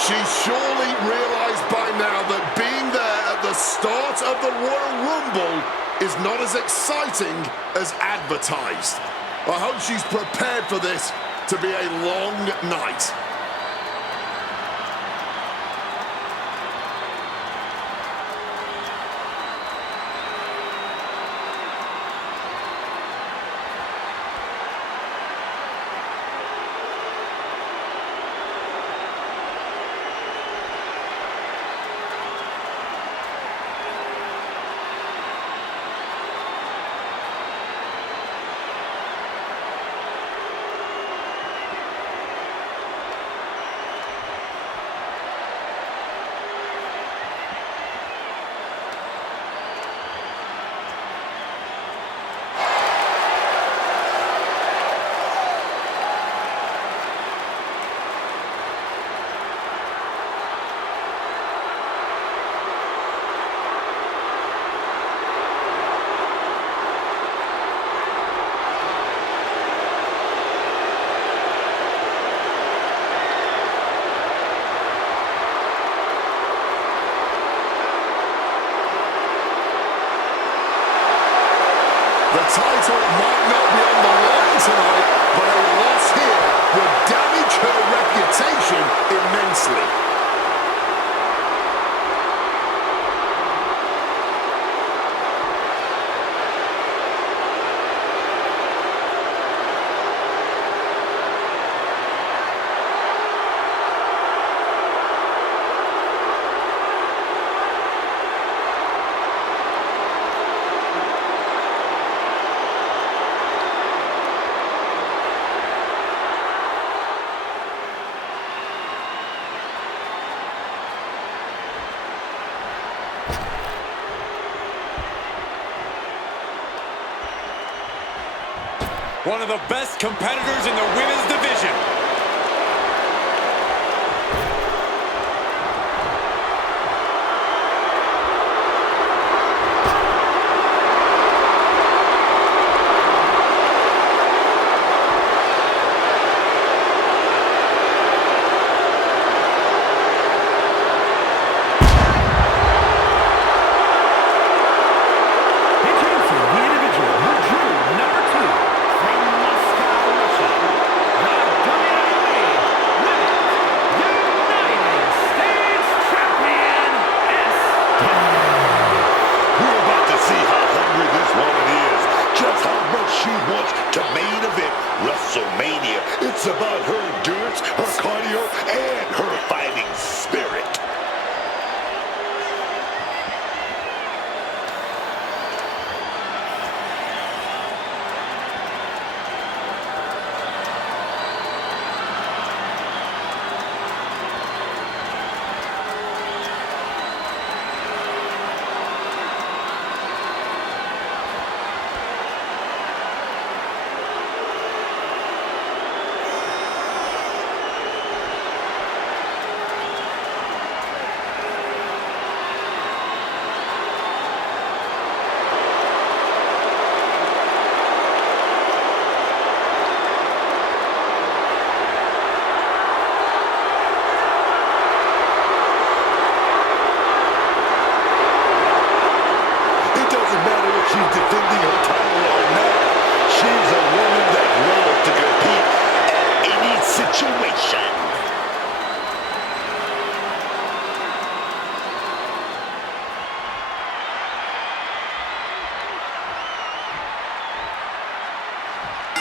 She surely realized by now that being there at the start of the Royal Rumble is not as exciting as advertised. I hope she's prepared for this to be a long night. The title might not be on the line tonight, but a loss here would damage her reputation immensely. One of the best competitors in the women's division. Introducing the individual who drew number 2 from Moscow, Russia, the WWE Women's United States Champion, Asuka. We're about to see how hungry this woman is. Just how much she wants to main event WrestleMania. It's about her endurance, her cardio, and her fighting spirit. She's defending her title or not. She's a woman that loves to compete at any situation.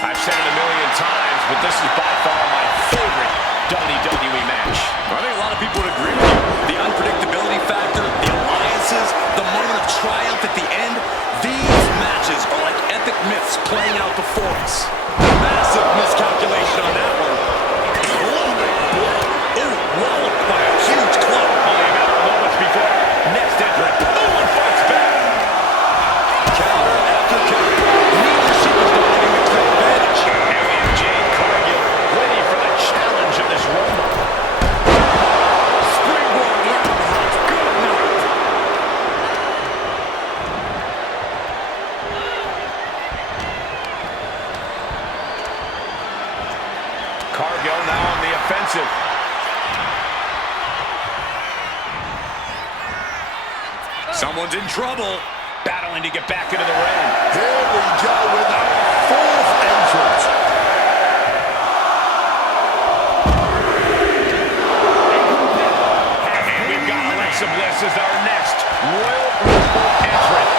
I've said it a million times, but this is by far my favorite WWE match. I think a lot of people would agree with you. The unpredictability factor, the alliances, the moment of triumph at the end. These matches are like epic myths playing out before us. Massive miscalculation on that one. Clubbing blow. Ooh, walloped by a huge club. Only a matter of moments before next entrant. Oh, and fights back. Counter after counter. Neither superstar getting the clear advantage. Now we have Jade Cargill ready for the challenge of this Rumble. Springboard roundhouse. Good night. Cargill now on the offensive. Someone's in trouble. Battling to get back into the ring. Here we go with our 4th entrant. And we've got Alexa Bliss as our next Royal Rumble entrant.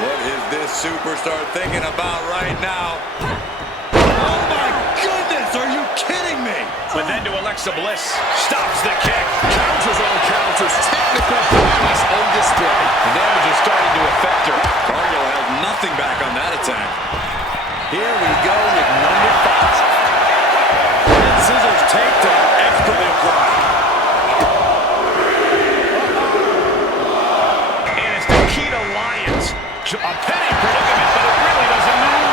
What is this superstar thinking about right now? Oh my goodness, are you kidding me? But then to Alexa Bliss, stops the kick. Counters on counters, technical prowess on display. The damage is starting to affect her. Cargill held nothing back on that attack. Here we go with number 5. And scissors takedown, expertly applied. And it's Nikita Lyons. A penny predicament, but it really doesn't matter.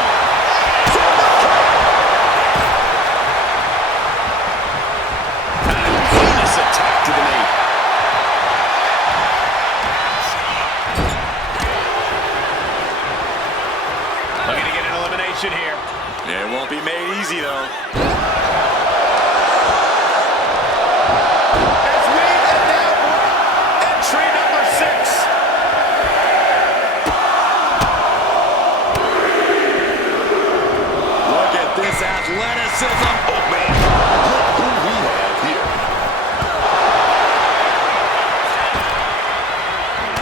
Heinous attack to the knee. Looking to get an elimination here. It won't be made easy, though. As we and now entry number 6.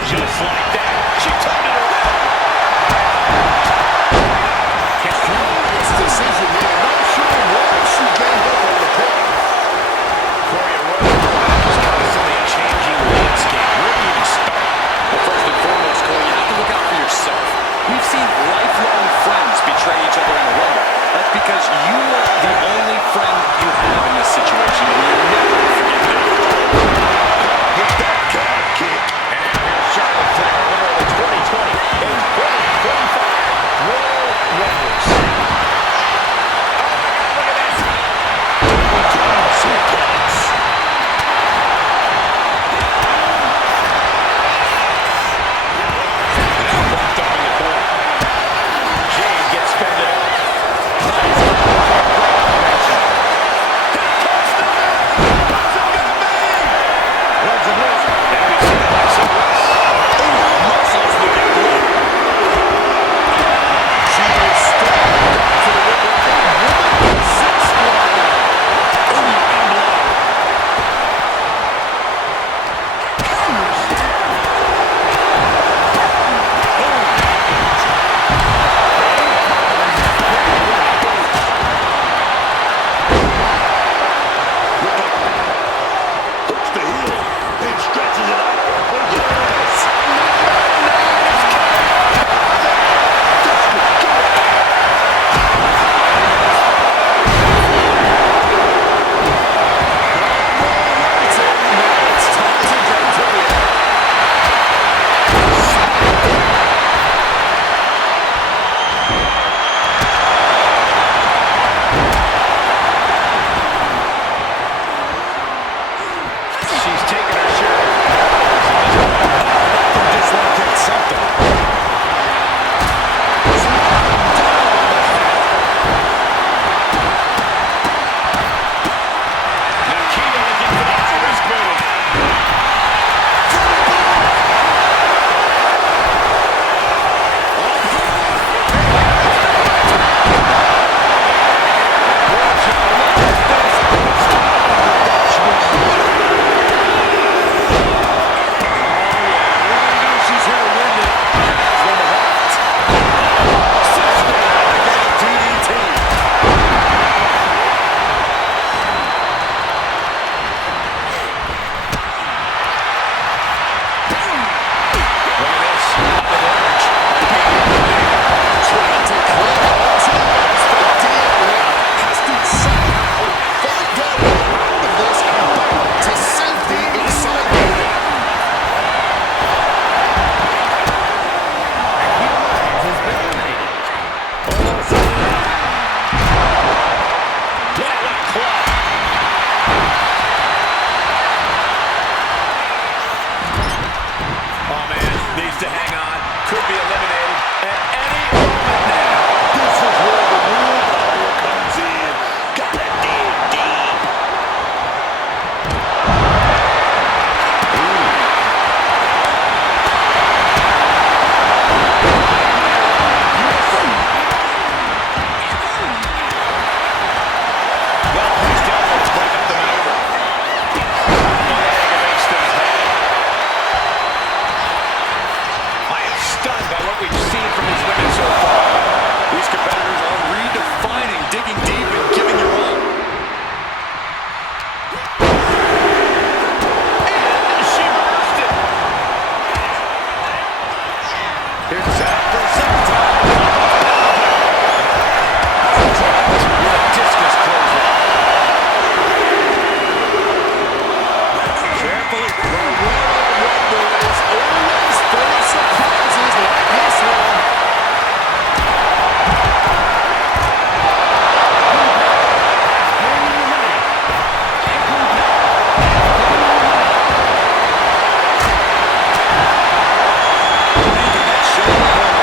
Just like that, she turned it around. This decision here, not sure why she gave up on the pin. Corey, a Royal Rumble is constantly a changing landscape. Where do you even start? Well, first and foremost, Cole, you have to look out for yourself. We've seen lifelong friends betray each other in a Rumble. That's because you are the only friend you have in this situation, and you never forget that. Get that calf kick. And here's Charlotte Flair, winner of the 2020 and 2025 Royal Rumbles. Oh my God, look at this. Suplex. Now propped up in the corner. Jade gets fended off. Hooks the heel. Then stretches it out. Oh, yes. She's taking her share of dislocate something. Nikita looking for the Irish move. She's here to win it. Oh man, needs to hang on. Could be eliminated at any moment now. This is where the real power comes in. Gotta dig deep. Well placed elbows break up the maneuver. Leg against his head. I am stunned by what we've seen from these women so far. These competitors are redefining digging deep and giving your all. And she reversed it. Here's Zach for a second time. With a discus closer. Carefully. The Royal Rumble is always full of surprises like this one. Making that show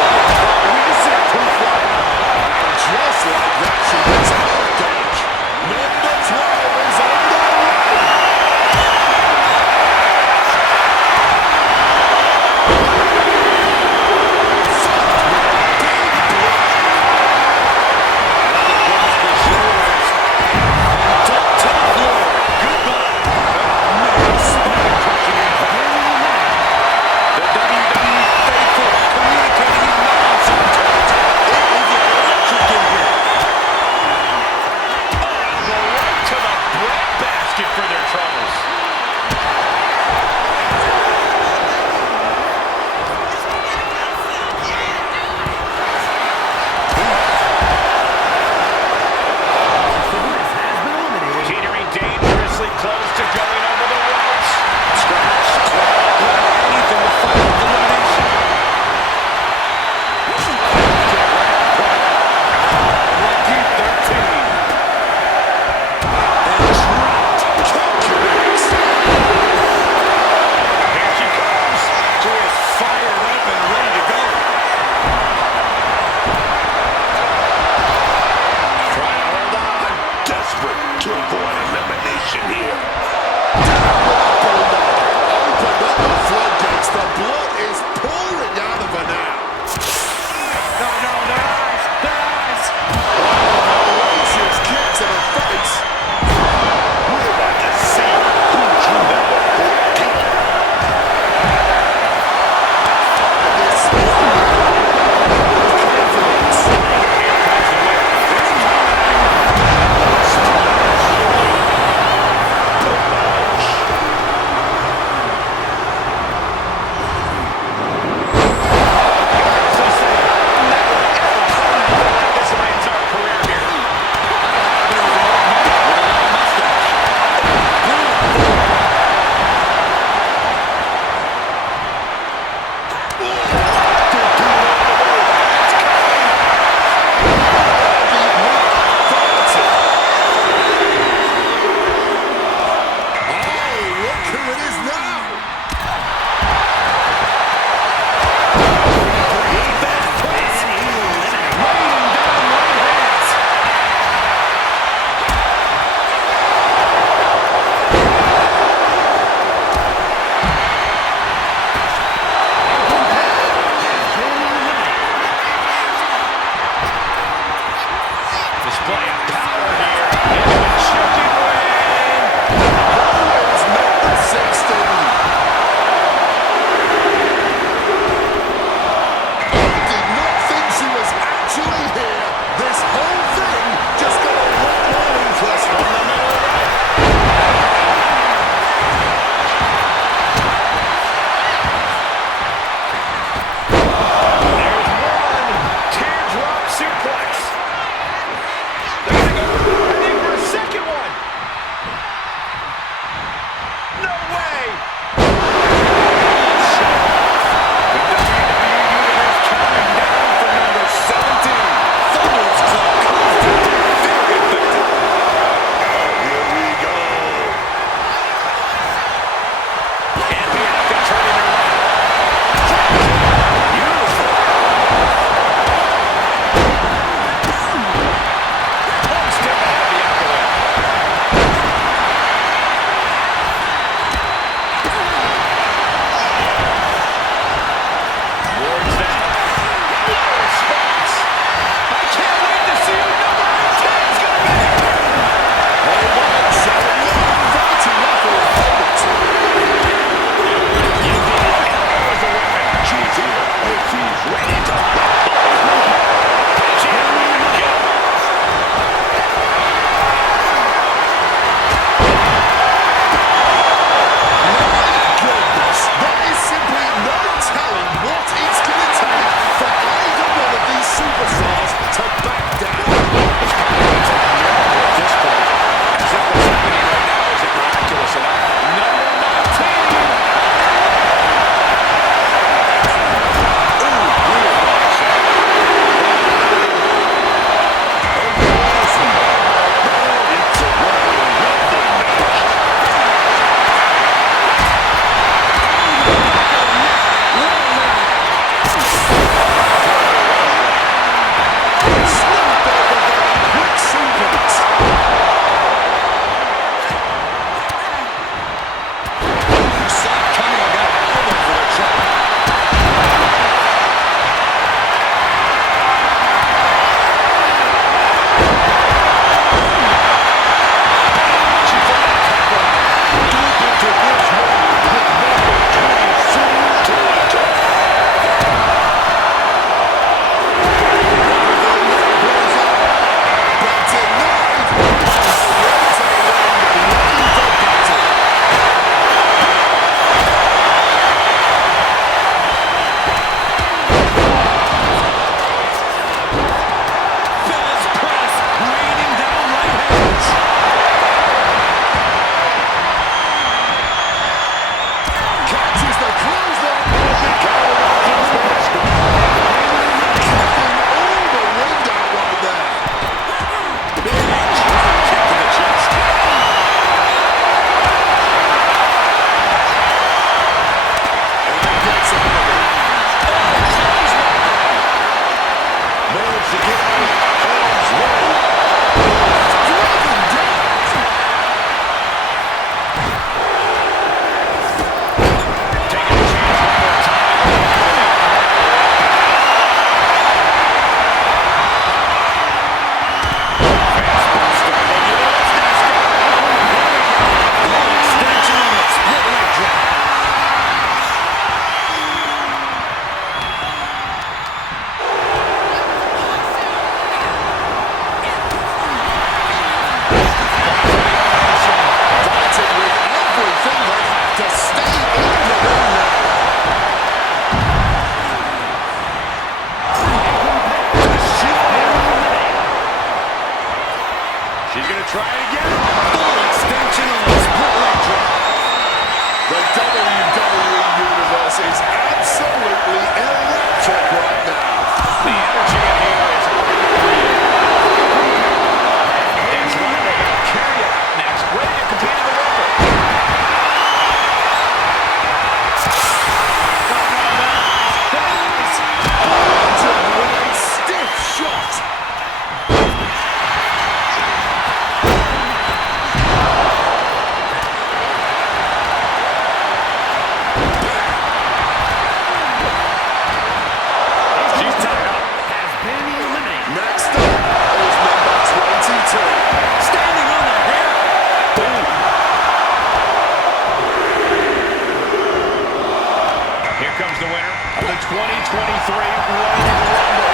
the winner of the 2023 Royal Rumble.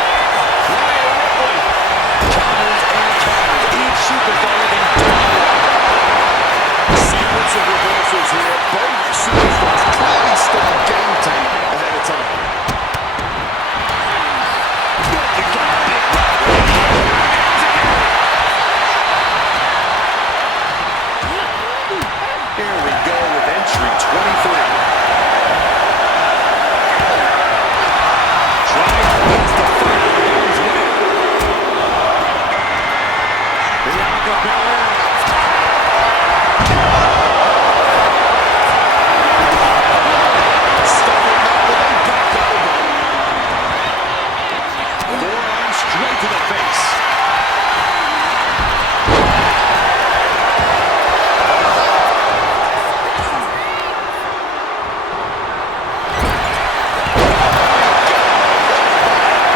Rhea Ripley. Counters and counters. Each superstar within Sequence of reversals here. Both superstars clearly studied game tape ahead of time. Here we go with entry 23. Trying to place the fight on Bane's way. Bianca Belair. Stopping that with a back elbow. Forearm straight to the face.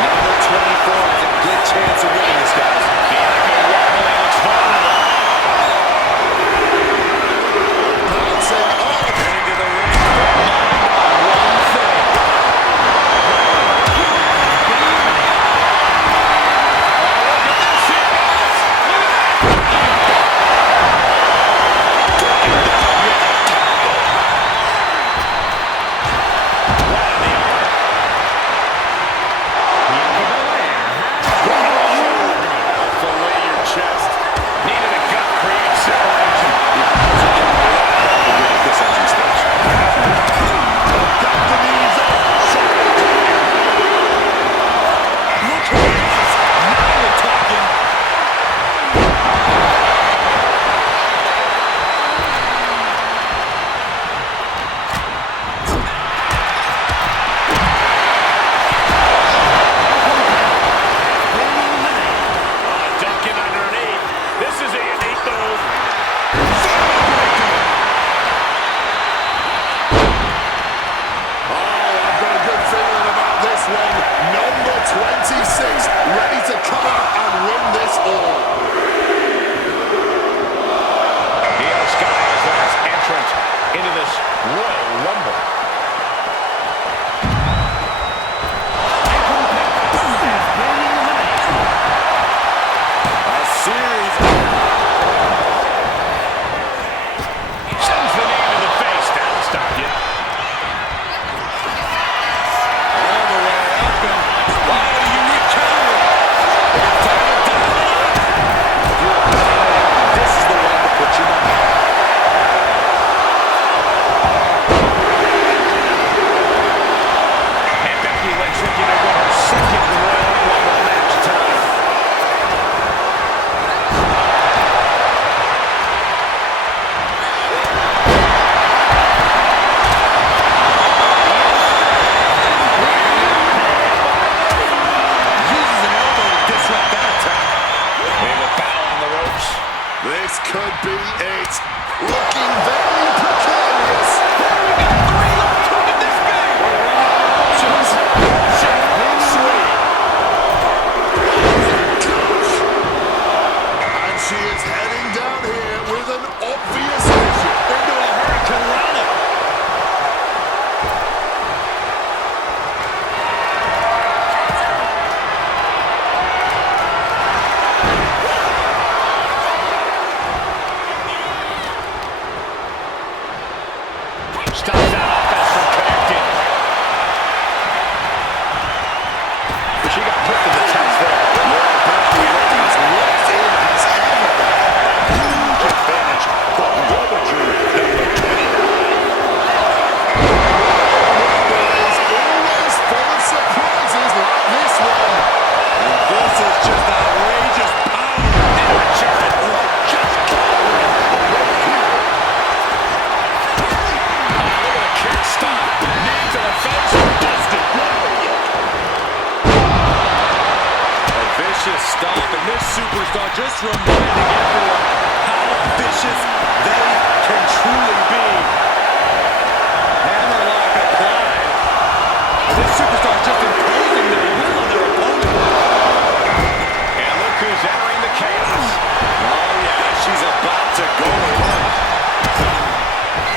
Number 24 has a good chance of winning this, guys. Bianca wobbling, looks vulnerable. Bouncing off. Into the ring. Mind on one thing. Fillet your chest. Knee to the gut, create separation. This entry stage. Got the knees up. Look who it is. Now we're talking. Duncan underneath. This is a unique move. Oh, I've got a good feeling about this one. Number 26, ready to come out and win this all. Io Sky is the last entrant into this Royal Rumble. A series Sends the knee to the face. That'll stop you. all the way up and wow, unique counter. Time to dial it up. If you're a fan, this is the one to put your money on. And Becky Lynch looking to win her second Royal Rumble match tonight. Uses an elbow to disrupt that attack. We have a battle on the ropes. This could be it. Looking very precarious. And she is heading down here with an obvious mission. Into a Hurricane Rana. Stops that offense from connecting. She got put to the test there. Becky Lynch locked in as ever. Huge advantage for whoever drew number 29. Is always full of surprises like this one. This is just outrageous power. Just covering right here. Look at the kick stop. Knee to the face. Busted. A vicious stomp, and this superstar just reminding everyone how vicious they can truly be. Hammerlock applied. This superstar just imposing their will on their opponent. And look who's entering the chaos. Oh yeah, she's about to go in.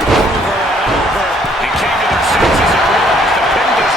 Over and over. He came to their senses and realized the pin does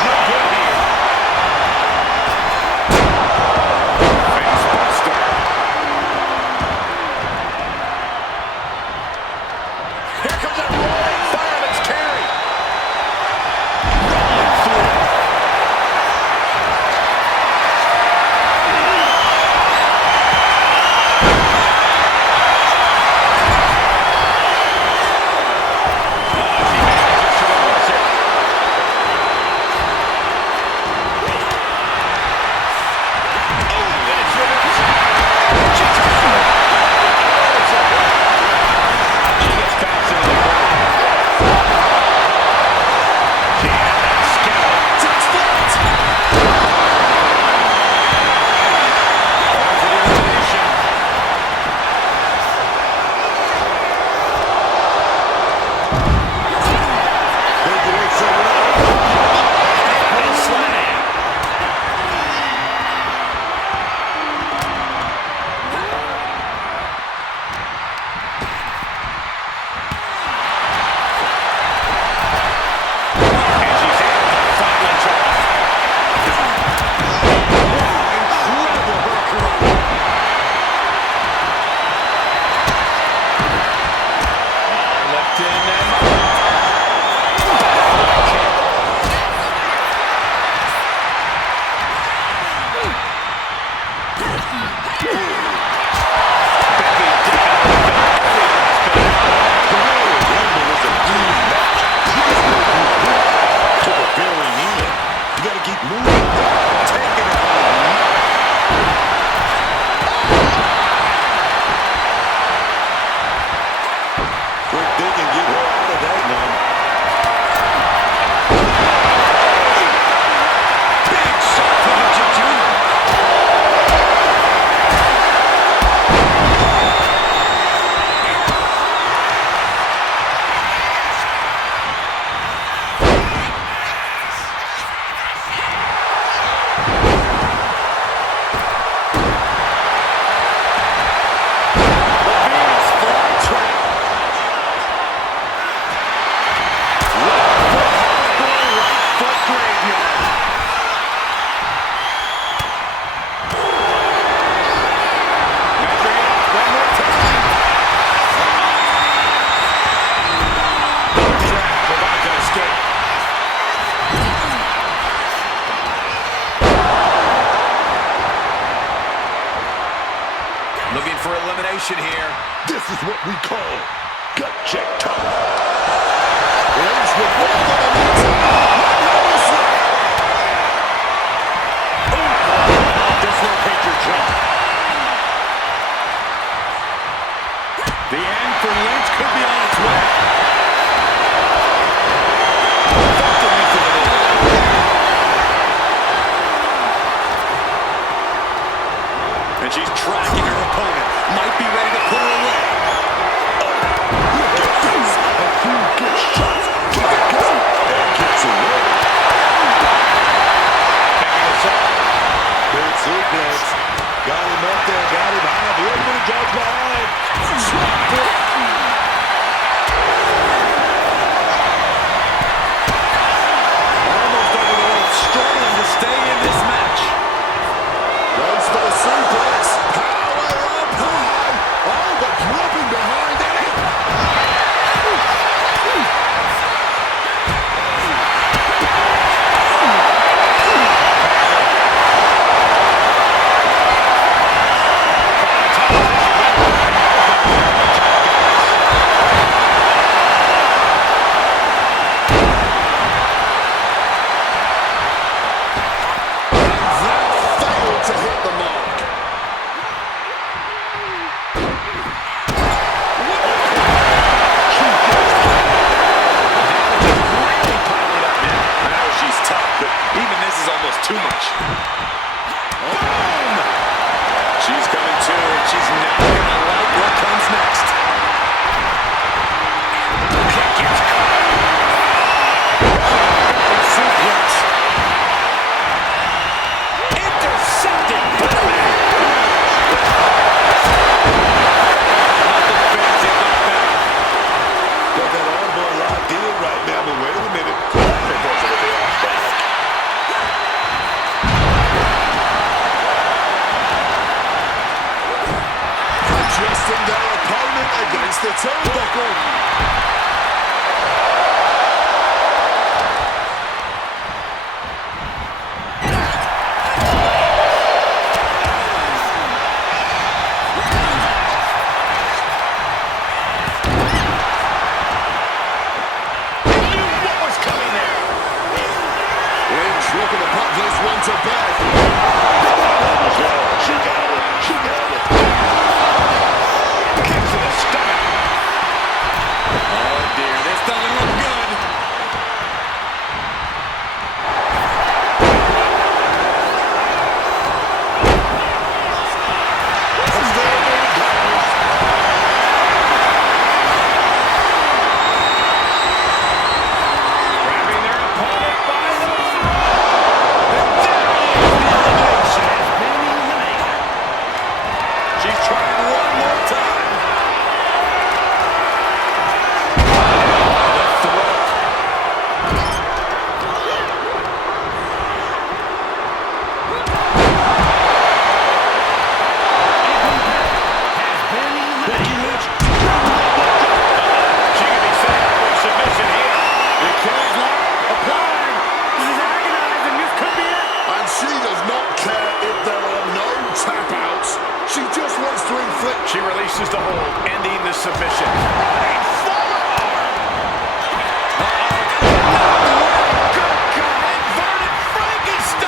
Taking it home. Quick thinking, get her out of that one. Big shot from Richard Jr. Looking for elimination here. This is what we call gut check time. Reigns with all the momentum. Dislocate your jaw. The end for Lynch could be on its way. And she's tracking her opponent. Might be ready to put her away. Look at this. A few good shots to the gut and gets away. Picking us up. Good suplex. Got him up there, got him high. The everybody drops behind. Drop it. Almost over the line, struggling to stay in this match. Goes for the suplex. Power up high. Oh, but dropping behind it. Failed to hit the mark. I know she's tough, but even this is almost too much. Boom! She's coming to, and she's not gonna like what comes next. Kick is caught. Suplex. Intercepted by the man. Nothing fancy about that. Got that armbar locked in right now, but wait a minute. That goes with the off back. Adjusting their opponent against the turnbuckle. Lynch looking to put this one to bed. She got it. She got it. Kick to the stomach. Oh dear, this doesn't look good. Grabbing their opponent by the throat. And there is the elimination. She's trying one more time. The throat. Becky Lynch. She can be set up for a submission here. The Achilles lock applied. This is agonizing. This could be it. And she does not care if there are no tap outs. She just wants to inflict. She releases the hold, ending the submission. Good God, inverted Frankenstein.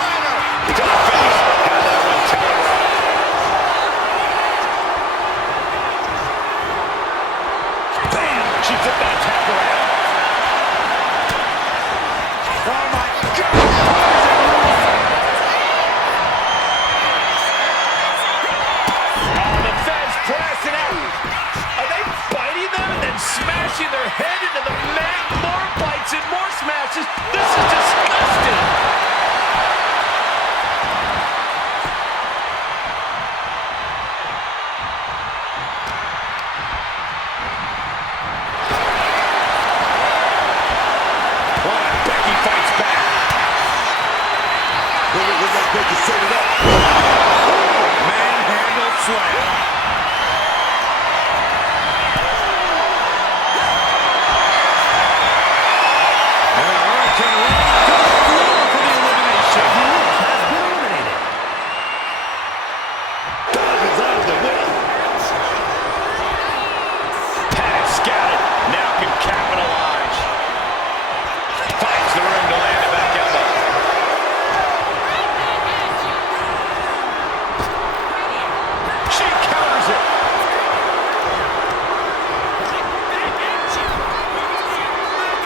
Looks like they can set it up. Manhandle slam. And a hurricane run to the floor for the elimination. Has been eliminated. Dog is out of the way. Panic scattered. Now can capitalize. Finds the room to land a back elbow. She counters it.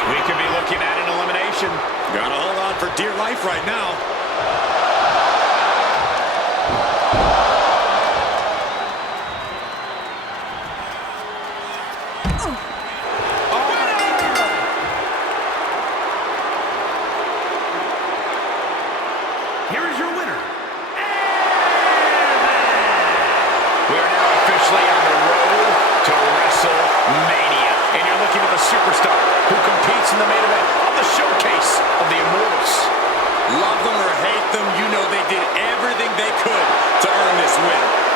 We could be looking at an elimination. Gotta hold on for dear life right now. Here is your winner. We are now officially on the road to WrestleMania. And you're looking at the superstar who competes in the main event of the showcase of the Immortals. Love them or hate them, you know they did everything they could to earn this win.